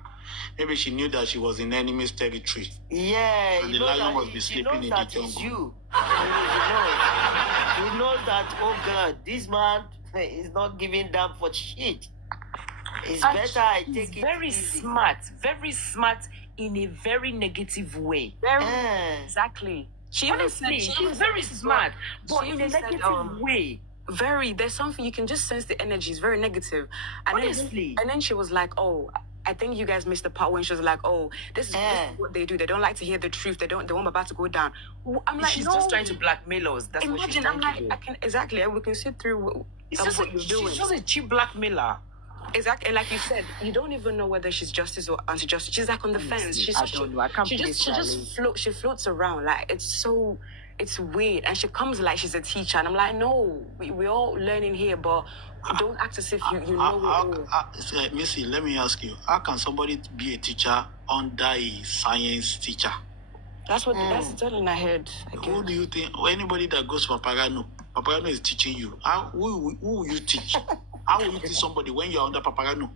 Maybe she knew that she was in enemy's territory. Yeah, and the lion must be sleeping in the jungle. He knows that, oh God, this man is not giving them for shit. It's better I take it very easy. Very smart in a very negative way. Exactly. Honestly, she's very smart, but in a negative way. There's something you can just sense the energy is very negative. And Honestly. Then she was like, oh, I think you guys missed the part when she was like, oh, this is what they do. They don't like to hear the truth. They want about to go down. I'm like, she's just trying to blackmail us. That's what she's trying to do. Exactly. We can sit through what you're doing. She's just a cheap blackmailer. Exactly, like you said, you don't even know whether she's justice or anti-justice. She's like on the fence. I don't know. I can't She place just floats around. Like it's weird. And she comes like she's a teacher, and I'm like, no, we're all learning here, but don't act as if you know it all. Missy, let me ask you: how can somebody be a teacher under a science teacher? That's the thing I heard. Who do you think? Anybody that goes to Papagano is teaching you. Who will you teach? How will you teach somebody when you're under Papagano?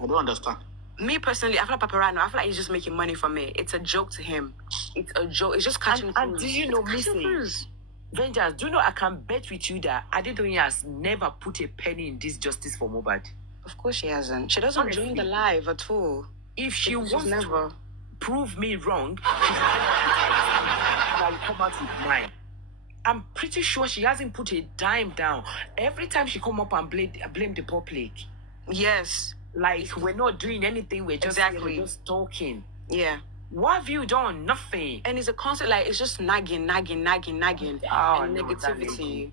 I don't understand. Me personally, I feel like Paparano, I feel like he's just making money from it. It's a joke to him. It's a joke. It's just catching And do you know, Missy? Vengeance, do you know I can bet with you that Adedoyin has never put a penny in this justice for Mohbad? Of course she hasn't. She doesn't join the live at all. If she wants to prove me wrong, I will come out with mine. I'm pretty sure she hasn't put a dime down. Every time she come up and blame the public. Yes. Like, we're not doing anything, we're just, we're just talking. Yeah. What have you done? Nothing. And it's a constant, like, it's just nagging, and negativity.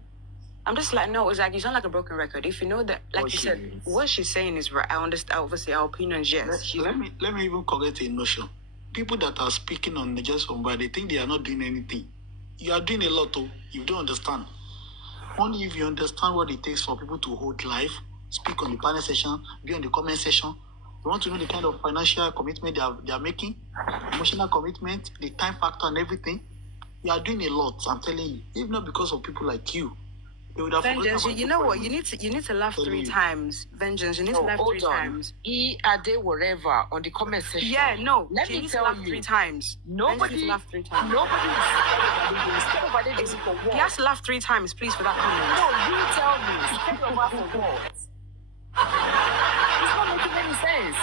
I'm just like, no, it's like, you sound like a broken record. If you know that, like you said, what she's saying is right. I understand, obviously, our opinions, yes. Let me even correct a notion. People that are speaking on the just from they think they are not doing anything. You are doing a lot, though. You don't understand. Only if you understand what it takes for people to hold life, speak on the panel session, be on the comment section. You want to know the kind of financial commitment they are making, emotional commitment, the time factor and everything. You are doing a lot, I'm telling you. If not because of people like you, they would have Vengeance, you know what? You need to laugh 3 times. Vengeance, you need to laugh 3 times. Ade whatever on the comment section. Yeah, no. Let me tell you. 3 times. Nobody laugh 3 times. Nobody is scared of Adedoyin for what? He has to laugh 3 times, please, for that comment. No, you tell me. Scared of her for what? It's not making any sense.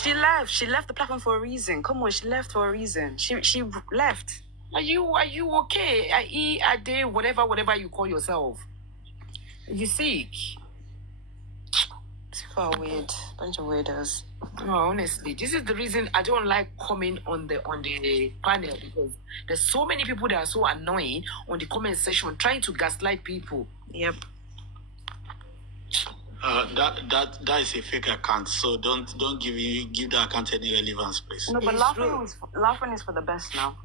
She left. She left the platform for a reason. Come on, she left for a reason. She left. Are you okay? Ade whatever you call yourself. You sick? People are weird. Bunch of weirdos. No, honestly, this is the reason I don't like coming on the panel, because there's so many people that are so annoying on the comment section trying to gaslight people. Yep. That is a fake account, so don't give that account any relevance, please. No, but laughing is for the best now.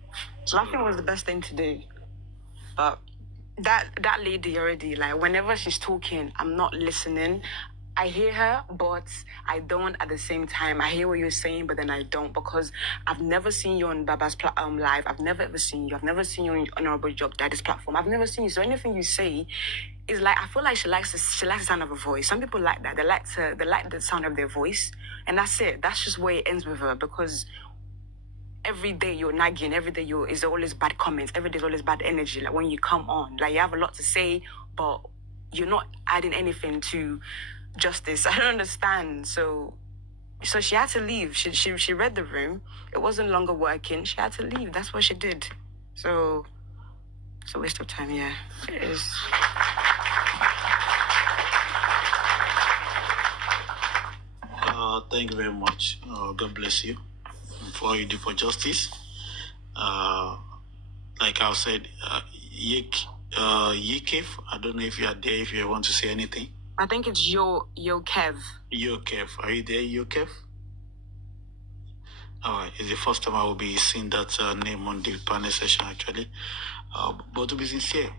Laughing was the best thing to do. But that lady already, like, whenever she's talking, I'm not listening. I hear her, but I don't at the same time. I hear what you're saying, but then I don't, because I've never seen you on Baba's live. I've never ever seen you. I've never seen you on Honorable Job Daddy's platform. I've never seen you. So anything you say is like, I feel like she likes the sound of her voice. Some people like that. They like the sound of their voice, and that's it. That's just where it ends with her, because every day you're nagging, every day is always bad comments, every day is always bad energy. Like when you come on, like you have a lot to say, but you're not adding anything to justice. I don't understand. So she had to leave. She read the room. It wasn't longer working. She had to leave. That's what she did. So it's a waste of time. Yeah, it is. Thank you very much. God bless you for all you do for justice. Like I said, Yikev, I don't know if you are there, if you want to say anything. I think it's Yo Kev. Yo Kev, are you there, Yo Kev? Alright, it's the first time I will be seeing that name on the panel session, actually. But to be sincere,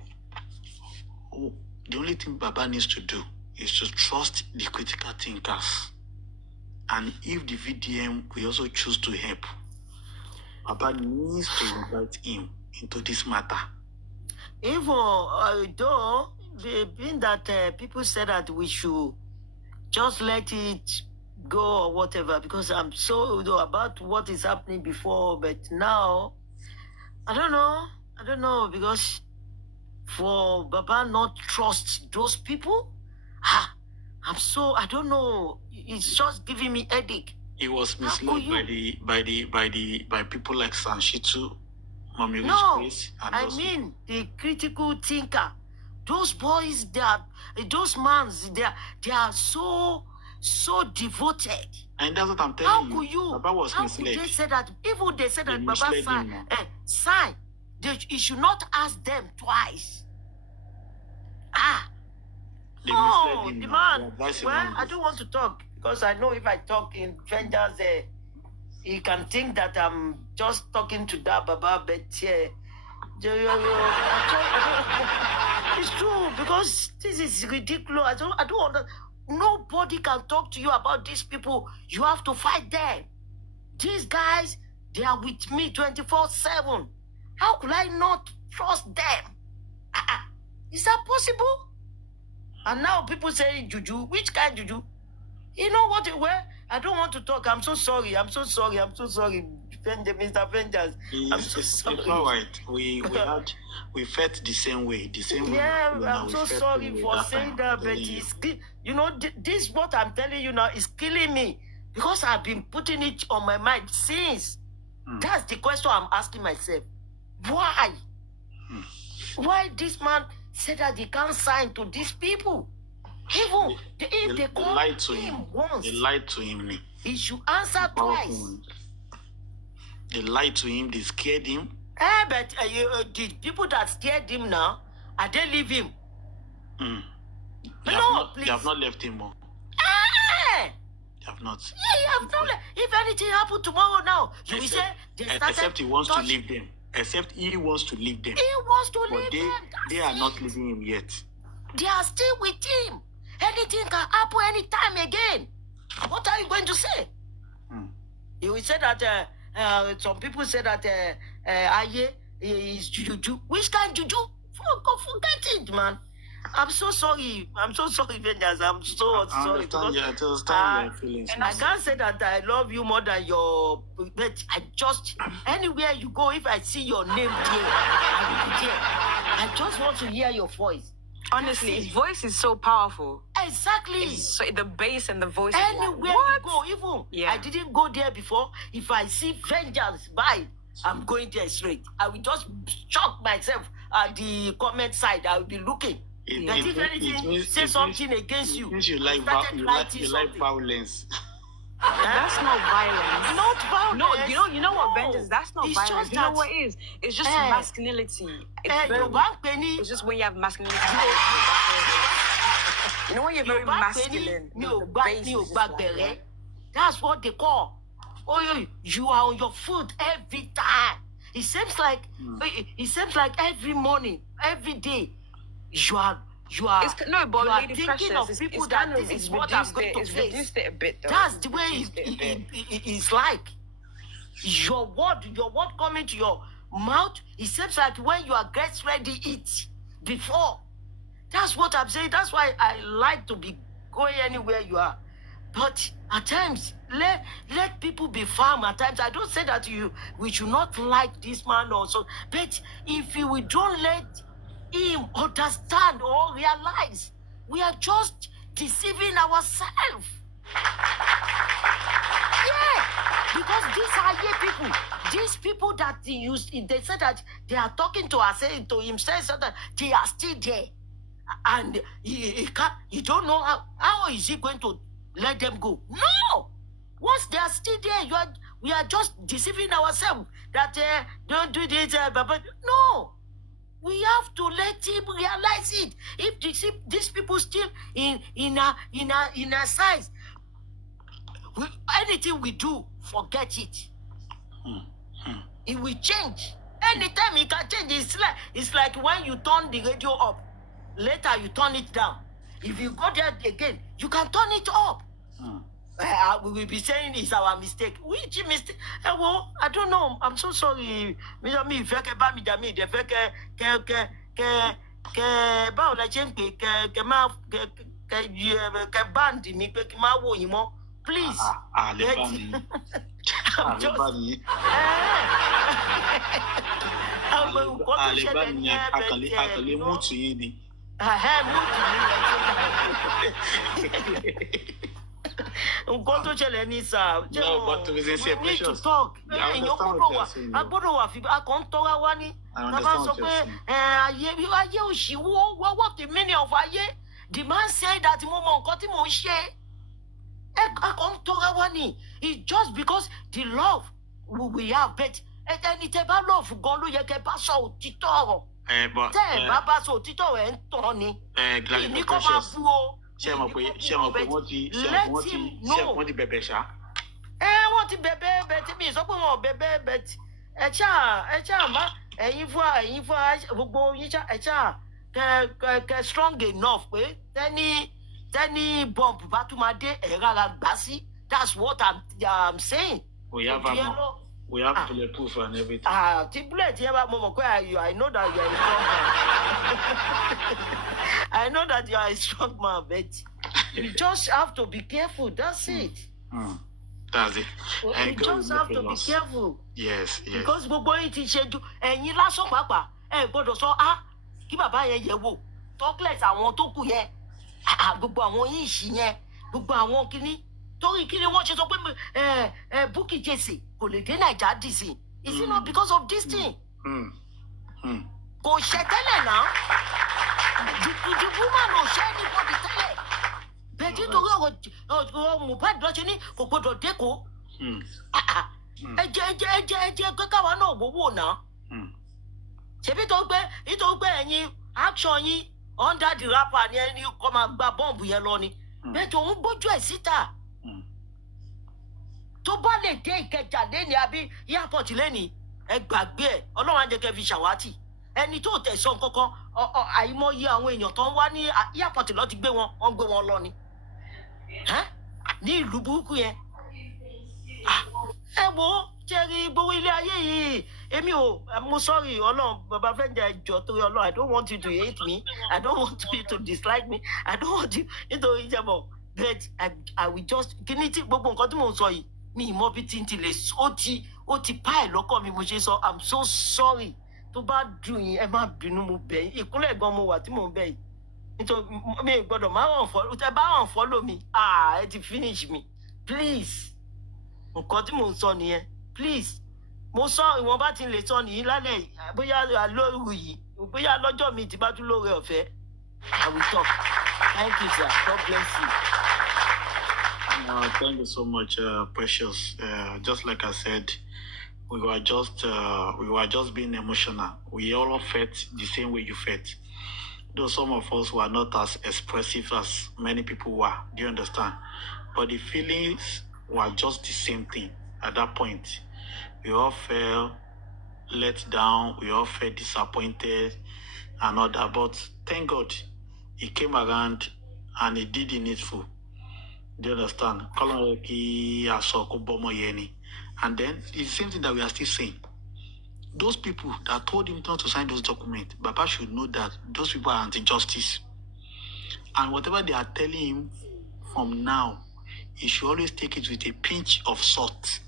the only thing Baba needs to do is to trust the critical thinkers. And if the VDM will also choose to help, Baba needs to invite him into this matter. Even though being that people said that we should just let it go or whatever, because I'm so about what is happening before, but now I don't know, because for Baba not trust those people, I don't know. It's just giving me headache. He was misled by people like Sanshitu, Mommy Rich and I mean the critical thinker. Those boys, those mans, they are so devoted. And that's what I'm telling you. How could you? Baba was misled. How could they say that? Even they said that Baba sign. You should not ask them twice. The man. Well, I don't want to talk because I know if I talk in vengeance, he can think that I'm just talking to that Baba, but it's true, because this is ridiculous. I don't understand. Nobody can talk to you about these people. You have to fight them. These guys, they are with me 24/7. How could I not trust them? Is that possible? And now people say juju. Which kind juju? You know what? I don't want to talk. I'm so sorry. Mr. Vengeance. I'm so sorry. It's all right. We felt the same way. Yeah, I'm so sorry for saying that, but this what I'm telling you now is killing me, because I've been putting it on my mind since. That's the question I'm asking myself. Why? Why this man said that he can't sign to these people? Even if they call lied to him once, they lied to him. he should answer twice. They lied to him. They scared him. But the people that scared him now, are they leave him? They have not left him more. They have not. Yeah, he have not left. If anything happen tomorrow now, you will say they started. Except he wants to leave them. Except he wants to leave them. He wants to but leave them. They are not leaving him yet. They are still with him. Anything can happen anytime again. What are you going to say? You will say that some people say that Aye is juju. Which kind juju? Forget it, man. I'm so sorry. Vengeance. I'm so sorry. I understand your feelings. And I can't say that I love you more than your. But I just, anywhere you go, if I see your name there, I will be there. I just want to hear your voice. Honestly, his voice is so powerful. Exactly. So the bass and the voice. Anywhere you go, even I didn't go there before. If I see Vengeance by, I'm going there straight. I will just shock myself at the comment side. I will be looking. If anything, say something against you. You like violence. That's not violence. Not violence. No, you know what, Vengeance? That's not It's violence. just You know that- what it is? It's just masculinity. It's just when you have masculinity. You know when you're very masculine. the bass is just like- That's what they call. Oh, you are on your foot every time. It seems like every morning, every day, you are thinking of people that this is what I'm going to face. Reduced it a bit, though. That's the way it's like. Your word coming to your mouth, it seems like when you are get ready eat before. That's what I'm saying. That's why I like to be going anywhere you are. But at times, let people be firm. At times, I don't say that we should not like this man also. But if we don't let him understand or realize, we are just deceiving ourselves. Yeah, because these are people. These people that they said that they are talking to us, saying to him, saying that they are still there. And he don't know how is he going to let them go. No! Once they are still there, we are just deceiving ourselves that don't do this, no! We have to let him realize it. If these people still in a size, anything we do, forget it. It will change. Anytime it can change, it's like when you turn the radio up, later you turn it down. If you go there again, you can turn it up. We will be saying it's our mistake. Which mistake? Well, I don't know. I'm so sorry. Please. I'm just... nǹkan tó ṣẹlẹ̀ ní sà. No, but we need to talk. Èèyàn gbọ́dọ̀ wà fi akọ̀ ń tọ́ra wá ní. Bàbá sọ pé ayé òṣìwò what the meaning of ayé? The man said that mo mọ nǹkan tí mò ń ṣe. Akọ̀ ń tọ́ra wá ní. It's just because the love we have, but ẹni tẹ bá love gan ló yẹ kẹ bá sọ òtítọ́ ọ̀rọ̀. Tẹ́ ẹ bá sọ òtítọ́ ẹ̀ ń tọ́ ni. Ìní kọ́ máa bú o. ṣé mọ̀ pé wọ́n ti bẹ̀bẹ̀ ṣá. Wọ́n ti bẹ̀bẹ̀ tí mi sọ pé wọ́n bẹ̀bẹ̀ bẹ̀t ẹ ṣáà má ẹ̀yin fún gbogbo yín ẹ ṣáà kẹ strong enough pé tẹ́ni bump bá tún máa dé ẹ̀ rárá gbà sí. That's what I'm saying. We have bulletproof and everything. The bullet here, I know that you are a strong man. I know that you are a strong man, but you just have to be careful. That's it. That's it. You just have to be careful. Yes. Because gbogbo yín ti ṣe ju ẹ̀yin lásán pàápàá ẹ gbọ́dọ̀ sọ kí bàbá yẹn yẹ̀ wò talkless àwọn tó kù yẹn gbogbo àwọn yín ìṣì yẹn gbogbo àwọn kíní. Torí kí ni wọ́n ṣe sọ pé Bukky Jesse kò lè dé Naija dì sí? Is it not because of this thing? Kò ṣe tẹ́lẹ̀ náà. The woman ò ṣe anybody tẹ́lẹ̀. Bẹ́ẹ̀ nítorí ọ̀rọ̀ Mohbad lọ́ṣẹ́ ní kò gbọdọ̀ dẹ́kọ̀ọ́. Ẹ jẹ́ káwa náà wò náà. Ṣebí nítorí pé ẹ̀yin action yín under the rapper ni ẹni kọ́ máa gba bọ́ǹbù yẹn lọ ni. Bẹ́ẹ̀ tó ń gbójú ẹ̀ síta. Tó bá lè dé Ìkẹjà lẹ́ni àbí airport lẹ́ni ẹ gbàgbé ẹ̀ Ọlọ́run á jẹ́ kẹ́ fi ṣàwátì ẹni tó tẹ̀sán kankan àìmọye àwọn èèyàn tó ń wá ní airport lọ́ ti gbé wọn lọ ni ní ìlú burúkú yẹn ẹ wo jẹ́rìí gbowó ilé ayé yìí èmi mo sorry Ọlọ́run bàbá fẹ́ǹjà ẹjọ́ torí Ọlọ́run I don't want you to hate me I don't want you to dislike me I don't want you nítorí ìjẹ́bọ̀ but I will just kí ni tí gbogbo nǹkan tí mò ń sọ yìí mi mọ bí tí n ti lè ó ti pa ẹ lọ́kàn mi mo ṣe sọ I'm so sorry tó bá dùn yín ẹ má bínú mo bẹ̀ yín ìkúnlẹ̀ gan mo wà tí mò ń bẹ̀ yìí nítorí mi gbọ́dọ̀ má hàn fọ́ tẹ bá hàn follow mi ẹ ti finish mi please nǹkan tí mò ń sọ nìyẹn please mo sọ ìwọ̀n bá ti lè sọ nìyí lálẹ́ bóyá lóru yìí bóyá lọ́jọ́ mi ti bá tún lóore ọ̀fẹ́ I will talk thank you sir God bless you. Thank you so much, Precious. Just like I said, we were just being emotional. We all felt the same way you felt. Though some of us were not as expressive as many people were. Do you understand? But the feelings were just the same thing at that point. We all felt let down. We all felt disappointed and all that. But thank God, he came around and he did the needful. Do you understand? And then it's the same thing that we are still saying. Those people that told him not to sign those documents, Baba should know that those people are anti-justice. And whatever they are telling him from now, he should always take it with a pinch of salt.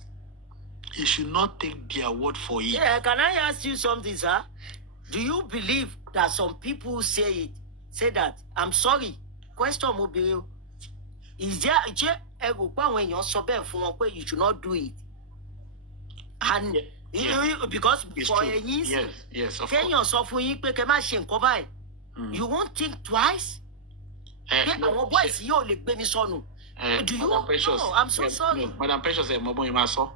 He should not take their word for it. Yeah, can I ask you something, sir? Do you believe that some people say that, I'm sorry, question mobile. Is there when you're so bad for one you should not do it? And because for a year, yes, of can you suffer you you won't think twice? Our boys you only baby son. Do you? No, I'm so sorry. Madam Precious, I'm going to say,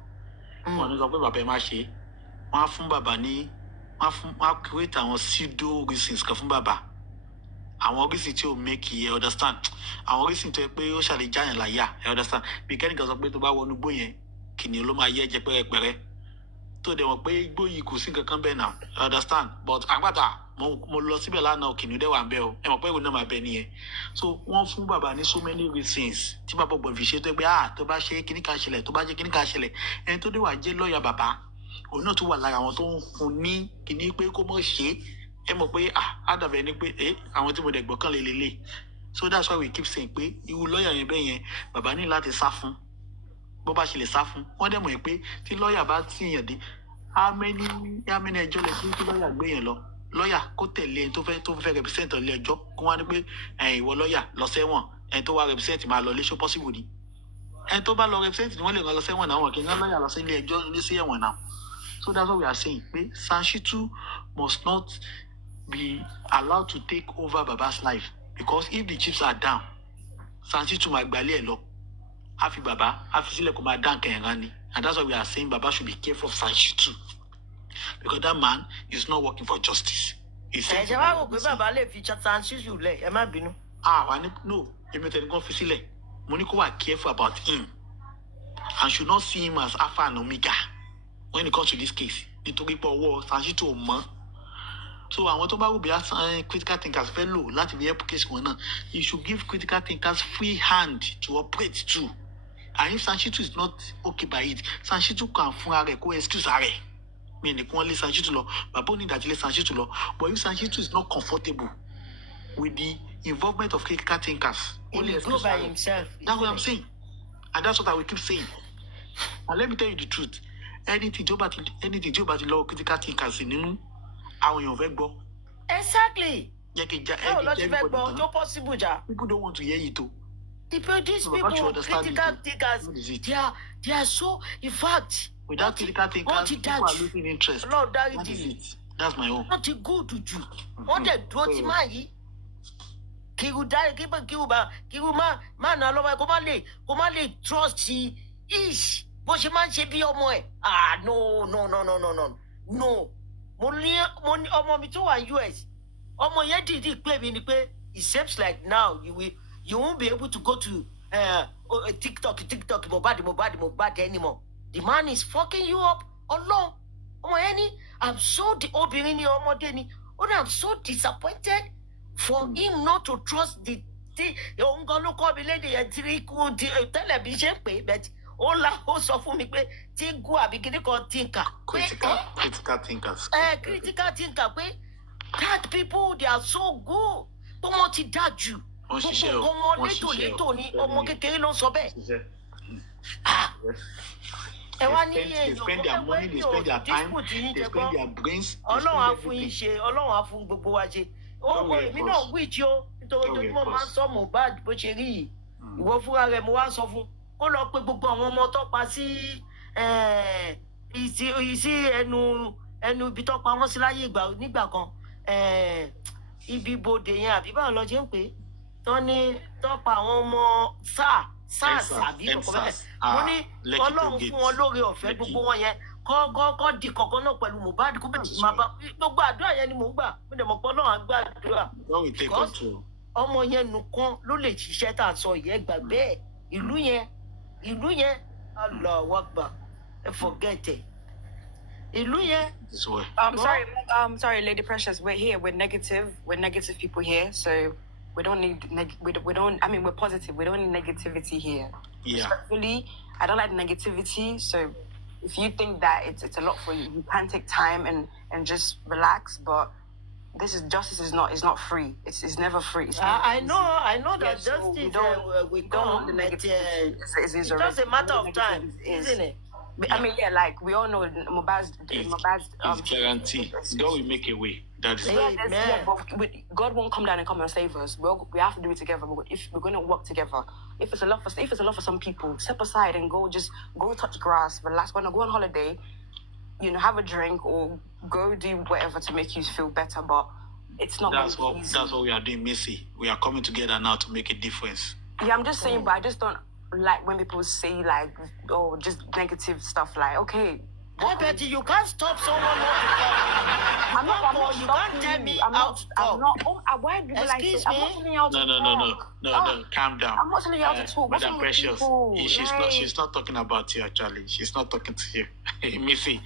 one is a baby mashi. One from Baba ni, one create àwọn pseudo reasons from Baba. Àwọn reason tí ó make you understand. Àwọn reason tó pé ó ṣàlè jáyàn láyà, you understand. Bí kẹ́nìkan sọ pé tó bá wọnú igbó yẹn, kìnìún ló máa yẹ jẹ pẹ́rẹpẹ́rẹ. Tó dẹ̀ mọ̀ pé igbó yìí kò sí nǹkan bẹ́ẹ̀ náà, you understand. But àgbàtà mo lọ síbẹ̀ lánàá kìnìún dẹ̀ wà ń bẹ̀ o. Ẹ mọ̀ pé ìwé náà máa bẹ nìyẹn. So wọ́n fún bàbá ní so many reasons tí bàbá gbọ́dọ̀ fi ṣe tó pé tó bá ṣe kíní ká ṣẹlẹ̀, tó bá ṣe kíní ká ṣẹlẹ̀. Ẹni tó dé wà jẹ́ lọ́ọ̀yà bàbá. Òun náà tún wà lára àwọn tó ń fún ní kíní pé kó mọ̀ ṣe ẹ mọ̀ pé àdàbẹ̀ ni pé àwọn tí mo dẹ̀ gbọ́kàn lélẹ̀. So that's why we keep saying pé irú lọ́ọ̀yà yẹn bẹ́ẹ̀ yẹn bàbá ní láti sá fún bó bá ṣe lè sá fún wọ́n dẹ̀ mọ̀ pé tí lọ́ọ̀yà bá tìyàn dé how many ẹjọ́ lè tí lọ́ọ̀yà gbé yẹn lọ lọ́ọ̀yà kó tẹ̀lé ẹni tó fẹ́ represent ilé ẹjọ́ kó wá ní pé ìwọ lọ́ọ̀yà lọ sẹ́wọ̀n ẹni tó wá represent máa lọ lé ṣó possible ni ẹni tó bá lọ represent ni wọ́n lè rán lọ sẹ́wọ̀n náà wọn kì í rán lọ́ọ̀yà lọ sí ilé ẹjọ́ lé sí ẹ̀wọ̀n náà. So that's what we are saying pé Sanshitu must not be allowed to take over Baba's life because if the chips are down Sanshitu máa gbalẹ̀ ẹ̀ lọ àfi Baba àfi sílẹ̀ kó máa dán kẹ̀hìn ni and that's why we are saying Baba should be careful of Sanshitu because that man is not working for justice. Ṣé wàá wò pé Baba lè fi Sanshitu lẹ̀ ẹ má bínú. Wà ní no èmi tẹ̀lé kan fi sílẹ̀ mo ní kó wà careful about him and should not see him as alpha and omega when it comes to this case nítorí pé ọwọ́ Sanshito ò mọ́. So àwọn tó bá wù bí critical thinkers fẹ́ lò láti fi help case wọn náà, you should give critical thinkers free hand to operate too. And if Sanshito is not okay by it, Sanshito can fúnra rẹ̀ kó excuse ara rẹ̀. Mi ní kí wọ́n lé Sanshito lọ, bàbá ò ní ìdájí lé Sanshito lọ. But if Sanshito is not comfortable with the involvement of critical thinkers, he will go by himself. That's what I'm saying. And that's what I will keep saying. And let me tell you the truth. Anything tí ó bá ti lọ́wọ́ critical thinkers nínú àwọn èèyàn fẹ́ gbọ́. Exactly. Jẹ́ kí No, not fẹ́ gbọ́. No possible, ja. People don't want to hear it, though. These people, critical thinkers, they are so, in fact, without critical thinkers, people are losing interest. That is it. That's my own. Not good to do. What they do, what's my Kiru die, Kiru man, Komale, trust he is. But she man she be omo. Ah, no. No. Money, omo mi to one US. Omo ye did play me pay. It seems like now you won't be able to go to TikTok, Mobad anymore. The man is fucking you up. Allah. I'm so I'm so disappointed for him not to trust the television pay, but all sọ fún mi pé tí go àbí kíní kan thinker. Critical thinkers. Critical thinker pé that people they are so good. Tó wọ́n ti dá jù. Gbogbo ọmọ létò ní ọmọ kékeré ló ń sọ bẹ́ẹ̀. They spend their money, they spend their time, they spend their brains. Ọlọ́run á fún yín ṣe, Ọlọ́run á fún gbogbo wa ṣe. Èmi náà wíìtì o, nítorí mo máa ń sọ Mohbad bó ṣe rí yìí. Ìwọ fúnra rẹ̀ mo wá sọ fún kó lọ pé gbogbo àwọn ọmọ tó pa sí ẹnu ibi tó pa wọ́n sí láyé nígbà kan. Ibi bodè yẹn àbí báwo lọ ṣe ń pè é tó pa àwọn ọmọ SARS àbí kọ̀ọ̀kan bẹ́ẹ̀. Mo ní Ọlọ́run fún wọn lóore ọ̀fẹ́ gbogbo wọn yẹn kọ́ di kọ̀ọ̀kan náà pẹ̀lú Mohbad kó bẹ̀rẹ̀ máa bá gbogbo àdúrà yẹn ni mò ń gbà mo dẹ̀ mọ̀ pé Ọlọ́run á gbà àdúrà. Ọmọ yẹn nìkan ló lè ṣiṣẹ́ tá a sọ ìyẹn gbà bẹ́ẹ̀ ìlú yẹn Allahu Akbar forget it. Ìlú yẹn. Sorry, Lady Precious. We're here. We're negative people here. So we don't need we're positive. We don't need negativity here. Yeah. Respectfully, I don't like negativity. So if you think that it's a lot for you, you can take time and just relax. But justice is not free. It's never free. I know that justice we don't come. It's just a matter of time, isn't it? I mean, yeah, like we all know Mohbad's guarantee. God will make a way. That is but God won't come down and save us. We have to do it together. But if we're gonna work together, if it's a lot for some people, step aside and go touch grass, relax, go on holiday, have a drink or go do whatever to make you feel better. But it's not. That's what we are doing, Missy. We are coming together now to make a difference. Yeah, I'm just saying, but I just don't like when people say just negative stuff. Like, okay. I bet you can't stop someone not to talk. I'm not you can't tell me how to talk. Why do people Excuse I'm not telling you how to talk. No, calm down. I'm not telling you how to talk. Madam Precious, she's not talking about you actually. She's not talking to you. Missy.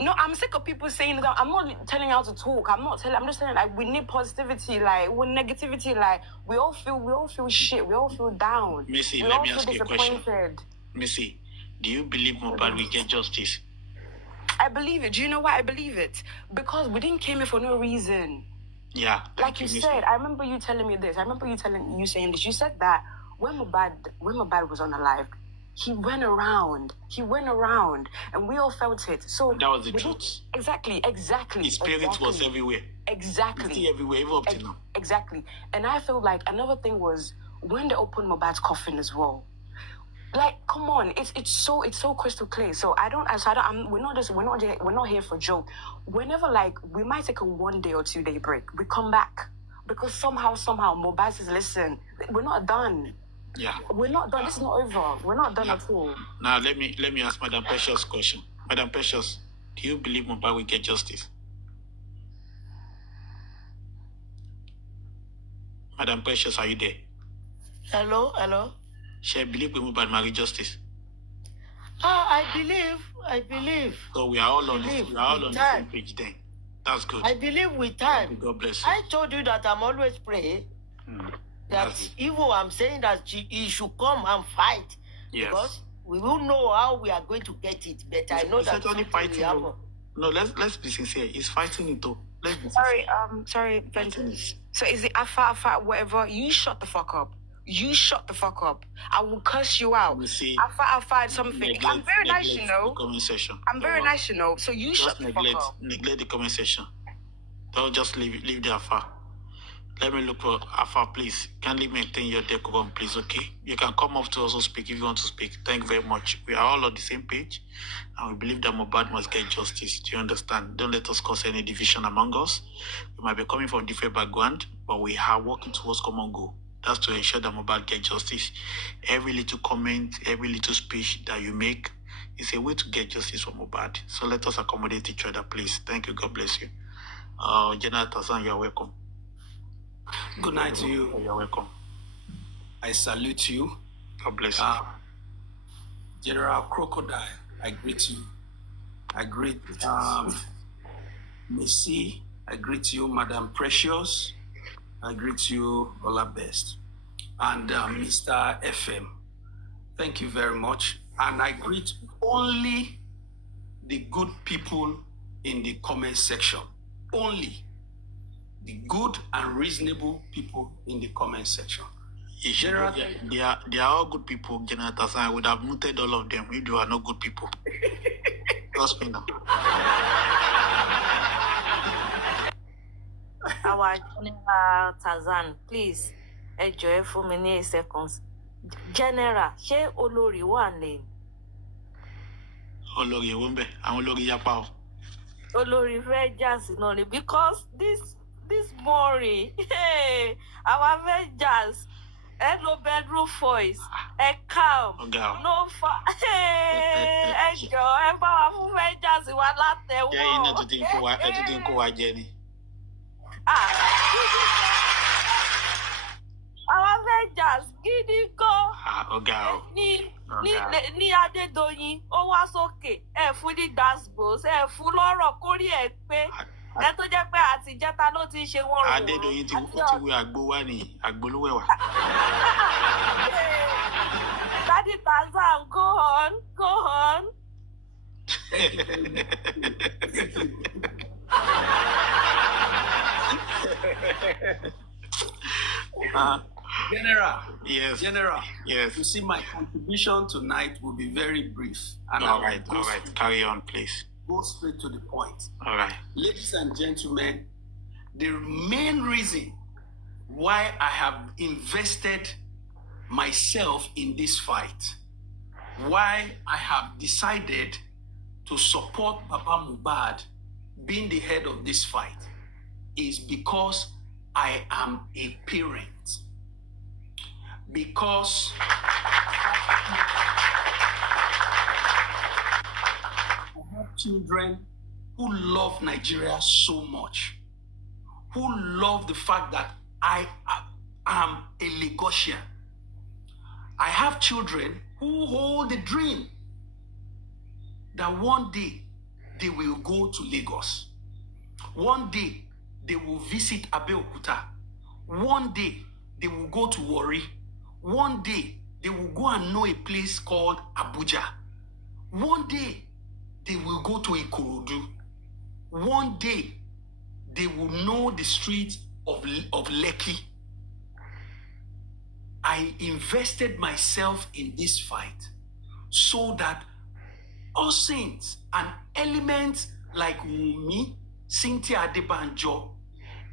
No, I'm sick of people saying that. I'm not telling you how to talk. I'm just saying we need positivity. With negativity, we all feel shit. We all feel down. Missy, let me ask you a question. Missy, do you believe Mohbad will get justice? I believe it. Do you know why I believe it? Because we didn't came here for no reason. Yeah. Like you said, I remember you telling me this. I remember you saying this. You said that when Mohbad was unalive, he went around, and we all felt it. So that was the truth. Exactly. His spirit was everywhere. Exactly. It's still everywhere, even up to now. Exactly. And I feel like another thing was when they opened Mohbad's coffin as well. Come on, it's so crystal clear. So we're not here for joke. Whenever we might take a 1 day or 2 day break, we come back because somehow Mohbad says, listen, we're not done. Yeah, we're not done. This is not over. We're not done at all. Now let me ask Madam Precious a question. Madam Precious, do you believe Mohbad will get justice? Madam Precious, are you there? Hello. She believe we Mohbad marry justice. I believe. So we are all on Believe the with same time. page then. That's good. I believe with Thank you. time. God bless you. I told you that I'm always praying. That That's it. even I'm saying that he should come and fight. Yes. Because we will know how we are going to get it. But I know He's that only something fighting. will happen. No, let's be sincere. He's fighting it too. Let's be Sorry, Vengeance. So is it Afa, whatever? You shut the fuck up. You shut the fuck up. I will curse you out. You see, Afa, something. I'm very nice, you know. The comment section. I'm very nice, you know. So you shut the fuck up. Neglect the comment section. Don't just leave the Afa. Let me look for Afa, please. Kindly maintain your decorum, please, okay? You can come up to also speak if you want to speak. Thank you very much. We are all on the same page, and we believe that Mohbad must get justice. Do you understand? Don't let us cause any division among us. We might be coming from different background, but we are working towards common goal. That's to ensure that Mohbad get justice. Every little comment, every little speech that you make is a way to get justice for Mohbad. So let us accommodate each other, please. Thank you. God bless you. General Tazan, you are welcome. Good night to you. You're welcome. I salute you. God bless you. General Crocodile, I greet you. I greet Missy. I greet you, Madam Precious. I greet you, Ola Best. And Mr. FM. Thank you very much. And I greet only the good people in the comment section. Only the good and reasonable people in the comment section. General, they are all good people, General Tazan. I would have muted all of them if they are not good people. Trust me now. Our General Tazan, please, enjoy for many seconds. General, ṣé olórí wà ní? Olórí Ewombe, àwọn olórí yapa o. Olórí Avengers náà ni, because this morning, hey, our Avengers, no bedroom voice, calm, no hey, enjoy, ẹ bá wa fún Avengers wà látẹ̀wọ́. Ṣé iná tó ti ń kó wa jẹ ni? Our Avengers gidi gan. Ọ̀gá o. Ní Adédoyin, ó wá sókè, ẹ fún ní gbàsgbòs, ẹ fún lọ́rọ̀ kórí ẹ pé ẹ tó jẹ́ pé àtijẹ́ta ló ti ṣe wọ́n rò. Adédoyin ti wé àgbo wá ní àgbo ló wẹ̀wà. Daddy Tazan, go on. General. Yes. General. Yes. You see, my contribution tonight will be very brief. And all right. Carry on, please. Go straight to the point. All right. Ladies and gentlemen, the main reason why I have invested myself in this fight, why I have decided to support Baba Mohbad being the head of this fight, is because I am a parent. Because I have children who love Nigeria so much, who love the fact that I am a Lagosian. I have children who hold the dream that one day they will go to Lagos. One day they will visit Abeokuta. One day they will go to Warri. One day they will go and know a place called Abuja. One day they will go to Ikorodu. One day they will know the street of Lekki. I invested myself in this fight so that us saints and elements like Wunmi, Cynthia Adebanjo,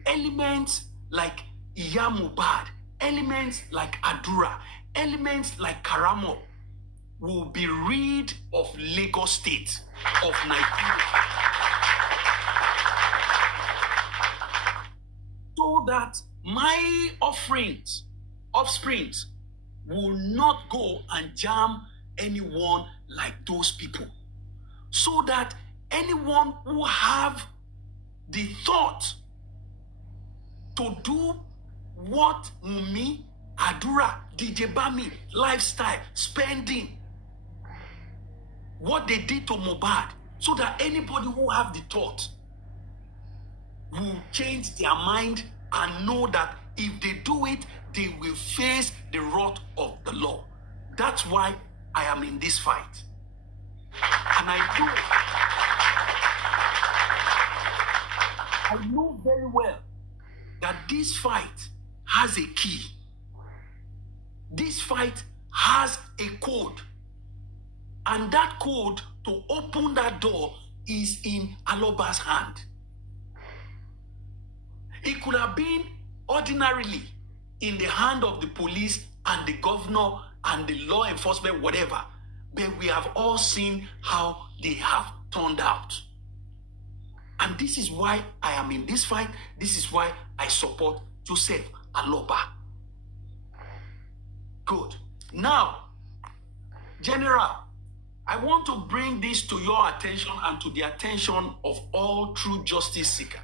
elements like Iya Mohbad, elements like Adura, elements like Karamo will be rid of Lagos State, of Nigeria. So that my offsprings will not go and jam anyone like those people. So that anyone who have the thought to do what Wunmi Adura, DJ Bami, lifestyle, spending. What they did to Mohbad, so that anybody who have the thought will change their mind and know that if they do it, they will face the wrath of the law. That's why I am in this fight. And I know very well that this fight has a key. This fight has a code. And that code to open that door is in Aloba's hand. It could have been ordinarily in the hand of the police and the governor and the law enforcement, whatever. But we have all seen how they have turned out. And this is why I am in this fight. This is why I support Joseph Aloba. Good. Now, General, I want to bring this to your attention and to the attention of all true justice seekers.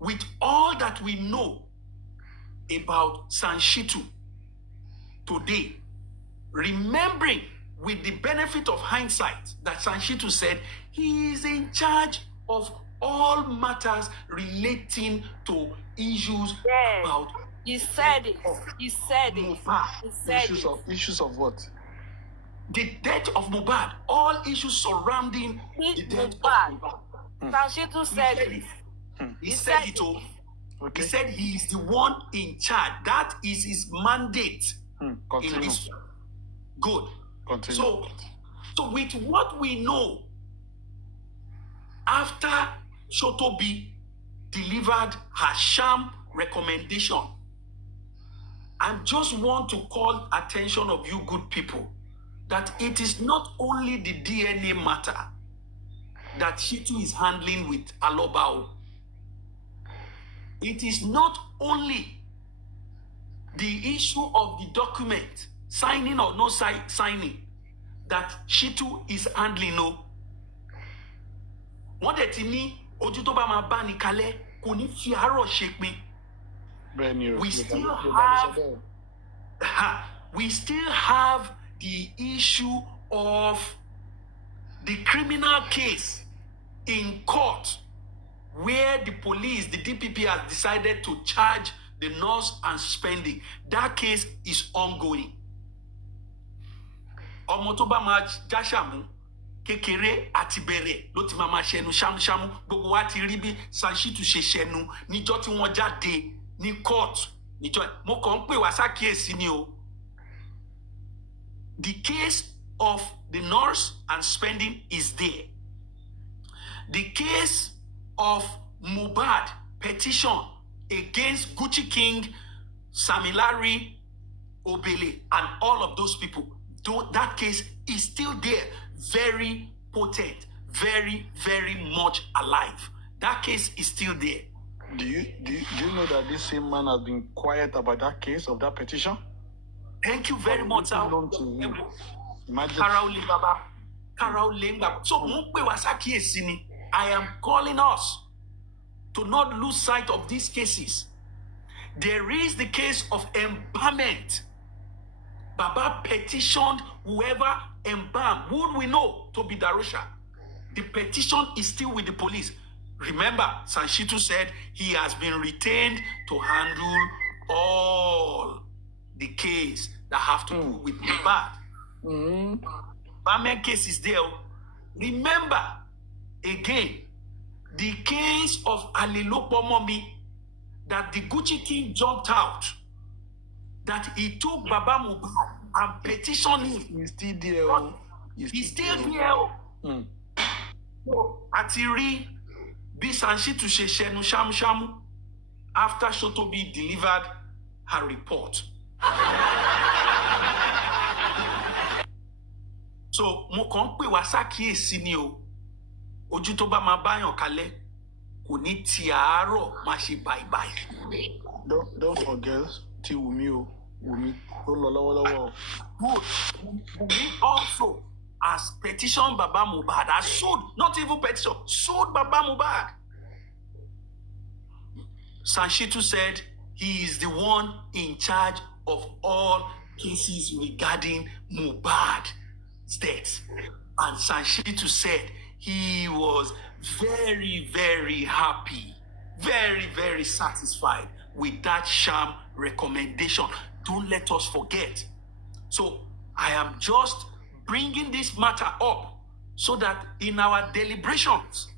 With all that we know about Sanshitu today, remembering with the benefit of hindsight that Sanshitu said he is in charge of all matters relating to issues about. He said it. He said it. He said Issues of what? The death of Mohbad. All issues surrounding the death of Mohbad. Sanshitu said it. He said it all. Okay. He said he is the one in charge. That is his mandate. Continue. In this. Good. Continue. So with what we know, after Shotobi delivered her sham recommendation, I just want to call attention of you good people that it is not only the DNA matter that Shitu is handling with Alobao. It is not only the issue of the document, signing or no signing, that Shitu is handling. No. Wọ́n dẹ̀ ti ní ojú tó bá máa bá ní kalẹ̀ kò ní fi àárọ̀ ṣe pin. We still have the issue of the criminal case in court where the police, the DPP has decided to charge the nurse and spending. That case is ongoing. Ọmọ tó bá máa jáṣàmú kékeré àti bẹ̀rẹ̀ ló ti máa ṣẹnu ṣámúṣámú. Gbogbo wa ti rí bí Sanshitu ṣe ṣẹnu níjọ́ tí wọ́n jáde ní court. Mo kàn ń pè wá sákìyèsí ni o. The case of the nurse and spending is there. The case of Mohbad petition against Gucci King, Samilari, Obele, and all of those people, that case is still there, very potent, very, very much alive. That case is still there. Do you know that this same man has been quiet about that case of that petition? Thank you very much, sir. So, I am calling us to not lose sight of these cases. There is the case of embalmment. Baba petitioned whoever embalmed, who we know to be Darusha. The petition is still with the police. Remember, Sanshitu said he has been retained to handle all the case that have to do with Mohbad. Embalmment case is there. Remember, again, the case of Alilopomomi, that the Gucci King jumped out, that he took Baba Mohbad and petitioned him. He's still there. He's still there. Atiri, bí Sanshitu ṣe ṣẹnu ṣámúṣámú after Shotobi delivered her report. So, mo kàn ń pè wá sákìyèsí ni o. Ojú tó bá máa báyàn kalẹ̀ kò ní ti àárọ̀ máa ṣe báyìí. Don't forget ti Wunmi o. Wunmi ó lọ lọ́wọ́lọ́wọ́. Good. Wunmi also has petitioned Baba Mohbad, has sued, not even petition, sued Baba Mohbad. Sanshitu said he is the one in charge of all cases regarding Mohbad's death. And Sanshitu said he was very, very happy, very, very satisfied with that sham recommendation. Don't let us forget. So I am just bringing this matter up so that in our deliberations,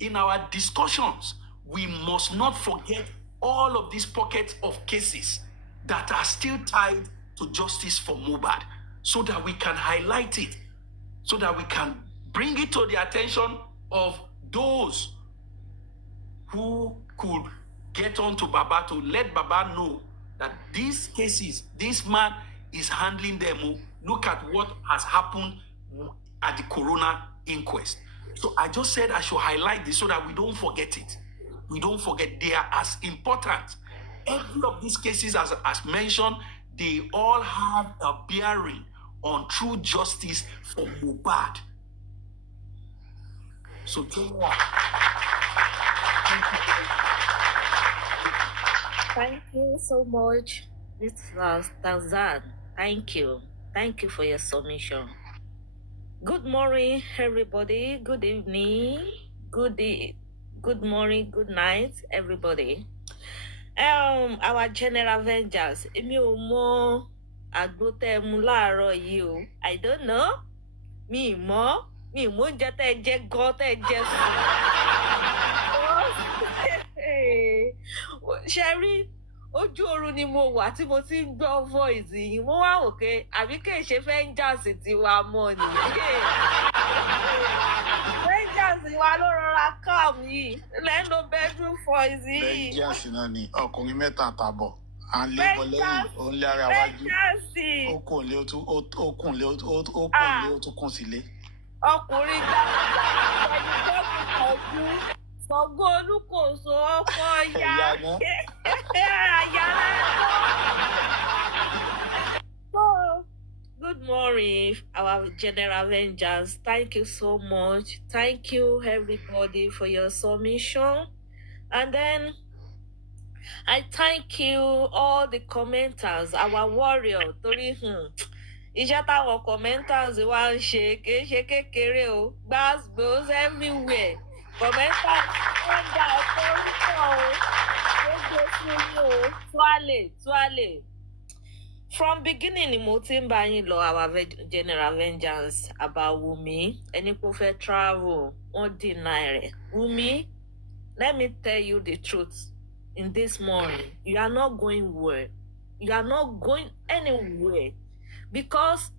in our discussions, we must not forget all of these pockets of cases that are still tied to justice for Mohbad, so that we can highlight it, so that we can bring it to the attention of those who could get on to Baba, to let Baba know that these cases, this man is handling them. Look at what has happened at the corona inquest. So I just said I should highlight this so that we don't forget it. We don't forget they are as important. Every of these cases, as mentioned, they all have a bearing on true justice for Mohbad. So, Thank you so much, Mr. Tazan. Thank you. Thank you for your submission. Good morning, everybody. Good evening. Good morning. Good night, everybody. Our general Avengers. Èmi ò mọ àgbo tẹ́ mu láàárọ̀ yìí o. I don't know. Mi mọ̀ oúnjẹ tẹ́ jẹ gan tẹ́ jẹ sùn. Ṣé rí ojú oorun ni mo wà tí mo ti ń gbọ́ voice yìí, mo wá wò pé àbí kì í ṣe Avengers tiwa mọ́ ni. Avengers wa ló rọra calm yìí lẹ́nu bedroom voice yìí. Avengers náà ni ọkùnrin mẹ́ta àtàbọ̀ à ń lé bọ́ lẹ́yìn ó ń lé ara wájú ó kùn lé ó tún kùn sílé. Ọkùnrin dáadáa ẹni tó kù kọjú Ṣàngó Olúkòso ọkọ ya So, good morning, our general Avengers. Thank you so much. Thank you, everybody, for your submission. And then I thank you, all the commenters, our warrior. Torí iṣẹ́ táwọn commenters wá ń ṣe kì í ṣe kékeré o. Gbàgbós everywhere. Commenters wọ́n dá ọkọ̀ orúkọ o. Gbogbo fún yín o. Tuale. From beginning ni mo ti ń bá yín lọ our general Avengers about Wunmi. Ẹni kò fẹ́ travel, wọ́n deny rẹ̀. Wunmi, let me tell you the truth. In this morning, you are not going where. You are not going anywhere because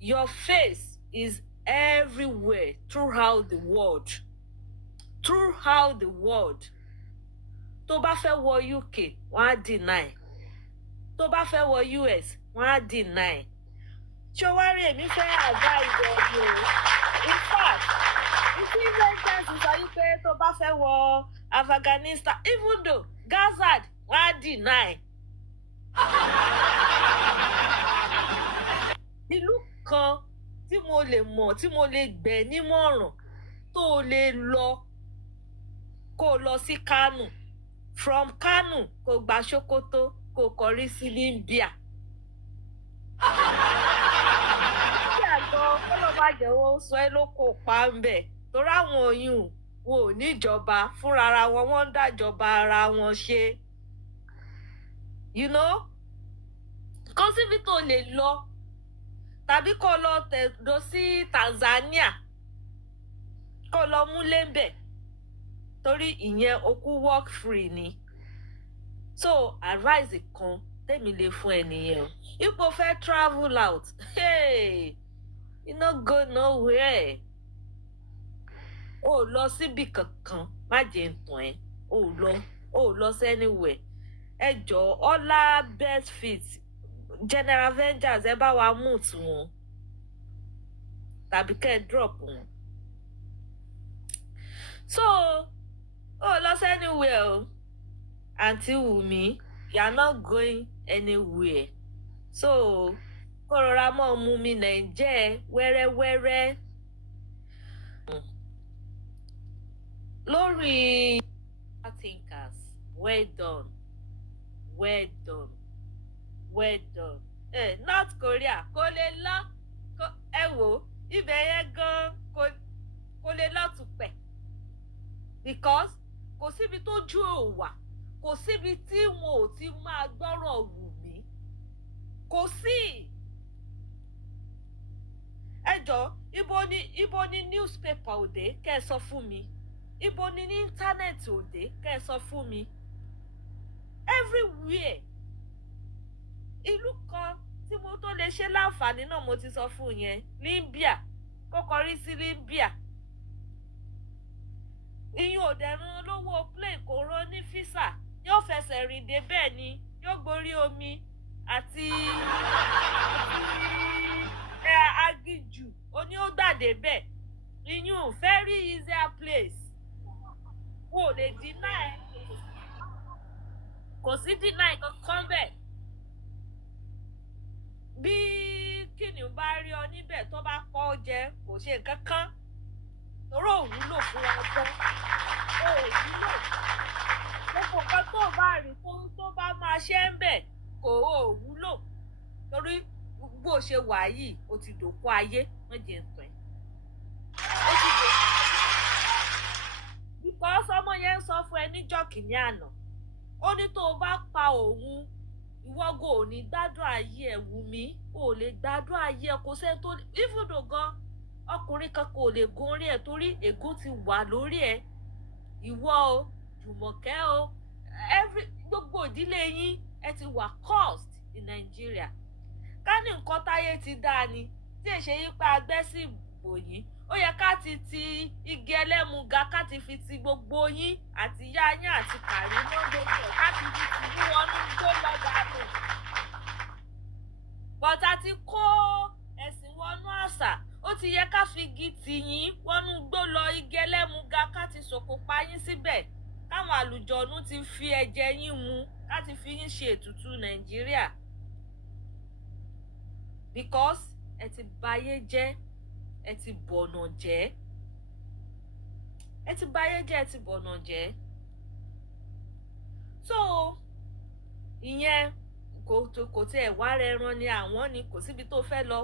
your face is everywhere throughout the world. Throughout the world. Tó bá fẹ́ wọ UK, wọ́n á deny. Tó bá fẹ́ wọ US, wọ́n á deny. Ṣọwárí èmi fẹ́ advise you o. In fact, ìtí Avengers sọ yí pé tó bá fẹ́ wọ Afghanistan, even though Gaza, wọ́n á deny. Ìlú kan tí mo lè mọ̀, tí mo lè gbẹ̀ nímọ̀ràn tó lè lọ, kó lọ sí Kano. From Kano, kó gba Sokoto, kó kọrí sí Libya. Libya gan, kó lọ bá jẹ́wọ́ sọ ẹ́ ló kó pa ń bẹ̀. Torí àwọn oyún wọn ò níjọba fúnra ara wọn, wọ́n ń dájọba ara wọn ṣe. You know? Kó síbi tó lè lọ. Tàbí kó lọ tẹ̀dó sí Tanzania. Kó lọ mú lẹ́ńbẹ̀. Torí ìyẹn okú work free ni. So advice kan tèmi lè fún ẹnìyẹn o. Ipò fẹ́ travel out. Hey, you no go nowhere. O lọ síbi kankan, má jẹ́ ń tàn ẹ́. O lọ sí anywhere. Ẹ jọ̀ọ́, ọlá best fit general Avengers ẹ bá wa mute wọn. Tàbí kẹ́ drop wọn. So, o lọ sí anywhere o. Aunty Wunmi, you are not going anywhere. So, kó rọra mọ́ mú mi Nàìjẹ́ wẹ́rẹ́wẹ́rẹ́. Lórí thinkers, well done. well done. North Korea kò lè lọ ẹ wò ibẹ̀ yẹn gan kò lè lọ tùpẹ̀ because kò síbi tó jú ò wà kò síbi tí wọn ò ti máa gbọ́rọ̀ Wùmí kò sí. Ẹ jọ̀ọ́ ibo ni newspaper òde kẹ́ ẹ sọ fún mi ibo ni ní íńtánẹ́ẹ̀tì òde kẹ́ ẹ sọ fún mi everywhere. Ìlú kan tí mo tó lè ṣe láǹfààní náà mo ti sọ fún yẹn Libya kọ́kọ́ rí sí Libya ìyún òdẹ̀rùn olówó plane kò rán ní físà yóò fẹsẹ̀ rìn dé bẹ́ẹ̀ ni yóò gborí omi àti agijù oní ó gbàdé bẹ́ẹ̀ ìyún very easier place wò lè deny kò sí deny kankan bẹ́ẹ̀. Bí kìnìún bá rí ọ níbẹ̀ tó bá pọ́ ọ jẹ kò ṣe nǹkan kan torí ò wúlò fún ọ gan ò wúlò gbogbo nǹkan tó bá rí tó bá máa ṣe ń bẹ̀ kò ò wúlò torí bó ṣe wà yìí o ti dòkú ayé wọ́n jẹ́ ń tàn ó ti dòkú because ọmọ yẹn ń sọ fún ẹ níjọ́ kìíní àná ó ní tó o bá pa òun ìwọ́gò ò ní gbádùn ayé ẹ̀ Wùmí ò lè gbádùn ayé ẹ̀ kò sẹ́ni tó ìfúdò gan ọkùnrin kan kò lè gun orí ẹ̀ torí ègún ti wà lórí ẹ̀ ìwọ o Jùmọ̀kẹ́ o gbogbo ìdílé yín ẹ ti wà cursed in Nigeria ká ní nǹkan táyé ti dáa ni tí èṣe yípa agbẹ́sì bò yín ó yẹ ká ti igi ẹlẹ́muga ká ti fi ti gbogbo yín àti ìyá yín àti kàrí mọ́ gbogbo ẹ̀ ká ti fi ti wọnú gbó lọ́gà nù. bọ́tà ti kó ẹ̀sìn wọnú àṣà ó ti yẹ ká fi igi tì yín wọnú gbó lọ igi ẹlẹ́muga ká ti sòkò pa yín síbẹ̀ káwọn àlùjọ̀nú ti fi ẹ̀jẹ̀ yín mu ká ti fi yín ṣe ètùtù Nàìjíríà because ẹ ti bayé jẹ́ ẹ ti bọ̀nà jẹ́ ẹ ti bayé jẹ́ ẹ ti bọ̀nà jẹ́ so ìyẹn kò tí ẹ̀ wá rẹran ni àwọn ni kò síbi tó fẹ́ lọ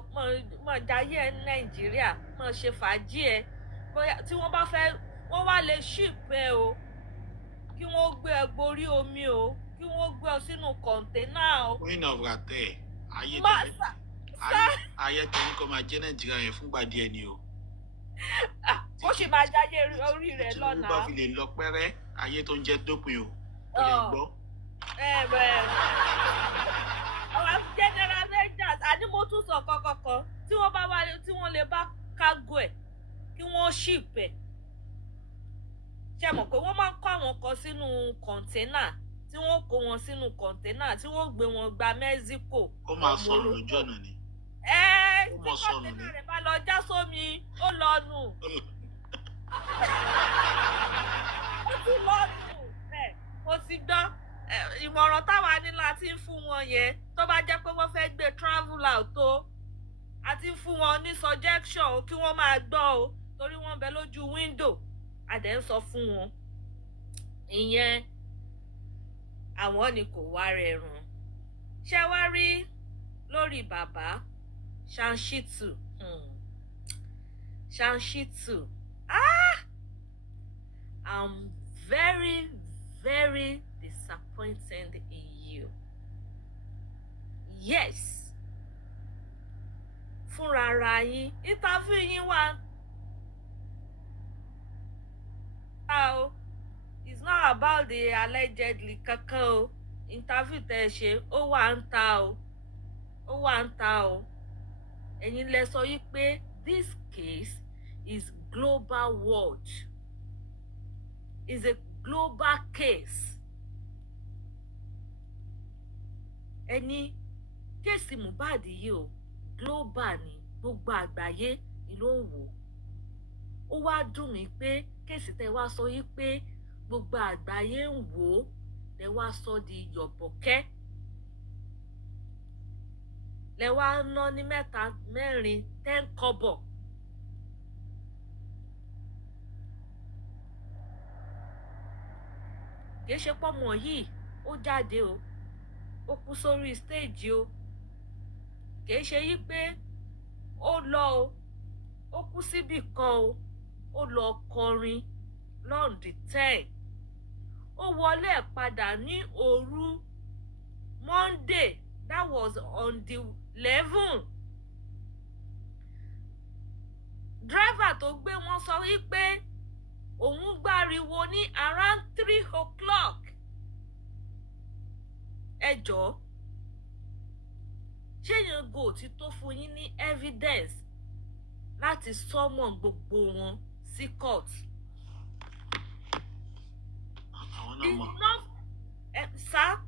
mọ̀ jayé ẹ ní Nàìjíríà mọ̀ ṣe fàájì ẹ bóyá tí wọ́n bá fẹ́ wọ́n wá lè ṣìpù ẹ o kí wọ́n gbé ẹ gborí omi o kí wọ́n gbé ọ sínú kọ̀ǹténà o. queen of gate ayé tẹ̀lé kọ́ máa jẹ́ Nàìjíríà yẹn fúngbà díẹ̀ ni o. ó sì máa jáde orí rẹ̀ lọ́nà. tí Tinubu bá fi lè lọ pẹ́rẹ́ ayé tó ń jẹ́ dópin o kò lè gbọ́. àwọn general rangers àní mo tún sọ kankan tí wọ́n bá wálé tí wọ́n lè bá kágò ẹ̀ kí wọ́n ship ẹ̀ ṣe mọ̀ pé wọ́n máa ń kó àwọn kan sínú kọ̀ǹténà tí wọ́n kó wọn sínú kọ̀ǹténà tí wọ́n gbé wọn gba Mexico. ó máa sọnù lójú ọ̀nà ni. tí kọ̀ǹténà rẹ̀ bá lọ já sómi ó lọ nù. ó ti lọ nù mo ti gbọ́ ìmọ̀ràn táwa ní láti ń fún wọn yẹn tó bá jẹ́ pé wọ́n fẹ́ gbé travel out o àti fún wọn ní suggestion o kí wọ́n máa gbọ́ o torí wọ́n bẹ lójú window adẹ̀ ń sọ fún wọn ìyẹn àwọn ni kò wá rẹrùn ṣé wá rí lórí bàbá Shanshittu I'm very very disappointed in you. Yes fúnra ara yín interview yín wá it's not about the allegedly kankan o interview tẹ́ ẹ ṣe ó wà ń ta o ẹ̀yin lẹ sọ yìí pé this case is global world is a global case ẹni kéèsì Mohbad yìí o global ni gbogbo àgbáyé ló ń wò ó wá dùn mí pé kéèsì tẹ́ wá sọ yìí pé gbogbo àgbáyé ń wò ó lẹ wá sọ di yọ̀bọ̀kẹ́ lẹ wá ná ní 3 4 10 kọ́bọ̀ kì í ṣe pọ́mọ yìí ó jáde o ó ó kú sórí stage o kìí ṣe yí pé ó lọ o ó kú síbì kan o ó lọ kọrin lọ́ọ̀dì 10 ó wọlé ẹ̀ padà ní òru Monday that was on the 11. Driver tó gbé wọn sọ wípé òun gbáriwo ní around 3 o'clock. Ẹ jọ̀ọ́ ṣé yẹn go ti tó fún yín ní evidence láti summon gbogbo wọn sí court? Enough sir.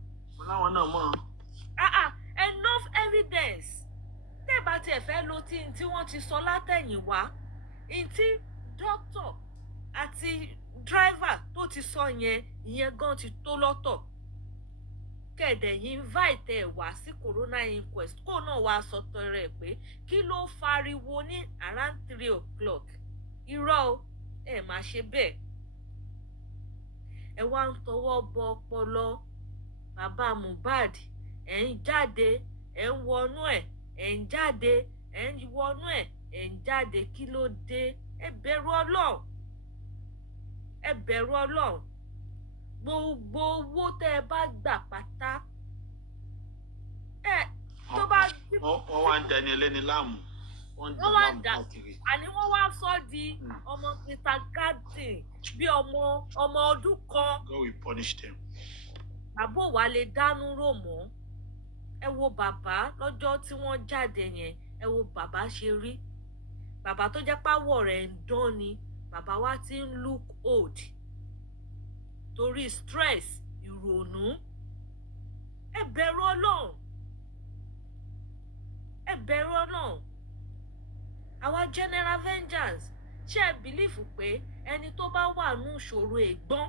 Enough evidence. Tẹ́ bá tiẹ̀ fẹ́ lo tí wọ́n ti sọ látẹ̀yìnwá tí doctor àti driver tó ti sọ yẹn ìyẹn gan ti tó lọ́tọ̀. Kẹ̀dẹ̀ yìí invite ẹ̀ wá sí corona inquest kó náà wá sọ̀tọ̀ rẹ̀ pé kí ló fariwo ní around 3 o'clock. Irọ́ o ẹ má ṣe bẹ́ẹ̀. Ẹ wá ń tọwọ́ bọ ọpọlọ bàbá Mohbad ẹ̀ ń jáde ẹ̀ ń wọnú ẹ̀ ẹ̀ ń jáde ẹ̀ ń wọnú ẹ̀ ẹ̀ ń jáde kí ló dé? Ẹ bẹ̀rù Ọlọ́run. Ẹ bẹ̀rù Ọlọ́run. Gbogbo owó tẹ́ ẹ bá gbà pátá tó bá wọ́n wá ń dání ẹlẹ́ni láàmú wọ́n wá ń dà àní wọ́n wá sọ di ọmọ Peter Garden bí ọmọ ọdún kan. God will punish them. Bàbá wa lè dánú rò mọ́. Ẹ wo bàbá lọ́jọ́ tí wọ́n jáde yẹn ẹ wo bàbá ṣe rí. Bàbá tó jẹ́ páwọ̀ rẹ̀ ń dán ni bàbá wa ti ń look old torí stress ìrònú. Ẹ bẹ̀rù Ọlọ́run. Ẹ bẹ̀rù Ọlọ́run. Àwa general vengeance ṣé ẹ bìlífù pé ẹni tó bá wà ní ìṣòro ègbọ́n.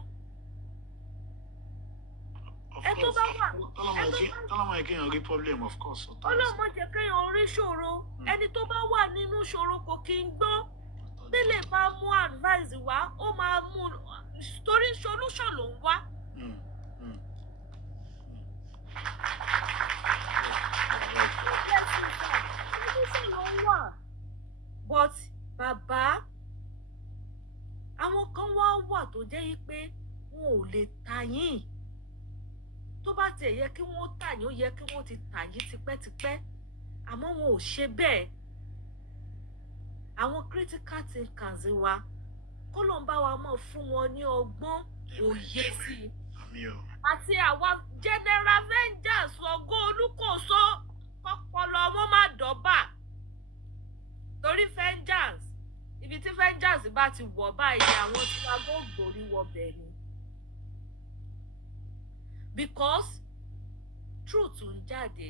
Ẹ tó bá wà tọ́lọ́mọ yẹ kéèyàn rí problem of course. Ọlọ́mọ jẹ́ kéèyàn rí ṣòro. Ẹni tó bá wà nínú ṣòro kò kí ń gbọ́. Bílẹ̀ bá mú advice wá ó máa mú torí solution ló ń wá. Solution ló ń wà. But bàbá àwọn kan wà tó jẹ́ pé wọn ò lè tà yín. Tó bá tiẹ̀ yẹ kí wọ́n tà yín ó yẹ kí wọ́n ti tà yín tipẹ́tipẹ́ àmọ́ wọn ò ṣe bẹ́ẹ̀. Àwọn critical thinkers wa kó ló ń bá wa mọ̀ fún wọn ní ọgbọ́n òye sí i. Àti àwa general vengeance ọgọ́ olúkòso ọpọlọ wọn má dọ́bà. Torí vengeance ibi tí vengeance bá ti wọ̀ báyìí àwọn tí wàá gbòórí wọbẹ̀ ni. Because truth ń jáde.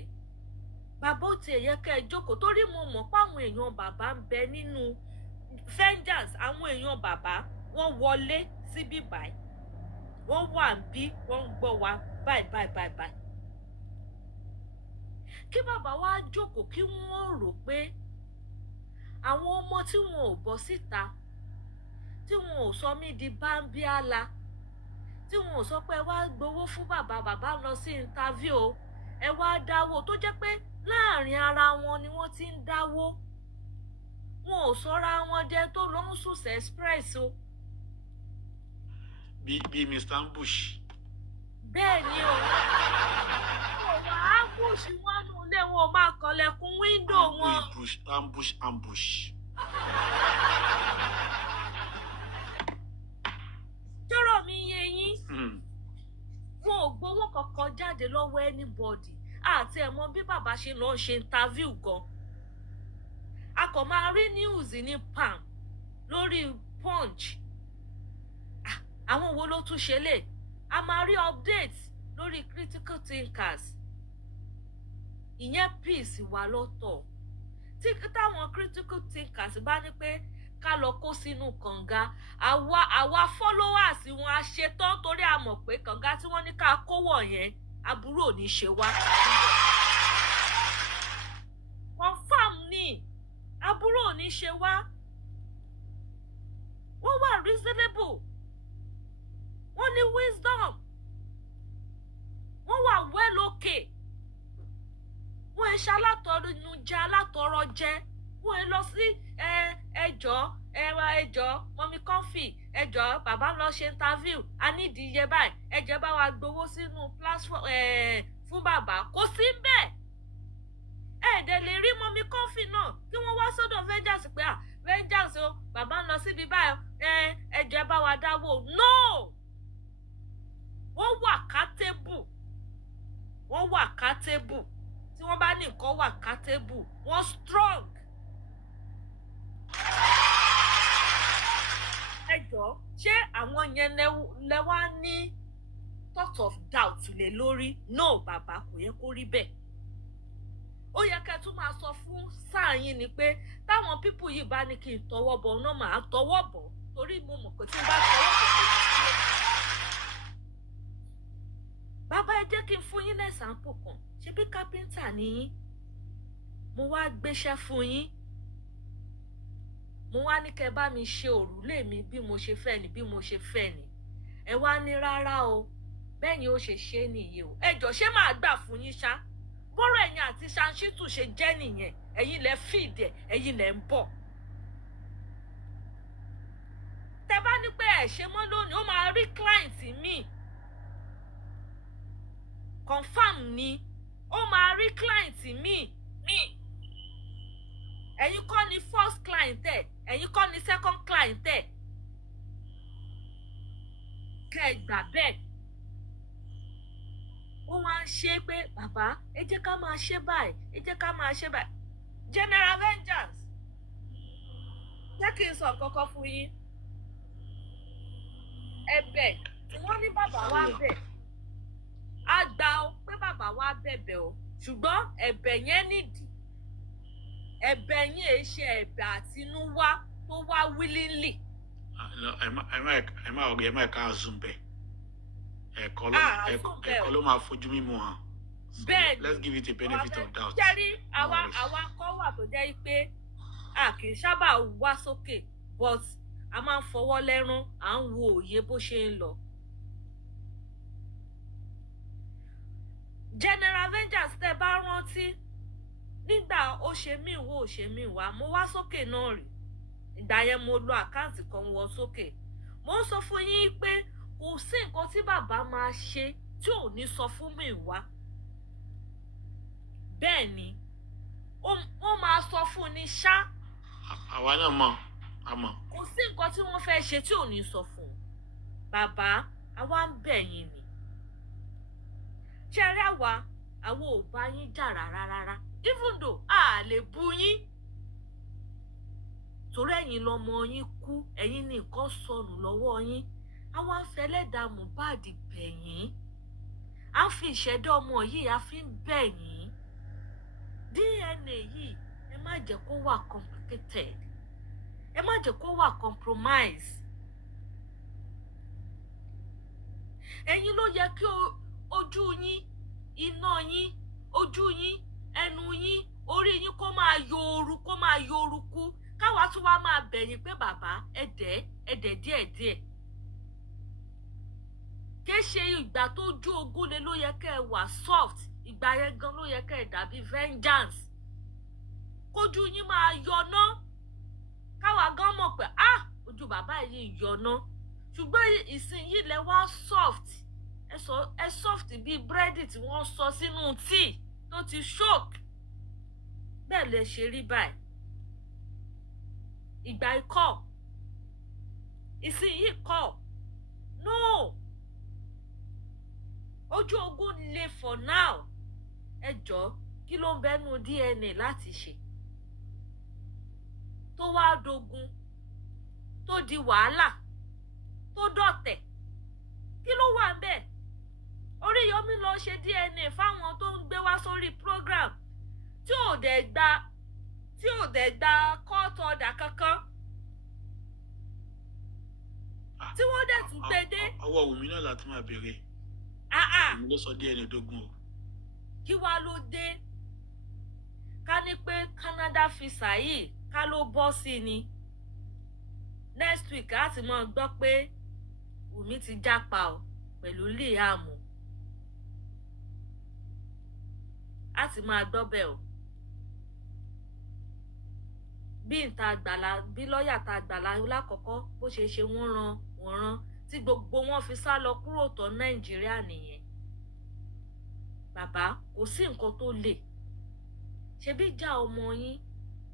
Bàbá ò tiẹ̀ yẹ kẹ́ ẹ jókòó torí mo mọ̀ pé àwọn èèyàn bàbá ń bẹ nínú vengeance. Àwọn èèyàn bàbá wọ́n wọlé síbí báyìí wọ́n wà ń bí wọ́n ń gbọ́ wa báyìí. Kí bàbá wa jókòó kí wọ́n rò pé àwọn ọmọ tí wọn ò bọ́ síta tí wọn ò sọ mí di bámbíálà tí wọn ò sọ pé ẹ wá gbowó fún bàbá lọ sí interview o ẹ wá dáwó tó jẹ́ pé láàrin ara wọn ni wọ́n ti ń dáwó. Wọn ò sọ́ra wọn jẹ́ tó lọ ń sùn express o. Bí Mr. Ambush. Bẹ́ẹ̀ ni o. Ọ̀wà ambush wọn nù lé wọn máa kànlẹ̀kùn window wọn. Ambush. Jọ́rọ̀ mi yé yín. Wọn ò gbowó kankan jáde lọ́wọ́ anybody. Àti ẹ̀ mọ̀ bí bàbá ṣe lọ ṣe interview gan. A kò máa rí news ní palm lórí Punch. Àwọn wo ló tún ṣe lè? A máa rí updates lórí critical thinkers. Ìyẹn peace wà lọ́tọ̀. Tí táwọn critical thinkers bá ní pé ká lọ kó sínú kànga, àwa followers wọn a ṣetán torí a mọ̀ pé kànga tí wọ́n ní ká kó wọ̀ yẹn aburú ò ní ṣe wá. Confirm ni aburú ò ní ṣe wá. Wọ́n wà reasonable. Wọ́n ní wisdom. Wọ́n wà well okay. jẹ wọn ẹ lọ sí ẹjọ́ mọ́mí kọ́fì ẹjọ́ bàbá lọ ṣe interview a nídìí iye báyìí ẹjẹ́ bá wa gbowó sínú platform fún bàbá kò sí bẹ́ẹ̀ ẹ̀ẹ́dẹ̀ lè rí mọ́mí kọ́fì náà kí wọ́n wá sọ́dọ̀ vengeance pé vengeance o bàbá ń lọ síbi báyìí ẹjẹ́ bá wa dáwó no wọ́n wà kátébù tí wọ́n bá ní nǹkan wà kátébù wọ́n strong. ẹjọ́ ṣé àwọn yẹn lẹ́wà ní thought of doubt lé lórí no bàbá kò yẹ kó rí bẹ́ẹ̀. ó yẹ kẹ́ tún máa sọ fún sáà yín ni pé táwọn pípù yìí bá ní kí n tọwọ́ bọ̀ náà máa tọwọ́ bọ̀ torí mo mọ̀ pé tí n bá tọwọ́ bọ̀ kò sí ilé. bàbá ẹ jẹ́ kí n fún yín lẹ́sàmpù kan ṣebí kápẹ́ńtà ni yín mo wá gbéṣẹ́ fún yín mo wá ní kẹ́ bá mi ṣe òrùlé mi bí mo ṣe fẹ́ ni ẹ wá ní rárá o bẹ́ẹ̀ ni ó ṣe ṣe nìyí o ẹ jọ̀ọ́ ṣé máa gbà fún yín ṣá bọ́rọ̀ ẹ̀yin àti ṣanṣítù ṣe jẹ́ nìyẹn ẹ̀yin lẹ fìdí ẹ̀yin lẹ ń bọ̀ tẹ bá ní pé ẹ ṣe mọ́ lónìí ó máa rí client mi confam ni ó máa rí client mi ẹ̀yin kọ́ ni first client ẹ̀ ẹ̀yin kọ́ ni second client ẹ̀ kẹ́ ẹ gbà bẹ́ẹ̀ ó wá ń ṣe pé bàbá ẹ jẹ́ ká máa ṣe báyìí general vengeance jẹ́ kí n sọ kọ́kọ́ fún yín ẹ̀bẹ̀ tí wọ́n ní bàbá wa bẹ̀ á gbà ó pé bàbá wa bẹ̀bẹ̀ o ṣùgbọ́n ẹ̀bẹ̀ yẹn nídìí ẹ̀bẹ̀ yín èé ṣe ẹ̀bẹ̀ àtinúwá tó wá willingly. ẹ má ká zoom bẹ́ẹ̀ ẹ̀kọ́ ló máa fojú mímu hàn. bẹ́ẹ̀ ni let's give it a benefit of doubt. jẹ́rí àwa kọ́ wà tó jẹ́ pé a kì í sábà wá sókè but a máa ń fọwọ́ lẹ́rún à ń wo òye bó ṣe ń lọ. general vengeance tẹ́ bá rántí nígbà ó ṣe mí wá mo wá sókè náà rí ìgbà yẹn mo lo àkáǹtì kan wọ sókè mo ń sọ fún yín pé kò sí nǹkan tí bàbá máa ṣe tí ò ní sọ fún mi wá bẹ́ẹ̀ ni ó máa sọ fún ni ṣá. àwa náà mọ̀ àmọ́. kò sí nǹkan tí wọ́n fẹ́ ṣe tí ò ní sọ fún un bàbá àwa ń bẹ̀ yín ni ṣe rí àwa ò bá yín jà rárá even though a lè bú yín torí ẹ̀yin lọmọ yín kú ẹ̀yin ní nǹkan sọnù lọ́wọ́ yín àwa ń fẹlẹ́dàá Mohbad bẹ̀ yín à ń fi ìṣẹ̀dá ọmọ yìí a fi ń bẹ̀ yín DNA yìí ẹ má jẹ́ kó wà complicated ẹ má jẹ́ kó wà compromise ẹ̀yin ló yẹ kí ojú yín iná yín ojú yín ẹnu yín orí yín kó máa yooru kú káwa tún wá máa bẹ̀yìn pé bàbá ẹ̀dẹ̀ díẹ̀díẹ̀ ké ṣe ìgbà tó jó ogún lé ló yẹ kẹ́ ẹ wà soft ìgbà yẹn gan ló yẹ kẹ́ ẹ dàbí vengeance kójú yín máa yọná káwa gan mọ̀ pé ojú bàbá yìí yọná ṣùgbọ́n ìsinyìí lẹ wá soft ẹ soft bíi búrẹ́dì tí wọ́n sọ sínú tíì tó ti shock bẹ́ẹ̀ lẹ ṣe rí báyìí ìgbà ikọ̀ ìsinyìí kọ̀ no ojú ogun le for now ẹ jọ̀ọ́ kí ló ń bẹnu DNA láti ṣe tó wá dogun tó di wàhálà tó dọ̀tẹ̀ kí ló wà ń bẹ̀ Oríyọmí lọ ṣe DNA fáwọn tó ń gbé wá sórí program tí ò dẹ̀ gba court order kankan tí wọ́n dẹ̀ tún gbé dé. ọwọ́ Wùmí náà láti máa béèrè Wùmí ló sọ DNA dógún o. kí wàá ló dé ká ní pé Canada visa yìí ká ló bọ́ sí ni next week láti máa gbọ́ pé Wùmí ti jápa o pẹ̀lú Liam á ti máa gbọ́ bẹ́ẹ̀ o bí lọ́ọ̀yà tá gbàlá lákọ̀ọ́kọ́ bó ṣe wọ́n rán tí gbogbo wọn fi sá lọ kúrò tọ̀ Nàìjíríà nìyẹn. Bàbá kò sí nǹkan tó lè ṣebí ìjà ọmọ yín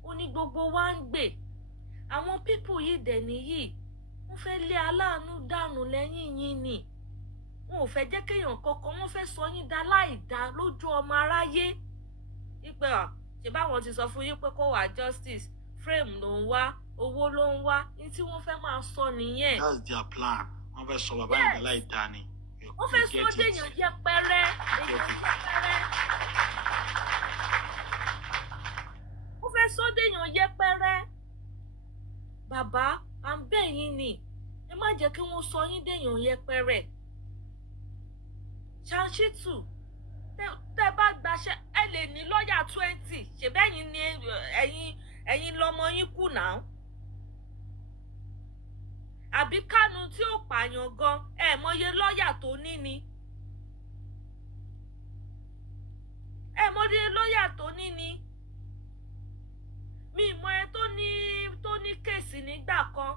ó ní gbogbo wa ń gbè. Àwọn pípù yìí dẹ̀ nìyí wọ́n fẹ́ lé aláàánú dànù lẹ́yìn yín ni. Wọn ò fẹ́ jẹ́ kéèyàn kankan, wọ́n fẹ́ sọ yín dá láìdá lójú ọmọ aráyé. Ipe ṣe báwọn ti sọ fún yín pé kó wá justice, frame ló ń wá, owó ló ń wá, ní tí wọ́n fẹ́ máa sọ nìyẹn. That's their plan. Wọ́n fẹ́ sọ bàbá yẹn dá láìdá ni. Wọ́n fẹ́ sọ déèyàn yẹpẹrẹ, wọ́n fẹ́ sọ déèyàn yẹpẹrẹ. Bàbá à ń bẹ̀ yín ni ẹ má jẹ́ kí wọ́n sọ yín déèyàn yẹpẹrẹ. Ṣàǹṣìtù tẹ́ bá gbaṣẹ́ ẹ lè ní lọ́ọ̀yà 20 ṣèbẹ́yìn ni ẹ̀yin lọmọ yín kù náà. Àbí Kánú tí ó pààyàn gan ẹ mọye lọ́ọ̀yà tó ní ni. Ẹ mọye lọ́ọ̀yà tó ní ni. Mi mọ ẹ tó ní kéèsì nígbà kan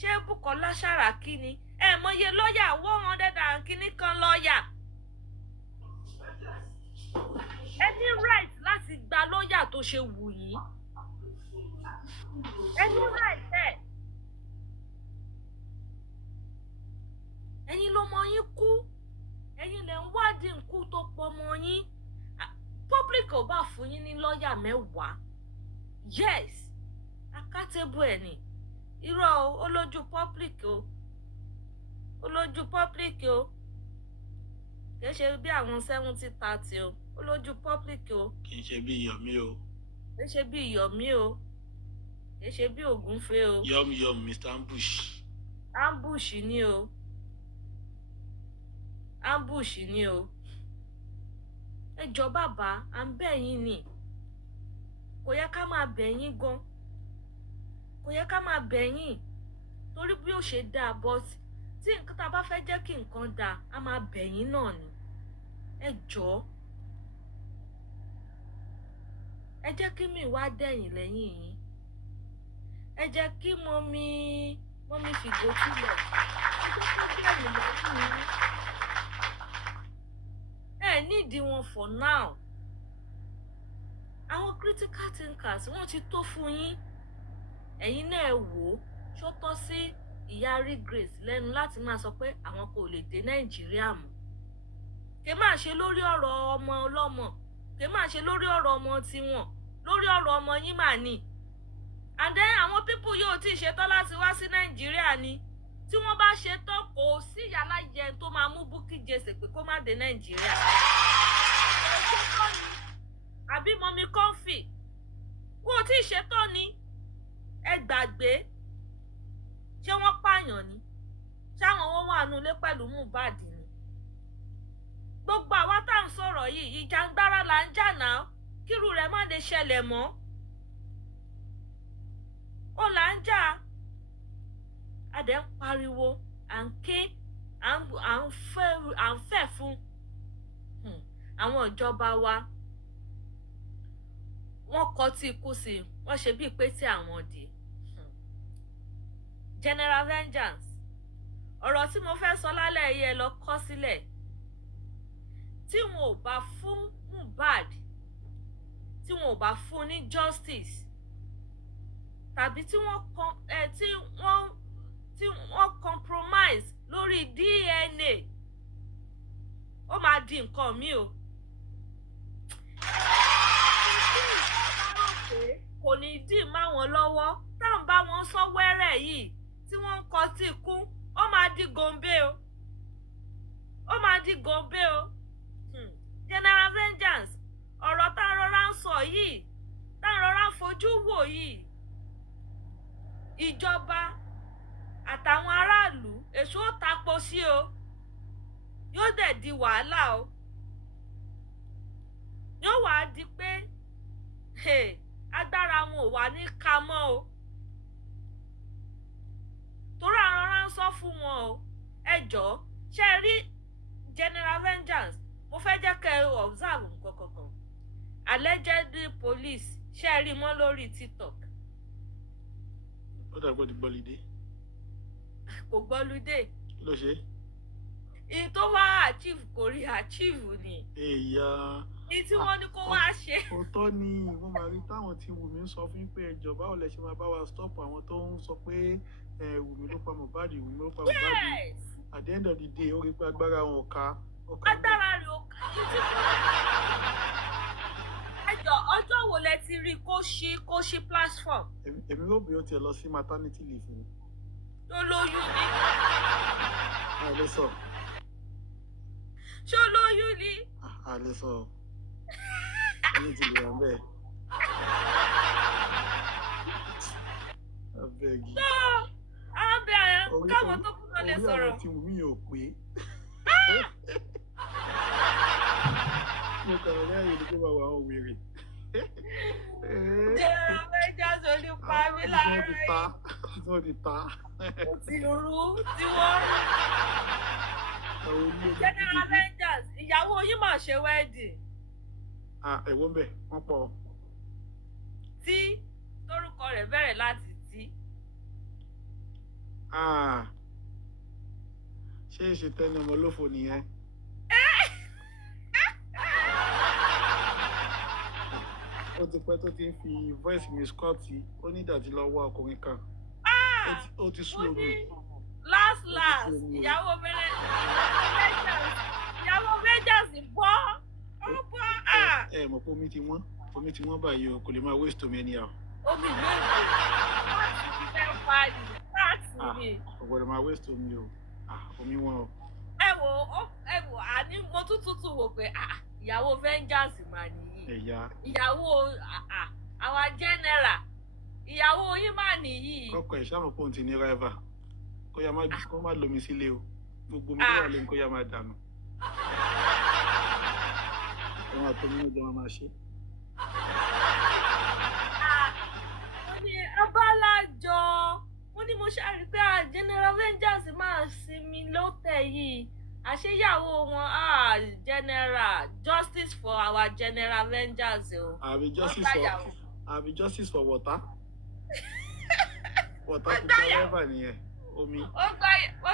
ṣé Bùkọ́lá Sàràkí ni. Ẹ mọye lọ́ọ̀yà 100 and kìíní kan lọ́ọ̀yà. Ẹ ní right láti gba lọ́ọ̀yà tó ṣe wù yín. Ẹ ní right ẹ̀. Ẹ̀yin lọmọ yín kú. Ẹ̀yin lẹ ń wádìí nkú tó pọ̀ mọ́ yín. Public ò bá fún yín ní lọ́ọ̀yà 10. Yes, accountable ẹ̀ ni. Irọ́ o, olójú public o. Olójú public o. Kì í ṣe bí àwọn 70-30 o. Olójú public o. Kì í ṣe bí Yomi o. Kì í ṣe bí Yomi o. Kì í ṣe bí Ògúnfe o. Yom Mr. Ambush. Ambush ni o. Ambush ni o. Ẹ jọ̀ọ́ bàbá à ń bẹ̀ yín ni. Kò yẹ ká máa bẹ̀ yín gan. Kò yẹ ká máa bẹ̀ yín torí bí ó ṣe dáa but tí nǹkan tá a bá fẹ́ jẹ́ kí nǹkan dáa a máa bẹ̀ yín náà ni. Ẹ jọ̀ọ́ ẹ jẹ́ kí mi wá dẹ̀yìn lẹ́yìn yín. Ẹ jẹ́ kí mọ́mí fìgò sílẹ̀. Ẹ jẹ́ kí dẹ̀yìn lẹ́yìn yín. Ẹ nídìí wọn for now. Àwọn critical thinkers wọ́n ti tó fún yín. Ẹ̀yin náà wò ó ṣó tọ́ sí ìyá Grace lẹ́nu láti máa sọ pé àwọn kò lè dé Nàìjíríà mọ́. Kì í máa ṣe lórí ọ̀rọ̀ ọmọ ọlọ́mọ. Kì í máa ṣe lórí ọ̀rọ̀ ọmọ tiwọn. Lórí ọ̀rọ̀ ọmọ yín mà ní. And then àwọn people yóò tí ì ṣetán láti wá sí Nàìjíríà ni. Tí wọ́n bá ṣetán kò sí ìyáláyẹ tó máa mú Bukky Jesse pé kó má dé Nàìjíríà. Àbí mọ́mí Comfy wọ́n tí ì ṣetán ni. Ẹ gbàgbé ṣé wọ́n pààyàn ni. Ṣáwọn wọn wà nulé pẹ̀lú Mohbad ni. Gbogbo àwa tá à ń sọ̀rọ̀ yìí ìjàngbara là ń jà náà kírú rẹ̀ má lè ṣẹlẹ̀ mọ́. Ó là ń jà. A dẹ̀ ń pariwo à ń ké à ń fẹ́ fún àwọn ìjọba wa. Wọ́n kọ tí ikú sí wọ́n ṣe bíi pé tí àwọn dì. General Vengeance ọ̀rọ̀ tí mo fẹ́ sọ lálẹ́ yìí ẹ lọ kọ sílẹ̀. Tí wọn ò bá fún Mohbad tí wọn ò bá fún ní justice tàbí tí wọ́n compromise lórí DNA ó máa di nǹkan mi o. Kò ní dì máwọn lọ́wọ́ tá à ń bá wọn sọ wẹ́rẹ́ yìí tí wọ́n ń kọ tí kún ó máa di gòǹbé o. Ó máa di gòǹbé o. General Vengeance ọ̀rọ̀ tá a rọra ń sọ yìí tá a rọra ń fojú wò yìí ìjọba àtàwọn aráàlú èso ó tapo sí o yóò dẹ̀ di wàhálà o. Yóò wá di pé agbára wọn ò wà ní ká mọ́ o. Torí àwọn ará ń sọ fún wọn o. Ẹ jọ̀ọ́ ṣe rí General Vengeance mo fẹ́ jẹ́ kẹ́ ẹ observe nǹkan kankan. Allegedly police ṣe rí mọ́ lórí TikTok. Ó dàgbọ́ ti gbọ́lidé. Kò gbọ́lúdé. Kí ló ṣe? Ìyí tó wá achieve kò rí achieve ni. Èèyà. Ìyí tí wọ́n ní kó wá ṣe. Òótọ́ ni mo máa rí táwọn tí Wùmí ń sọ fún yín pé ẹjọ́ báwo lẹ ṣe máa bá wa stop àwọn tó ń sọ pé Wùmí ló pa Mohbad, Wùmí ló pa Mohbad. Yes. At the end of the day, ó rí pé agbára wọn ò ká. Agbára rẹ̀ ò ká. Ẹjọ́ ọjọ́ wo lẹ ti rí kó ṣí platform? Èmi rò bí ó tiẹ̀ lọ sí maternity leave ni. Ṣó lóyún ni? Àlẹ́ sọ. Ṣó lóyún ni? Àlẹ́ sọ. Ẹni tí lè wà bẹ́ẹ̀. Abẹ́gi. Káwọn tó kúrò lè sọ̀rọ̀. Orí àwọn tí Wùmí ò pé. Mo kàn rẹ́rìn ní kó máa wà àwọn wèrè. Jẹ́ ọmọ ẹja sórí pa mí láàárọ̀ yìí. Wọ́n ti ta. Ó ti rú tí wọ́n rú. General Avengers, ìyàwó yín máa ṣe wedding. Ẹ̀wọ̀n bẹ̀, wọ́n pọ̀. Tí lórúkọ rẹ̀ bẹ̀rẹ̀ láti tí. Ṣé ìṣètẹ́ni ọmọ olófo nìyẹn? Ó ti pẹ́ tó ti ń fi voice mi skọ́ọ̀tì, ó ní ìdàtí lọ wá ọkùnrin kan. Ó ti sú omi. Last ìyàwó Avengers bọ́. Ó bọ́. Mọ̀ pé omi ti wọ́n báyìí o, kò lè máa waste omi anyhow. Omi ìlú èkó láti fi fẹ́ parí láti rí. Kò gbọ́dọ̀ máa waste omi o. Omi wọn o. Ẹ wò, àní mo tútù wò pé ìyàwó Avengers mà nìyí. Ìyàwó àwa general. Ìyàwó yín mà nìyí. Kọ́kọ́ ẹ̀ ṣáà pọ̀ ti ní rival. Kó má lomi sílé o. Gbogbo mi tó wà lẹ́yìn kó yá máa dànù. Àwọn àtọ́mí náà jọ máa ṣe. Mo ní abálájọ. Mo ní mo ṣàrí pé General Avengers máa sinmi lọ́tẹ̀ yìí. Àṣeyàwó wọn General justice for our General Avengers o. Àbí justice for water. Water ti gba lẹ́fà nìyẹn. Omi. Ó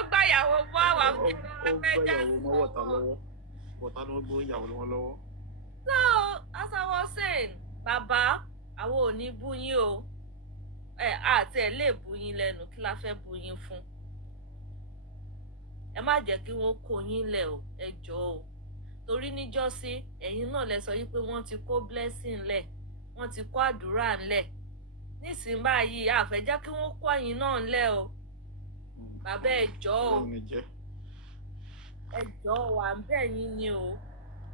gbá ìyàwó mọ́ àwọn Avengers. Ó gbá ìyàwó mọ́ water lọ́wọ́. Water ló gbó ìyàwó lọ́wọ́. So, as I was saying, bàbá, àwọn ò ní bú yín o. Àti ẹ̀ lè bú yín lẹ́nu, kí la fẹ́ bú yín fún? Ẹ má jẹ́ kí wọ́n kó yín lẹ̀ o, ẹ jọ̀ọ́ o. Torí níjọ́sí, ẹ̀yin náà lẹ sọ yí pé wọ́n ti kó blessing lẹ̀, wọ́n ti kó àdúrà ńlẹ̀. Nísìnyí báyìí, a fẹ́ jẹ́ kí wọ́n kó ẹ̀yin náà ńlẹ̀ o. Bàbá ẹ jọ̀ọ́ o. Ẹ jọ̀ọ́ wà ń bẹ̀ yín ni o.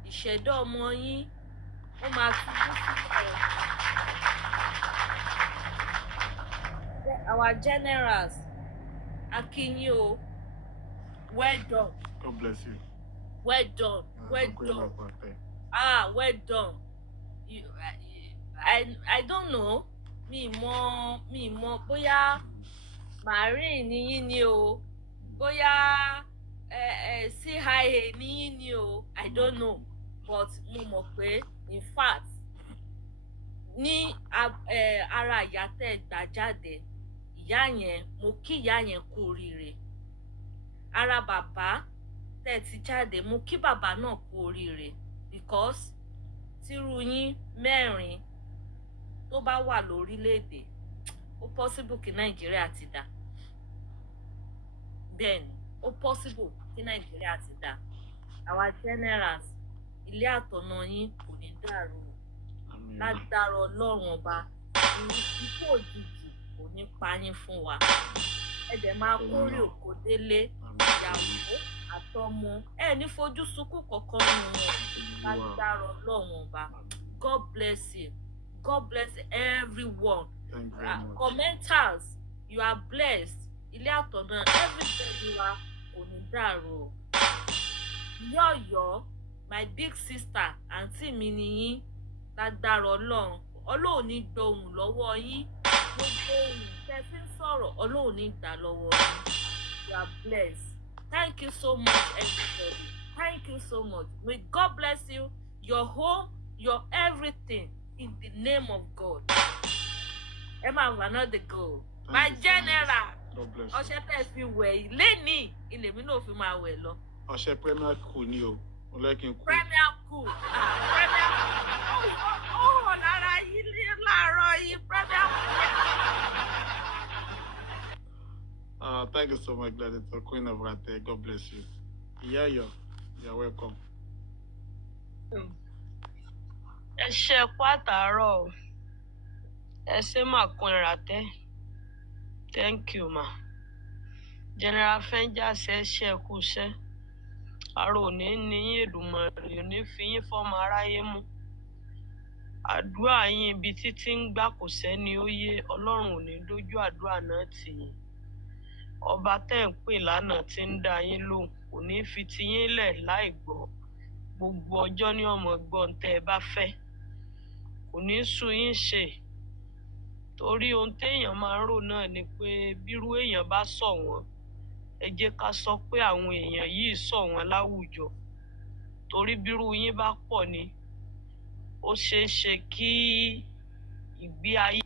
Ìṣẹ̀dá ọmọ yín ó máa túbú sílẹ̀. Our generals, a kí yín o. Well done. God bless you. Well done. Well done. Well done. I don't know. Mi mọ̀ bóyá Marine ni yín ni o. Bóyá CIA ni yín ni o. I don't know. But mo mọ̀ pé in fact ní ara ìyá tẹ́ gbà jáde, ìyá yẹn mo kí ìyá yẹn kú oríire. Ara bàbá tẹ́ ti jáde mo kí bàbá náà kú oríire because tírú yín mẹ́rin tó bá wà lórílẹ̀-èdè ó possible kí Nàìjíríà ti dá. Bẹ́ẹ̀ni ó possible kí Nàìjíríà ti dá. Our generals ilé àtọ̀nà yín kò ní dàrú. Lágbára Ọlọ́run ọba ikú òjijì kò ní pa yín fún wa. Ẹ dẹ̀ máa kórè òkò délé ìyàwó àtọmọ ẹ ní fojú sunkún kankan nínú wọn. Lágbára Ọlọ́run ọba. God bless you. God bless everyone. Commenters, you are blessed. Ilé àtọ̀nà everybody wa kò ní dàrú. Yọ̀yọ̀ my big sister àǹtí mi nìyí. Lágbára Ọlọ́run ní gbohùn lọ́wọ́ yín. Gbogbo ohun tẹ́ fi ń sọ̀rọ̀ Ọlọ́run ní gbà lọ́wọ́ yín. You are blessed. Thank you so much everybody. Thank you so much. May God bless you, your home, your everything in the name of God. Emma will not the go. Thank My you so general. God bless Ọṣẹ you. tẹ́ fi wẹ̀ lẹ́nìí ilé mi náà fi máa wẹ̀ lọ. Ọṣẹ Premier Cool ni o. Mo lẹ́kìn cool. Premier Cool. Premier Cool. Ó hàn lára yìí láàárọ̀ yìí Premier Cool. Thank you so much, Gladiator Queen of Rate. God bless you. Yeah, you're welcome. Ẹ ṣe kú àtàárọ̀. Ẹ ṣe mà kún ìràtẹ́. Thank you, ma. General Fenjas ẹ ṣe kú iṣẹ́. Àrò òní ní yín Èdùmàrè òní fi yín fọ́mọ aráyé mú. Àdúrà yín ibi títí ń gbà kò sẹ́ni ó yé Ọlọ́run ò ní dójú àdúrà náà tì yín. Ọba tẹ́ ń pè lánàá tí ń dá yín lóhùn kò ní fi ti yín lẹ̀ láì gbọ́. Gbogbo ọjọ́ ní ọmọ gbọ́n tẹ́ ẹ bá fẹ́. Kò ní sú yín ṣe. Torí ohun téèyàn máa ń rò náà ni pé bírú èèyàn bá sọ wọ́n, ẹ jẹ́ ká sọ pé àwọn èèyàn yìí sọ wọ́n láwùjọ. Torí bírú yín bá pọ̀ ni, ó ṣeé ṣe kí ìgbé ayé